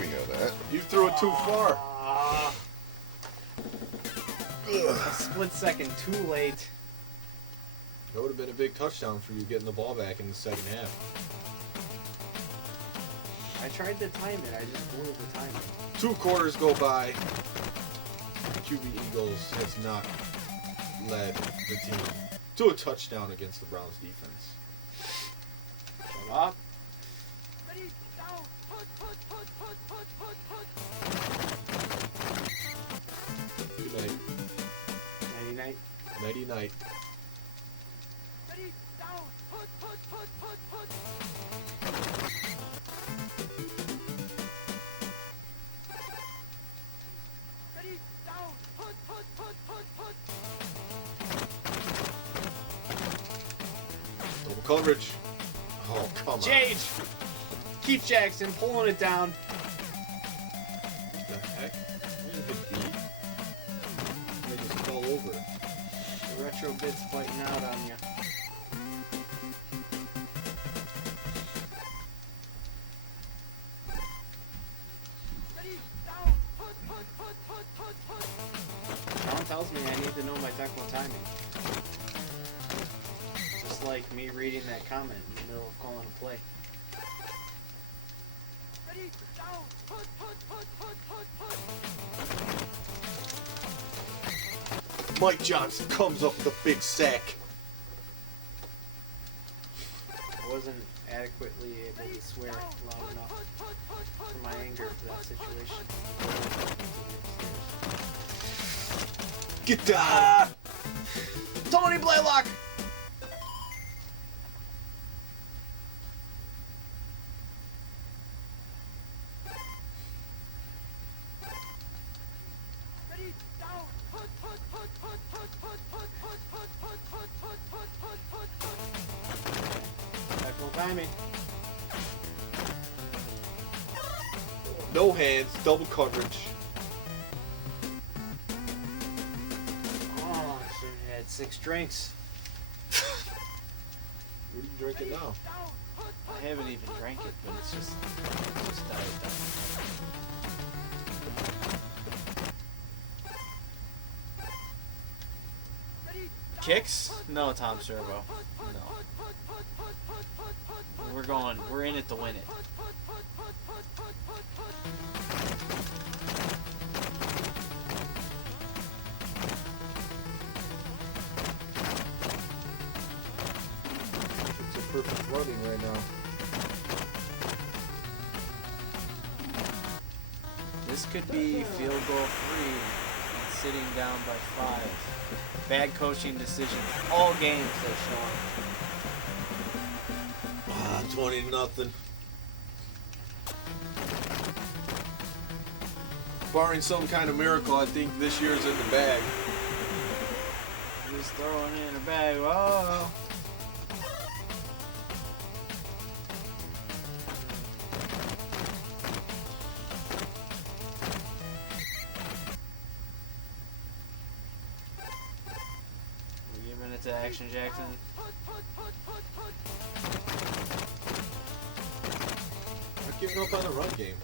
We know that. You threw it too far. A split second too late. That would have been a big touchdown for you getting the ball back in the second half. I tried to time it. I just blew the timing. 2 quarters go by. QB Eagles has not led the team to a touchdown against the Browns defense. Shut up. Good night. Nighty night. Nighty night. Double coverage. Oh, come on. Jage! Keith Jackson pulling it down. What the heck? You didn't get beat. They just fall over. The retro bits fighting out on you. Sean tells me I need to know my Tecmo timing. Just like me reading that comment in the middle of calling a play. Mike Johnson comes up with a big sack. I wasn't adequately able to swear loud enough for my anger for that situation. Get down! Tony Blaylock! Tecmo timing. No hands, double coverage. Oh, I should have had 6 drinks. What are you drinking now? I haven't even drank it, but it's just diet down. Kicks? No, Tom Servo. No. We're in it to win it. It's a perfect running right now. This could be field goal free and sitting down by 5. Bad coaching decisions. All games they're showing. 20-0. Barring some kind of miracle, I think this year's in the bag. Just throwing it in a bag. Oh. We're giving it to Action Jackson. Not giving up on the run game.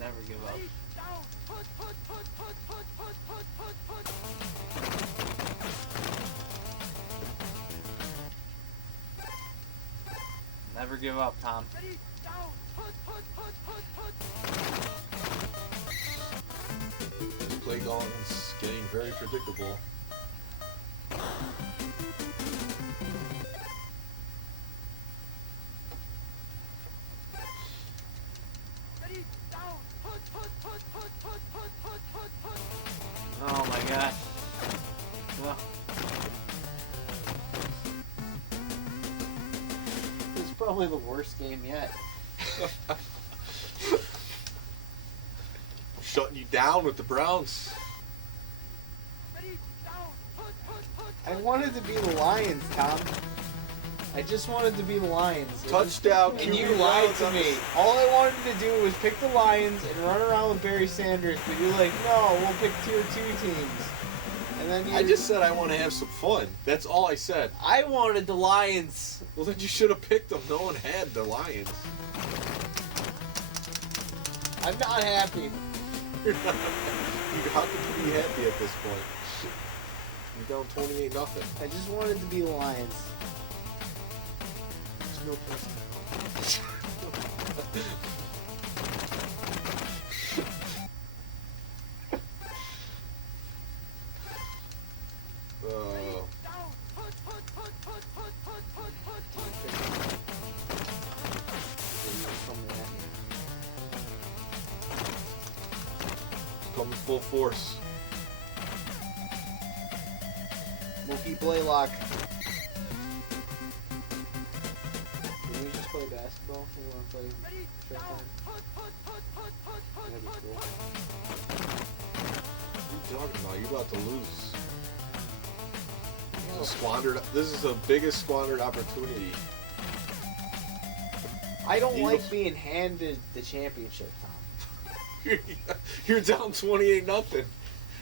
Never give up. Never give up, Tom. This play Dalton's getting very predictable. Oh my god. Well, this is probably the worst game yet. Shutting you down with the Browns. I wanted to be the Lions, Tom. I just wanted to be the Lions. Touchdown, And you QB lied Browns to on me. the- All I wanted to do was pick the Lions and run around with Barry Sanders, but you're like, no, we'll pick tier 2 teams. And then you... I just said I want to have some fun. That's all I said. I wanted the Lions. Well, then you should have picked them. No one had the Lions. I'm not happy. How could you be happy at this point? You're down 28-0. I just wanted to be the Lions. There's no place Oh. Coming full force. Mookie Blaylock. Can we just play basketball? We want to play Showtime? That'd be cool. What are you talking about? You're about to lose. This is the biggest squandered opportunity. I don't Eagles. like being handed the championship, Tom. You're down 28-0.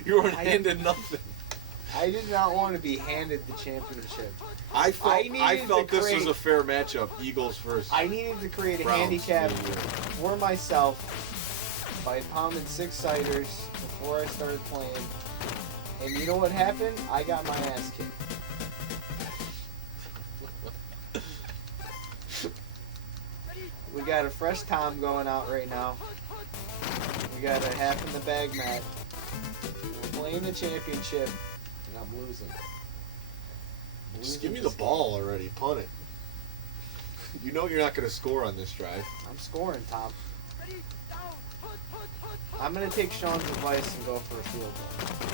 You weren't handed nothing. I did not want to be handed the championship. I felt to this was create- a fair matchup. Eagles versus I needed to create a Browns. handicap Yeah. for myself by pounding 6 ciders before I started playing. And you know what happened? I got my ass kicked. We got a fresh Tom going out right now. We got a half in the bag mat. We're playing the championship, and I'm losing. Just give me the ball already. Punt it. You know you're not going to score on this drive. I'm scoring, Tom. I'm going to take Sean's advice and go for a field goal.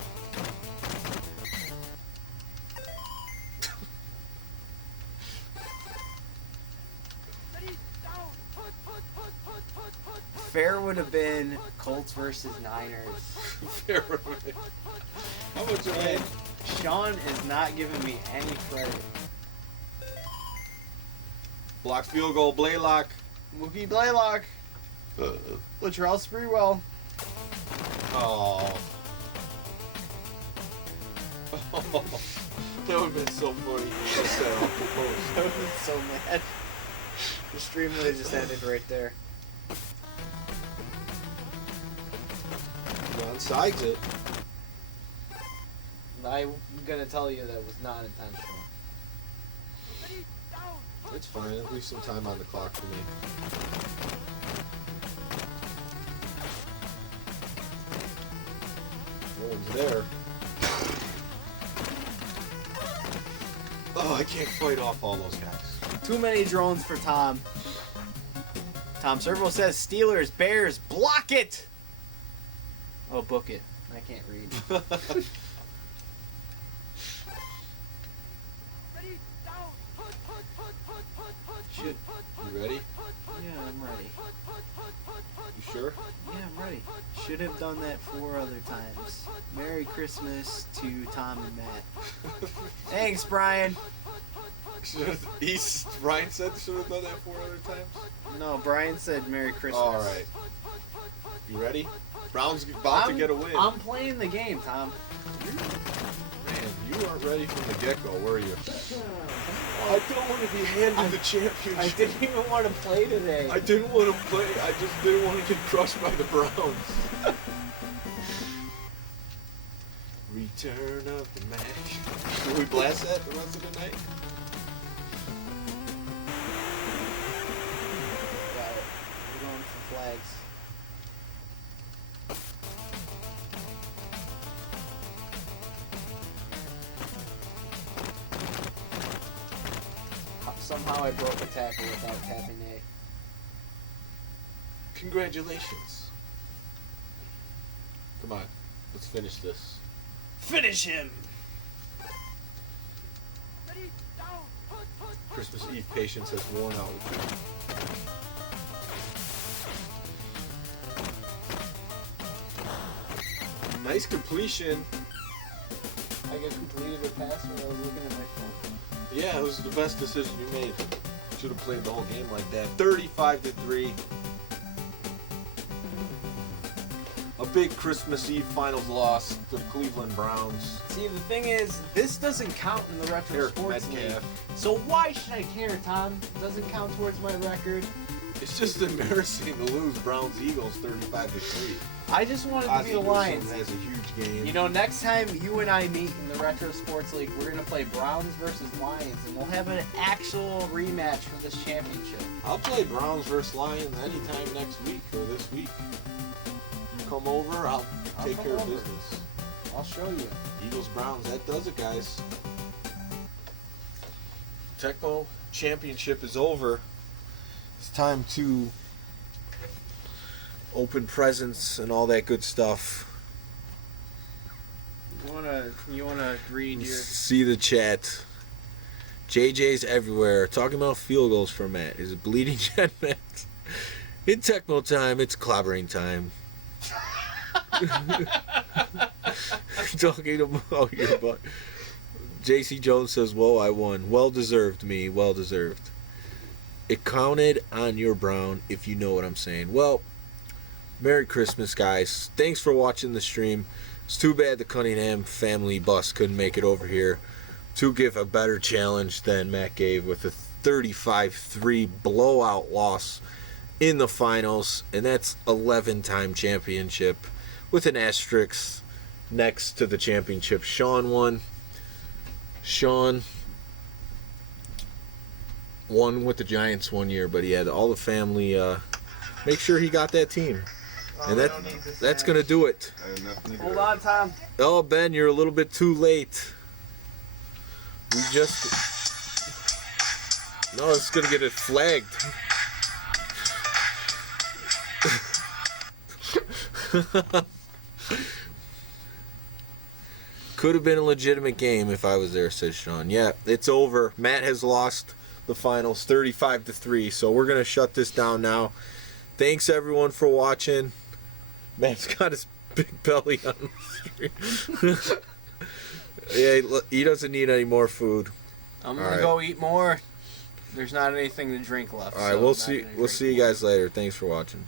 Fair would have been Colts versus Niners. Fair. How much you And Sean is not giving me any credit. Block field goal, Blaylock. Mookie Blaylock. Latrell Sprewell. Oh. That would have been so funny. You just said off the post. I would have been so mad. The stream would have just ended right there. Onside it. I'm gonna tell you that was not intentional. It's fine. Leave some time on the clock for me. No one's there. Oh, I can't fight off all those guys. Too many drones for Tom. Tom Servo says Steelers, Bears, block it! Oh, book it. I can't read. Shit. You ready? Yeah, I'm ready. You sure? Yeah, I'm ready. Should have done that 4 other times. Merry Christmas to Tom and Matt. Thanks, Brian. Ryan said should have done that 4 other times. No, Brian said Merry Christmas. All right. You ready? Brown's about to get a win. I'm playing the game, Tom. Man, you weren't ready from the get-go, were you? I don't want to be handed the championship. I didn't even want to play today. I didn't want to play. I just didn't want to get crushed by the Browns. Return of the Mac. Should we blast that the rest of the night? Got it. We're going for flags. Somehow I broke a tackle without tapping A. Congratulations. Come on, let's finish this. Finish him! Christmas Eve patience has worn out. Nice completion. I just completed a pass when I was looking at my phone. Yeah, it was the best decision you made. Should have played the whole game like that. 35-3. A big Christmas Eve finals loss to the Cleveland Browns. See, the thing is, this doesn't count in the Retro Eric Sports League. Metcalf. So why should I care, Tom? It doesn't count towards my record. It's just embarrassing to lose Browns-Eagles 35-3. I just wanted to be the Lions. has a huge game. You know, next time you and I meet in the Retro Sports League, we're going to play Browns versus Lions, and we'll have an actual rematch for this championship. I'll play Browns versus Lions anytime next week or this week. You come over, I'll take come care of over. business. I'll show you. Eagles-Browns, that does it, guys. Tecmo championship is over. It's time to open presents and all that good stuff. You wanna read your? See the chat. JJ's everywhere. Talking about field goals for Matt. Is it bleeding jet Matt? In Tecmo time, it's clobbering time. Talking about your butt. JC Jones says, "Whoa, I won. Well deserved, me. Well deserved. It counted on your Brown, if you know what I'm saying." Well, Merry Christmas, guys. Thanks for watching the stream. It's too bad the Cunningham family bus couldn't make it over here to give a better challenge than Matt gave with a 35-3 blowout loss in the finals. And that's 11-time championship with an asterisk next to the championship Sean won. Sean won with the Giants one year, but he had all the family make sure he got that team. And that's going to do it. I have nothing to do. Hold on, Tom. Oh, Ben, you're a little bit too late. We just... No, it's going to get it flagged. Could have been a legitimate game if I was there, says Sean. Yeah, it's over. Matt has lost the finals 35-3, so we're going to shut this down now. Thanks, everyone, for watching. Matt's got his big belly on the stream. Yeah, he doesn't need any more food. I'm gonna All right. go eat more. There's not anything to drink left. All right, so we'll I'm not see. gonna We'll drink see you more. guys later. Thanks for watching.